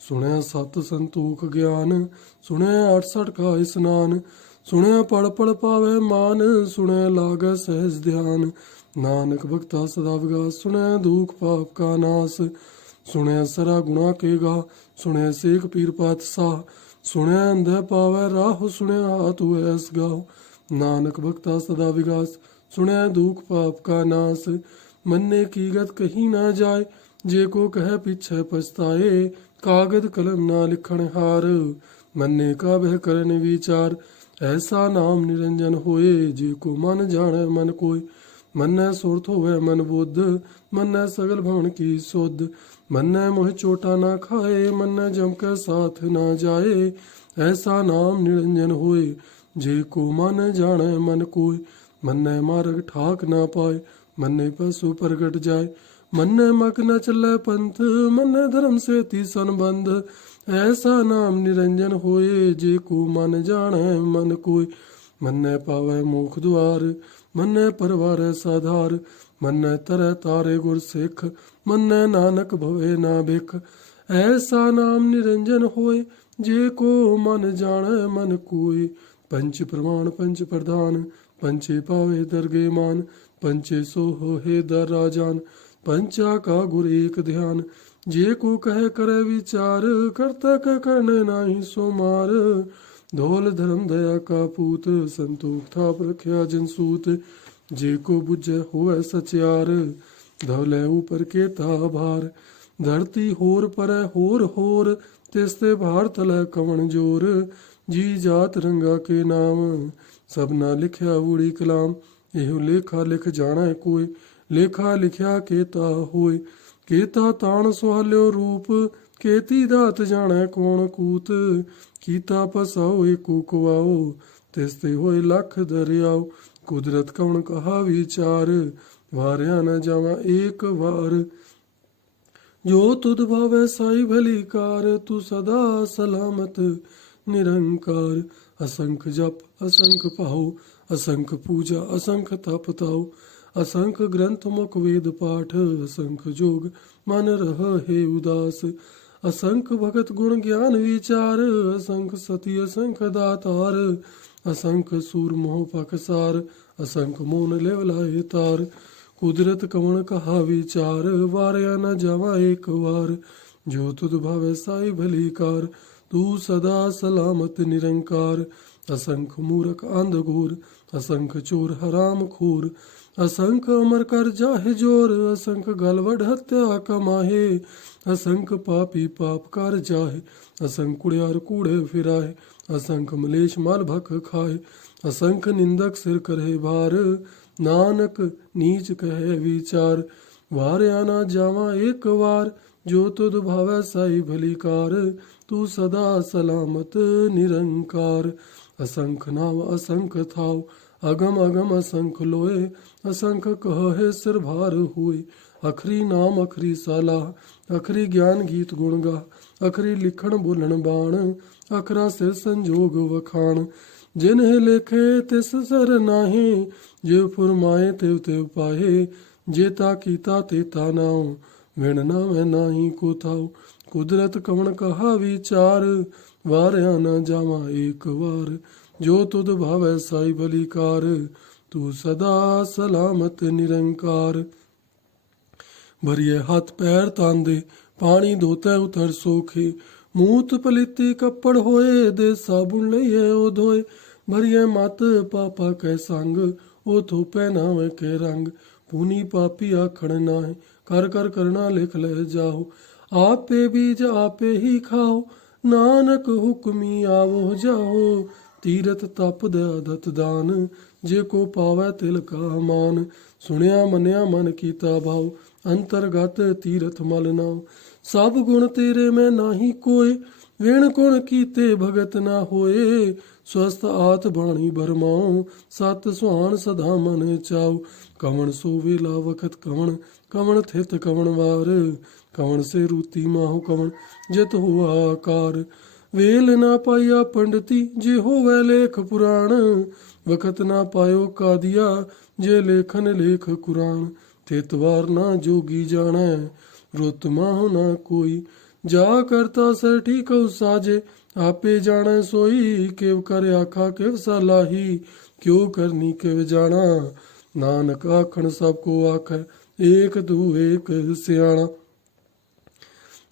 ਸੁਣਿਆ ਸਤ ਸੰਤੋਖ ਗਿਆਨ ਸੁਣਿਆ 68 ਕਾ ਇਸਨਾਨ। ਸੁਣਿਆ ਪੜ ਪੜ ਪਾਵੇ ਮਾਨ ਸੁਣਿਆ ਲਾਗੈ ਸਹਿਜ ਧਿਆਨ। ਨਾਨਕ ਭਗਤਾ ਸਦਾ ਵਿਗਾਸ ਸੁਣਿਆ ਦੁਖ ਪਾਪ ਕਾ ਨਾਸ। ਸੁਣਿਆ ਸਰਾ ਗੁਣਾ ਕੇ ਗਾ ਸੁਣਿਆ ਸੇਖ ਪੀਰ ਪਾਤਸ਼ਾਹ। ਸੁਣਿਆ ਅੰਧੇ ਪਾਵੈ ਰਾਹ ਸੁਣਿਆ ਹਾਥੂ ਐਸ ਗਾਓ। ਨਾਨਕ ਭਗਤਾ ਸਦਾ ਵਿਗਾਸ ਸੁਣਿਆ ਦੁਖ ਪਾਪ ਕਾ ਨਾਸ। ਮੰਨੇ ਕੀ ਗਤ ਕਹੀ ਨਾ ਜਾਏ, ਜੇ ਕੋ ਕਹਿ ਪਿਛੈ ਪਛਤਾਏ। ਕਾਗਦ ਕਲਮ ਨਾ ਲਿਖਣ ਹਾਰ, ਮੰਨੇ ਕਾ ਬਹਿ ਕਰਨ ਵਿਚਾਰ। ਐਸਾ ਨਾਮ ਨਿਰੰਜਨ ਹੋਏ, ਜੇ ਕੋ ਮਨ ਜਾਣੈ ਮਨ ਕੋਇ। ਮੰਨੈ ਸੁਰਤ ਹੋਵੇ ਮਨ ਬੁੱਧ, ਮੰਨੈ ਸਗਲ ਭਵਨ ਕੀ ਸੁਧ। ਮੰਨੈ ਮੋਹ ਚੋਟਾ ਨਾ ਖਾਏ, ਮੰਨੈ ਜਮ ਕੈ ਸਾਥ ਨਾ ਜਾਏ। ਐਸਾ ਨਾਮ ਨਿਰੰਜਨ ਹੋਏ, ਜੇ ਕੋ ਮਨ ਜਾਣੈ ਮਨ ਕੋਇ। ਮੰਨੈ ਮਾਰਗ ਠਾਕ ਨਾ ਪਾਏ, ਮੰਨੇ ਪਸੁ ਪ੍ਰਗਟ ਜਾਏ। ਮੰਨੈ ਮਕ ਨ ਚੱਲੈ ਪੰਥ, ਮੰਨੈ ਧਰਮ ਸੇਤੀ ਸੰਬੰਧ। ਐਸਾ ਨਾਮ ਨਿਰੰਜਨ ਹੋਏ, ਜੇ ਕੋ ਮਨ ਜਾਣੈ ਮਨ ਕੋਇ। ਮੰਨੈ ਪਾਵੈ ਮੋਖ ਦੁਆਰ, ਮੰਨੈ ਪਰਵਾਰੈ ਸਾਧਾਰ। ਮੰਨੈ ਤਰੈ ਤਾਰੇ ਗੁਰ ਸਿੱਖ, ਮੰਨੈ ਨਾਨਕ ਭਵੇ ਨਾ ਬਿਖ। ਐਸਾ ਨਾਮ ਨਿਰੰਜਨ ਹੋਏ, ਜੇ ਕੋ ਮਨ ਜਾਣੈ ਮਨ ਕੋਇ। ਪੰਚ ਪ੍ਰਮਾਣ ਪੰਚ ਪ੍ਰਧਾਨ, ਪੰਚੇ ਪਾਵੇ ਦਰਗੇ ਮਾਨ। ਪੰਚੇ ਸੋ ਹੋਏ ਦਰ ਰਾਜਾਨ, ਪੰਚਾ ਕਾ ਗੁਰ ਏਕ ਧਿਆਨ। ਜੇ ਕੋ ਕਹਿ ਕਰੈ ਵਿਚਾਰ, ਕਰਤਾ ਕੈ ਕਰਨੇ ਨਾਹੀ ਸੋ ਮਾਰ। ਧੋਲ ਧਰਮ ਦਇਆ ਕਾ ਪੂਤ, ਸੰਤੋਖ ਥਾਪ ਰਖਿਆ ਜਨ ਸੂਤ। ਜੇ ਕੋ ਬੁਝੈ ਹੋਵੈ ਸਚਿਆਰ, ਧਵਲੇ ਉਪਰ ਕੇਤਾ ਭਾਰ। ਧਰਤੀ ਹੋਰ ਪਰੈ ਹੋਰ ਹੋਰ, ਤਿਸ ਤੇ ਭਾਰ ਤਲੈ ਕਵਣ ਜੋਰ। ਜੀ ਜਾਤ ਰੰਗਾ ਕੇ ਨਾਮ, ਸਭਨਾ ਲਿਖਿਆ ਊੜੀ ਕਲਾਮ। ਇਹੋ ਲੇਖਾ ਲਿਖ ਜਾਣੈ ਕੋਇ, ਲੇਖਾ ਲਿਖਿਆ ਕੇਤਾ ਹੋਇ। ਕੇਤਾ ਤਾਣ ਸੁਹਾਲਿਓ ਰੂਪ, ਕੇਤੀ ਦਾਤ ਜਾਣੈ ਕੌਣ ਕੂਤ। ਕੀਤਾ ਪਸਾਓ ਏਕੋ ਕੁਆਓ, ਤਿਸ ਤੇ ਹੋਏ ਲੱਖ ਦਰਿਆਓ। ਕੁਦਰਤ ਕਵਣ ਕਹਾ ਵਿਚਾਰ, ਵਾਰਿਆ ਨ ਜਾਵਾਂ ਏਕ ਵਾਰ। ਜੋ ਤੁਧ ਭਾਵੈ ਸਾਈ ਭਲੀ ਕਾਰ, ਤੂੰ ਸਦਾ ਸਲਾਮਤ ਨਿਰੰਕਾਰ। ਅਸੰਖ ਜਪ ਅਸੰਖ ਭਾਉ, ਅਸੰਖ ਪੂਜਾ ਅਸੰਖ ਤਪ ਤਾਉ। ਅਸੰਖ ਗ੍ਰੰਥ ਮੁਖ ਵੇਦ ਪਾਠ, ਅਸੰਖ ਜੋਗ ਮਨ ਰਹੇ ਉਦਾਸ। ਅਸੰਖ ਭਗਤ ਗੁਣ ਗਿਆਨ ਵਿਚਾਰ, ਅਸੰਖ ਸਤੀ ਅਸੰਖ ਦਾਤਾਰ। ਅਸੰਖ ਸੂਰ ਮੋਹ ਪਖਸਾਰ, ਅਸੰਖ ਮੋਨ ਲਿਵ ਲਾਏ ਤਾਰ। ਕੁਦਰਤ ਕਵਣ ਕਹਾ ਵਿਚਾਰ, ਵਾਰਿਆ ਨ ਜਾਵਾ ਏਕ ਵਾਰ। ਜੋ ਤੁਧ ਭਾਵੈ ਸਾਈ ਭਲੀ ਕਾਰ, ਤੂੰ ਸਦਾ ਸਲਾਮਤ ਨਿਰੰਕਾਰ। ਅਸੰਖ ਮੂਰਖ ਅੰਧ ਘੂਰ, ਅਸੰਖ ਚੋਰ ਹਰਾਮ ਖੋਰ। ਅਸੰਖ ਅਮਰ ਕਰ ਜਾਹਿ ਜੋਰ, ਅਸੰਖ ਗਲ ਵਡ ਹੱਤਿਆ ਕਮਾਹੇ। ਅਸੰਖ ਪਾਪੀ ਪਾਪ ਕਰ ਜਾਹੇ, ਅਸੰਖ ਕੁੜਿਆਰ ਕੂੜੇ ਫਿਰਾਏ। ਅਸੰਖ ਮਲੇਸ਼ ਮਲ ਭਖ ਖਾਏ, ਅਸੰਖ ਨਿੰਦਕ ਸਿਰ ਕਰਹਿ ਭਾਰ। ਨਾਨਕ ਨੀਚ ਕਹੈ ਵਿਚਾਰ, ਵਾਰਿਆ ਨਾ ਜਾਵਾਂ ਏਕ ਵਾਰ। ਜੋ ਤੁਧ ਭਾਵੈ ਸਾਈ ਭਲੀ ਕਾਰ, ਤੂੰ ਸਦਾ ਸਲਾਮਤ ਨਿਰੰਕਾਰ। ਅਸੰਖ ਨਾਮ ਅਸੰਖ ਥਾਉ, ਅਗਮ ਅਗਮ ਅਸੰਖ ਲੋਏ। ਅਸੰਖ ਕਹੈ ਸਿਰ ਭਾਰ ਹੋਏ, ਅਖਰੀ ਨਾਮ ਅਖਰੀ ਸਲਾਹ। ਅਖਰੀ ਗਿਆਨ ਗੀਤ ਗੁਣ ਗਾ, ਅਖਰੀ ਲਿਖਣ ਬੋਲਣ ਬਾਣ। ਅਖਰਾ ਸਿਰ ਸੰਜੋਗ ਵਖਾਣ, ਜਿਨਹਿ ਲੇਖੇ ਤਿਸ ਸਿਰ ਨਾਹੀਂ। ਜਿਵ ਫੁਰਮਾਏ ਤਿਵ ਤਿਵ ਪਾਹੇ, ਜੇਤਾ ਕੀਤਾ ਤੇਤਾ ਨਾਉ। ਵਿਣ ਨਾਵੇਂ ਨਾਹੀ ਕੋ ਥਾਉ, ਕੁਦਰਤ ਕਵਣ ਕਹਾ ਵਿਚਾਰ। ਵਾਰਿਆ ਨ ਜਾਵਾਂ ਏਕ ਵਾਰ, ਜੋ ਤੁਧ ਭਾਵੈ ਸਾਈ ਭਲੀ ਕਾਰ। ਤੂੰ ਸਦਾ ਸਲਾਮਤ ਨਿਰੰਕਾਰ। ਭਰੀਏ ਹੱਥ ਪੈਰ ਤਾਂਦੇ, ਪਾਣੀ ਧੋਤੈ ਉਤਰ ਸੋਖੇ। ਮੂਤ ਪਲੀਤੀ ਕੱਪੜ ਹੋਏ, ਦੇ ਸਾਬੁਨ ਲਈਏ ਉਹ ਧੋਏ। ਭਰੀਏ ਮਤ ਪਾਪਾ ਕੈ ਸੰਗ, ओ थोपे नावे के रंग, पुनी पापी आखण नाहे, कर कर करना लिख ले जाओ। आपे बीज आपे ही खाओ, नानक हुक्मी आवो जाओ। तीरथ तप दत दान, जे को पावै तिल का मान। सुनिया मनिया मन कीता भाव, अंतरगत तीरथ मल नाव। सब गुण तेरे में नाही कोय, विण गुण कीते भगत ना होए। स्वस्थ आत बाणी भरमाओ, सत सुहान सदा मन चाओ। कवण सो वेला वखत कवण, कवण थित कवण वार। कवण से रूती माहो कवण, जित हुआ आकार। वेल ना पाया पंडिती, जे होवै लेख पुराण। वखत ना पायो कादिया, जे लेखन लेख कुरान। थितवार ना जोगी जाणै, रुत माहो ना कोई। जा करता सर ठीक साजे, आपे जाणै सोई। केव कर आखा केव सलाही, क्यों करनी केव जाना। नानक आखण सबको आखै, एक तू एक सियाणा।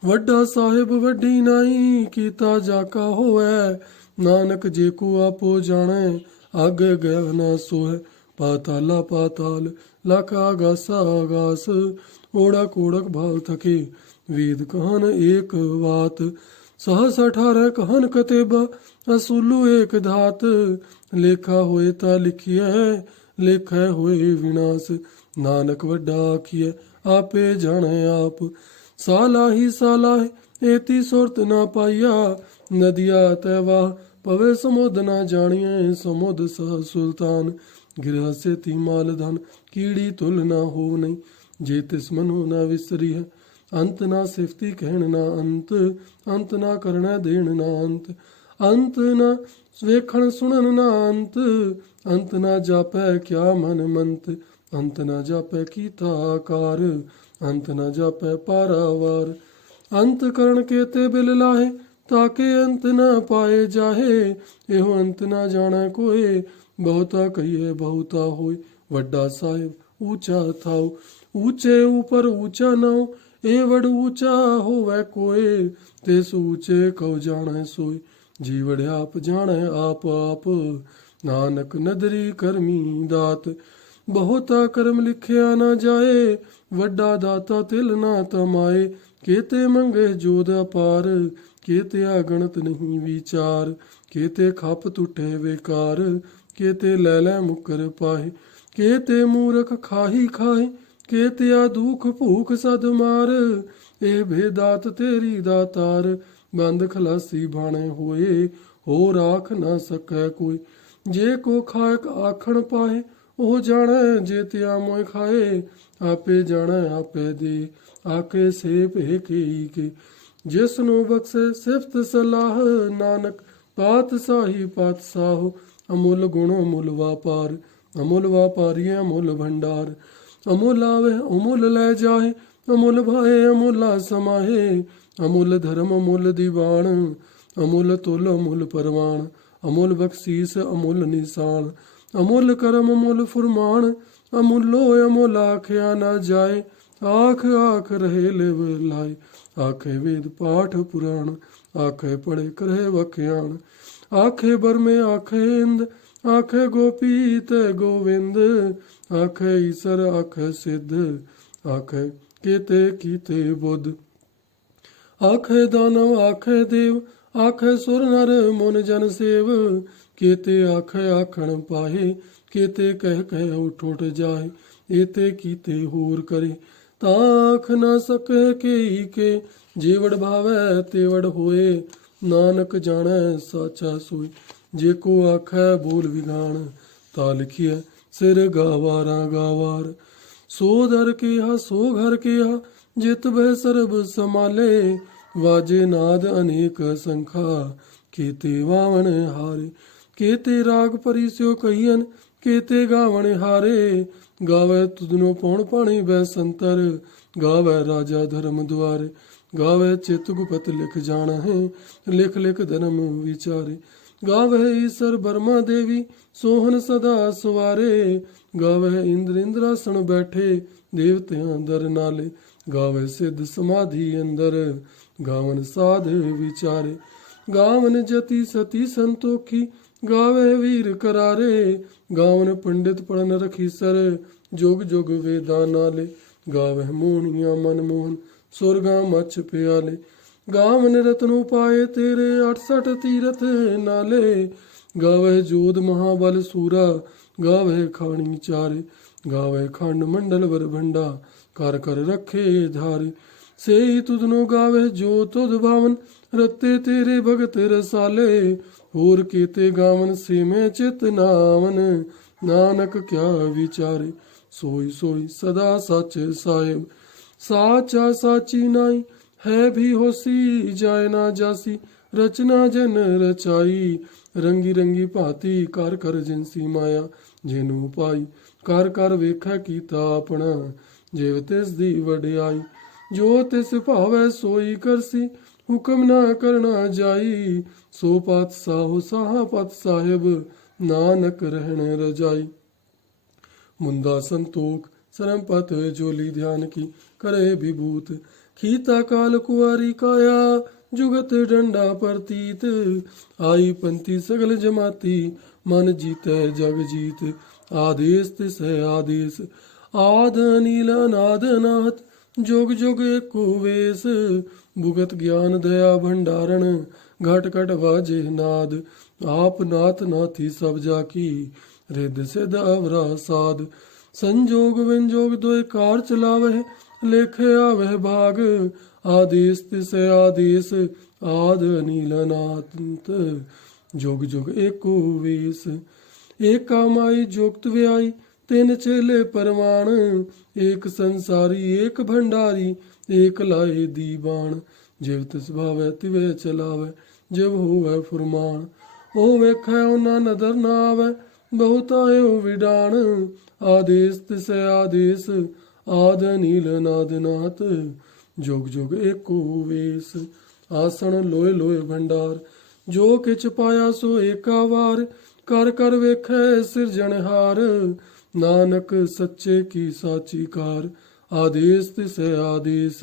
वड्डा साहिब वड्डी नाई, कीता जाका होवै। नानक जे को आपो जाणै, आगे गया ना सोहै। पाताला पाताल, लख आगासा आगास। ओढ़क ओढ़क भाव थके, वेद कहन एक बात। सहस 18 कहन कतेबा, असुलु एक धात। लेखा होए ता लिखिए, लेखै होए विनाश। नानक वड्डा आखिए, आपे जाणै आप। सालाही सालाह, एती सुरत ना पाइया। नदिया तैवाह, पवे समुद ना जानिए। समुद सह सुल्तान, गिरह से ती माल धन। कीड़ी तुल ना हो नहीं, जे तिस मनु ना विसरी है। अंत ना सिफती कहण ना अंत, अंत ना करना देण ना अंत। अंत ना वेखण सुनन ना अंत, अंत ना जापै क्या मन मंत। अंत ना जापै कीता आकार, अंत न जापै पारावार। अंत करण के ते बिल लाहे, ताके अंत न पाए जाहे। एहो अंत न जाना कोय, बहुता कहिए बहुता होय। वड्डा साहिब ऊंचा थाओ, ऊंचे ऊपर ऊंचा नाओ। ए वड ऊंचा होवै कोय, तेस ऊंचे कौ जाना सोय। जीवड़ आप जाने आप आप, नानक नदरी करमी दात। बहुता कर्म लिखिया न जाए, वड्डा दाता तिल ना तमाए। केते मंगे जोध अपार, केते अगणत नहीं विचार। केते खप तुठे बेकार, केते लैलै मुकर पाहे। केते मूरख खाही खाहे, केते आ दुख भूख सद मार। ए भेदात तेरी दातार, बंद खलासी भाणे होए। हो राख ना सकै कोई, जे को खायक आखण पाहे। ਉਹ ਜਾਣੈ ਜੇ ਤਿਆ ਮੋਇ ਖਾਏ। ਆਪੇ ਜਾਣੈ ਆਪੇ ਦੇ, ਆਕੇ ਸੇ ਭੇਖੀ ਕੇ। ਜਿਸ ਨੂੰ ਬਖਸ਼ੇ ਸਿਫਤ ਸਲਾਹ, ਨਾਨਕ ਪਾਤਸ਼ਾਹੀ ਪਾਤਸ਼ਾਹ। ਅਮੁੱਲ ਗੁਣ ਅਮੁੱਲ ਵਾਪਾਰ, ਅਮੁੱਲ ਵਾਪਾਰੀ ਅਮੁੱਲ ਭੰਡਾਰ। ਅਮੁੱਲ ਆਵੇ ਅਮੁੱਲ ਲੈ ਜਾਏ, ਅਮੁੱਲ ਭਾਏ ਅਮੁੱਲਾ ਸਮਾਹੇ। ਅਮੁੱਲ ਧਰਮ ਅਮੁੱਲ ਦੀਵਾਨ, ਅਮੁੱਲ ਤੁਲ ਅਮੁੱਲ ਪਰਵਾਨ। ਅਮੁੱਲ ਬਖਸ਼ੀਸ ਅਮੁੱਲ ਨਿਸ਼ਾਨ, ਅਮੁੱਲ ਕਰਮ ਅਮੁੱਲ ਫੁਰਮਾਨ। ਅਮੁੱਲੋ ਅਮੁੱਲ ਆਖਿਆ ਨਾ ਜਾਏ, ਆਖ ਆਖ ਰਹੇ ਲਿਵ ਲਾਏ। ਆਖੇ ਵੇਦ ਪਾਠ ਪੁਰਾਣ, ਆਖੇ ਪੜੇ ਕਰਹਿ ਵਖਿਆਣ। ਆਖੇ ਬਰਮੇ ਆਖੇ ਇੰਦ, ਆਖੇ ਗੋਪੀ ਤੇ ਗੋਵਿੰਦ। ਆਖੇ ਈਸਰ ਆਖੇ ਸਿੱਧ, ਆਖੇ ਕੀਤੇ ਕੀਤੇ ਬੁੱਧ। ਆਖੇ ਦਾਨਵ ਆਖੇ ਦੇਵ, ਆਖੇ ਸੁਰ ਨਰ ਮੁਨ ਜਨ ਸੇਵ। केते आखे आखण पाहे, केते कह कह उठ उठ जाए। एते कीते होर करे, ताख न सके के। जेवड़ भावै तेवड़ होए, नानक जाणै साचा सोए। जे को आखै बोल विगान, ता लिखिए सिर गावारा गावार। सो दर केहा सो घर केहा, जित बह सरब समाले। वाजे नाद अनेक संखा, केते वावण हारे। केते राग परिस्यो कहियन, केते गावण हारे। गावै तुदनो पौण पाणी बैसंतर, गावै राजा धर्म द्वारे। गावै चित गुपत लिख जान है, लिख लिख धर्म विचारे। गावै ईसर बर्मा देवी, सोहन सदा सवारे। गावै इंद्र इंद्रासन बैठे, देवतियां दर नाले। गावै सिद्ध समाधि अंदर, गावन साध विचारे। गावन जति सती संतोखी, गावे वीर करारे। गावन पंडित पढ़न रखीसर, जोग जोग वेदा नाले। गावे मोहनिया मनमोहन, सुरगा मच प्याले। गावन रतन उपाय तेरे, 68 तीरथ नाले। गावे जोध महाबल सूरा, गावे खानी चारे। गावे खंड मंडल वर भंडा, कर कर रखे धारे। से ही तुधनो गावे जो तुध भावन, रत्ते तेरे भगत रसाले। होर केते गावन से मैं चित नावन, नानक क्या विचारे। सोई सोई सदा सच साहेब, साचा साची नाई। है भी होसी जाय ना जासी, रचना जन रचाई। रंगी रंगी भांति कर कर जिनसी माया, जेनू पाई। कर कर वेखै कीता अपना, जिव तिस दी वडियाई। जो तिस भावै सोई करसी, हुक्म ना करना जाई। सो पातशाह हो साहा पत साहिब, नानक रहन रजाई। मुंदा संतोख सरम पत जोली ध्यान की, करे विभूत। खीता काल कुआरी काया, जुगत डंडा प्रतीत। आई पंथी सगल जमाती, मन जीतै जग जीत। आदेश तिस है आदेश, आद अनिल अनाद अनाहत। जोग जोग एको वेश, भुगत ज्ञान दया भंडारण। घट घट बाजे नाद, आप नाथ नाथी सब जाकी। रिद सिद्ध अवरा साध, संजोग विंजोग दोय कार चलावह। लेखे आवह भाग, आदेश तिस आदेश, आद अनिल अनाथ। जोग जोग एको वेश, एका माई जोगत व्याई। तिन चेले परवान, एक संसारी एक भंडारी। एक लाए दीवान, जिव तिस भावै तिवे चलावै। जब होवै फुरमान, ओ वेखै ओना नदर ना आवै। बहुत आयो विडान, आदेश तिस आदेश, आद अनिल अनाद नाथ। जोग जोग एको वेश, आसन लोय लोय भंडार। जो किछ पाया सो एका वार, कर कर वेखै सिरजनहार। नानक सच्चे की साची कार, आदेश तिस आदेश,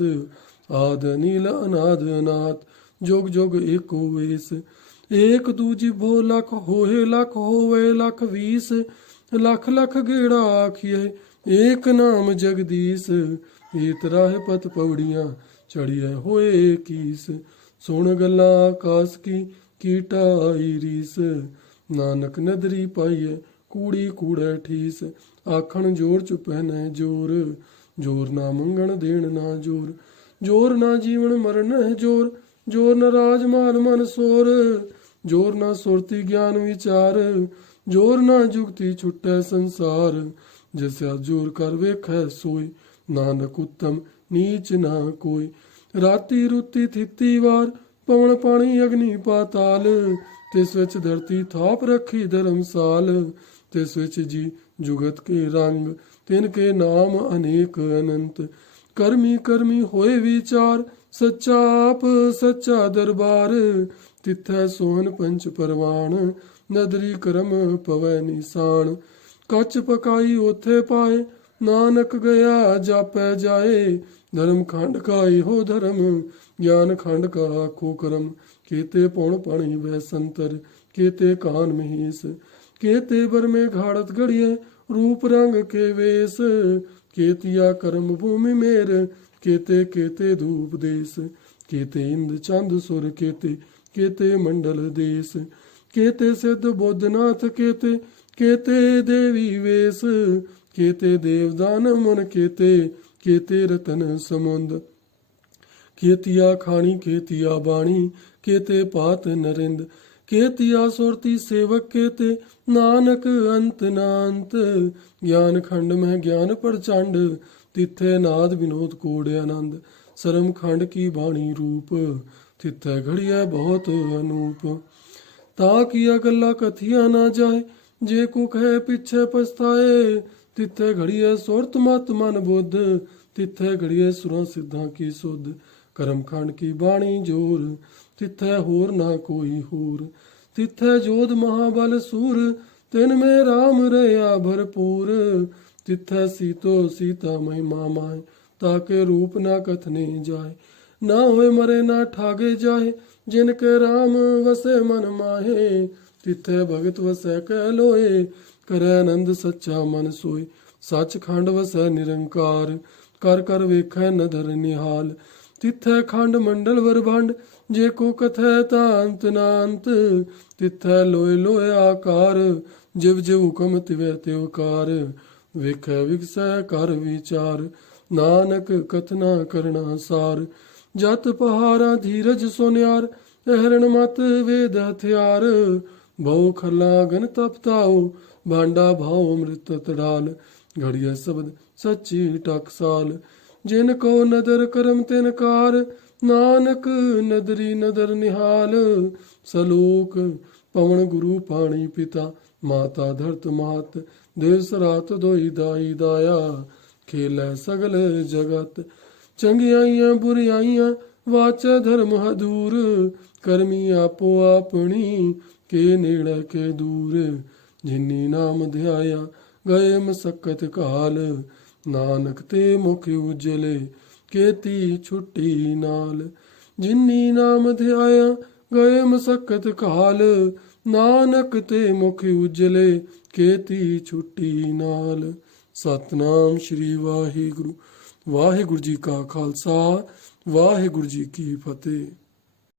आद अनिल अनाद अनाथ। जोग जोग एको वेश, एक दूजी भो लख होए लख होवे लख वीस। लख लख गेड़ा आखिए, एक नाम जगदीश। इत राह पत पौड़ियां, चढ़िए होए कीस। सुन गल्ला आकाश की, कीटा आई रीस। नानक नदरी पाइए, कूड़ी कूड़े ठीस। आखण जोर चुपै न जोर, जोर ना मंगण देण ना जोर। जोर ना जीवन मरण है जोर, जोर न राज माल मन सोर। जोर ना सुरती ज्ञान विचार, जोर ना जुगती छुटै संसार। जैसा जोर कर वेखै सोई, नानक उत्तम नीच ना कोई। राती रुती थिती वार, पवन पानी अग्नि पाताल। तिस विच धरती थाप रखी धर्मसाल। तिस विच जी जुगत के रंग, तिनके नाम अनेक अनंत। कर्मी कर्मी होए विचार, सच्चा आप सच्चा दरबार। तिथै सोहन पंच परवान, नदरी करम पवै निशान। कच पकाई ओथे पाए, नानक गया जापै जाए। धर्म खंड का हो धर्म, ज्ञान खंड का आखो करम। केते पौण पाणी वह संतर, केते कान महेश। केते बर में घाड़त गड़िए, रूप रंग के वेश। केतिया कर्म भूमि मेर, केते केते धूप देश। केते इंद चंद सुर, केते केते मंडल देश। केते सिद्ध बोधनाथ, केते केते देवी वेश। केते देवदान मन, केते केते रतन समुंद। केतिया खाणी केतिया बाणी, केते पात नरिंद। केतिया सुरती सेवक, केते नानक अंत नांत। ज्ञान खंड में ज्ञान प्रचंड, तिथे नाद विनोद कोड आनंद। सरम खंड की बाणी रूप, तिथे घड़िया बहुत अनूप। ताकिया गल्ला कथिया ना जाए, जे कुख है पिछे पछताए। तिथे घड़िया सुरत मत मन बुद्ध, तिथे घड़िया सुरा सिद्धा की सुध। करम खंड की बाणी जोर, तिथे होर ना कोई होर। तिथे जोध महाबल सूर, तिन में राम रया भरपूर। तिथे सीतो सीता महिमा माय, ताके रूप ना कथने जाए। ना होए मरे ना ठागे जाए, जिनके राम वसे मन माहे। ਤਿਥੈ ਭਗਤ ਵਸੈ ਕਹਿ ਲੋਏ, ਕਰੈ ਆਨੰਦ ਸੱਚਾ ਮਨ ਸੋਏ। ਸੱਚਖੰਡ ਵਸੈ ਨਿਰੰਕਾਰ, ਕਰ ਕਰ ਵੇਖੈ ਨਦਰ ਨਿਹਾਲ। ਤਿਥੈ ਖੰਡ ਮੰਡਲ ਵਰਭੰਡ, ਜੇ ਕੋ ਕਥੈ ਤਾਂ ਅੰਤ ਨਾ ਅੰਤ। ਤਿਥੈ ਲੋਏ ਲੋਏ ਆਕਾਰ, ਜਿਵ ਜਿਵ ਹੁਕਮ ਤਿਵੈ ਤਿਵ ਕਾਰ। ਵੇਖੈ ਵਿਗਸੈ ਕਰ ਵਿਚਾਰ, ਨਾਨਕ ਕਥਨਾ ਕਰਣਾ ਸਾਰ। ਜਤ ਪਹਾਰਾ ਧੀਰਜ ਸੁਨਿਆਰ, ਅਹਰਣ ਮਤ ਵੇਦ ਹਥਿਆਰ। ਬਹੁ ਖਲਾ ਗਨ ਤਪਤਾਓ, ਭਾਂਡਾ ਭਾਉ ਅੰਮ੍ਰਿਤ ਤੜਾਲ। ਘੜੀਐ ਸ਼ਬਦ ਸੱਚੀ ਟਕਸਾਲ, ਜਿਨ ਕੋ ਨਦਰ ਕਰਮ ਤਿਨ ਕਾਰ। ਨਾਨਕ ਨਦਰੀ ਨਦਰ ਨਿਹਾਲ। ਸਲੋਕ ਪਵਨ ਗੁਰੂ ਪਾਣੀ ਪਿਤਾ, ਮਾਤਾ ਧਰਤ ਮਾਤ। ਦਿਵਸ ਰਾਤ ਦੋਈ ਦਾਈ ਦਾਇਆ, ਖੇਲੈ ਸਗਲ ਜਗਤ। ਚੰਗਿਆਈਆਂ ਬੁਰਿਆਈਆਂ, ਵਾਚੈ ਧਰਮ ਹਦੂਰ। ਕਰਮੀ ਆਪੋ ਆਪਣੀ, ਕੇ ਨੇੜੇ ਕੇ ਦੂਰ। ਜਿਨੀ ਨਾਮ ਧਿਆਇਆ, ਗਏ ਮਸਕਤ ਕਾਲ। ਨਾਨਕ ਤੇ ਮੁਖ ਉਜਲੇ, ਕੇਤੀ ਛੁੱਟੀ ਨਾਲ। ਜਿਨੀ ਨਾਮ ਧਿਆਇਆ, ਗਏ ਮਸਕਤ ਕਾਲ। ਨਾਨਕ ਤੇ ਮੁਖ ਉਜਲੇ, ਕੇਤੀ ਛੁੱਟੀ ਨਾਲ। ਸਤਨਾਮ ਸ੍ਰੀ ਵਾਹਿਗੁਰੂ। ਵਾਹਿਗੁਰੂ ਜੀ ਕਾ ਖਾਲਸਾ, ਵਾਹਿਗੁਰੂ ਜੀ ਕੀ ਫਤਿਹ।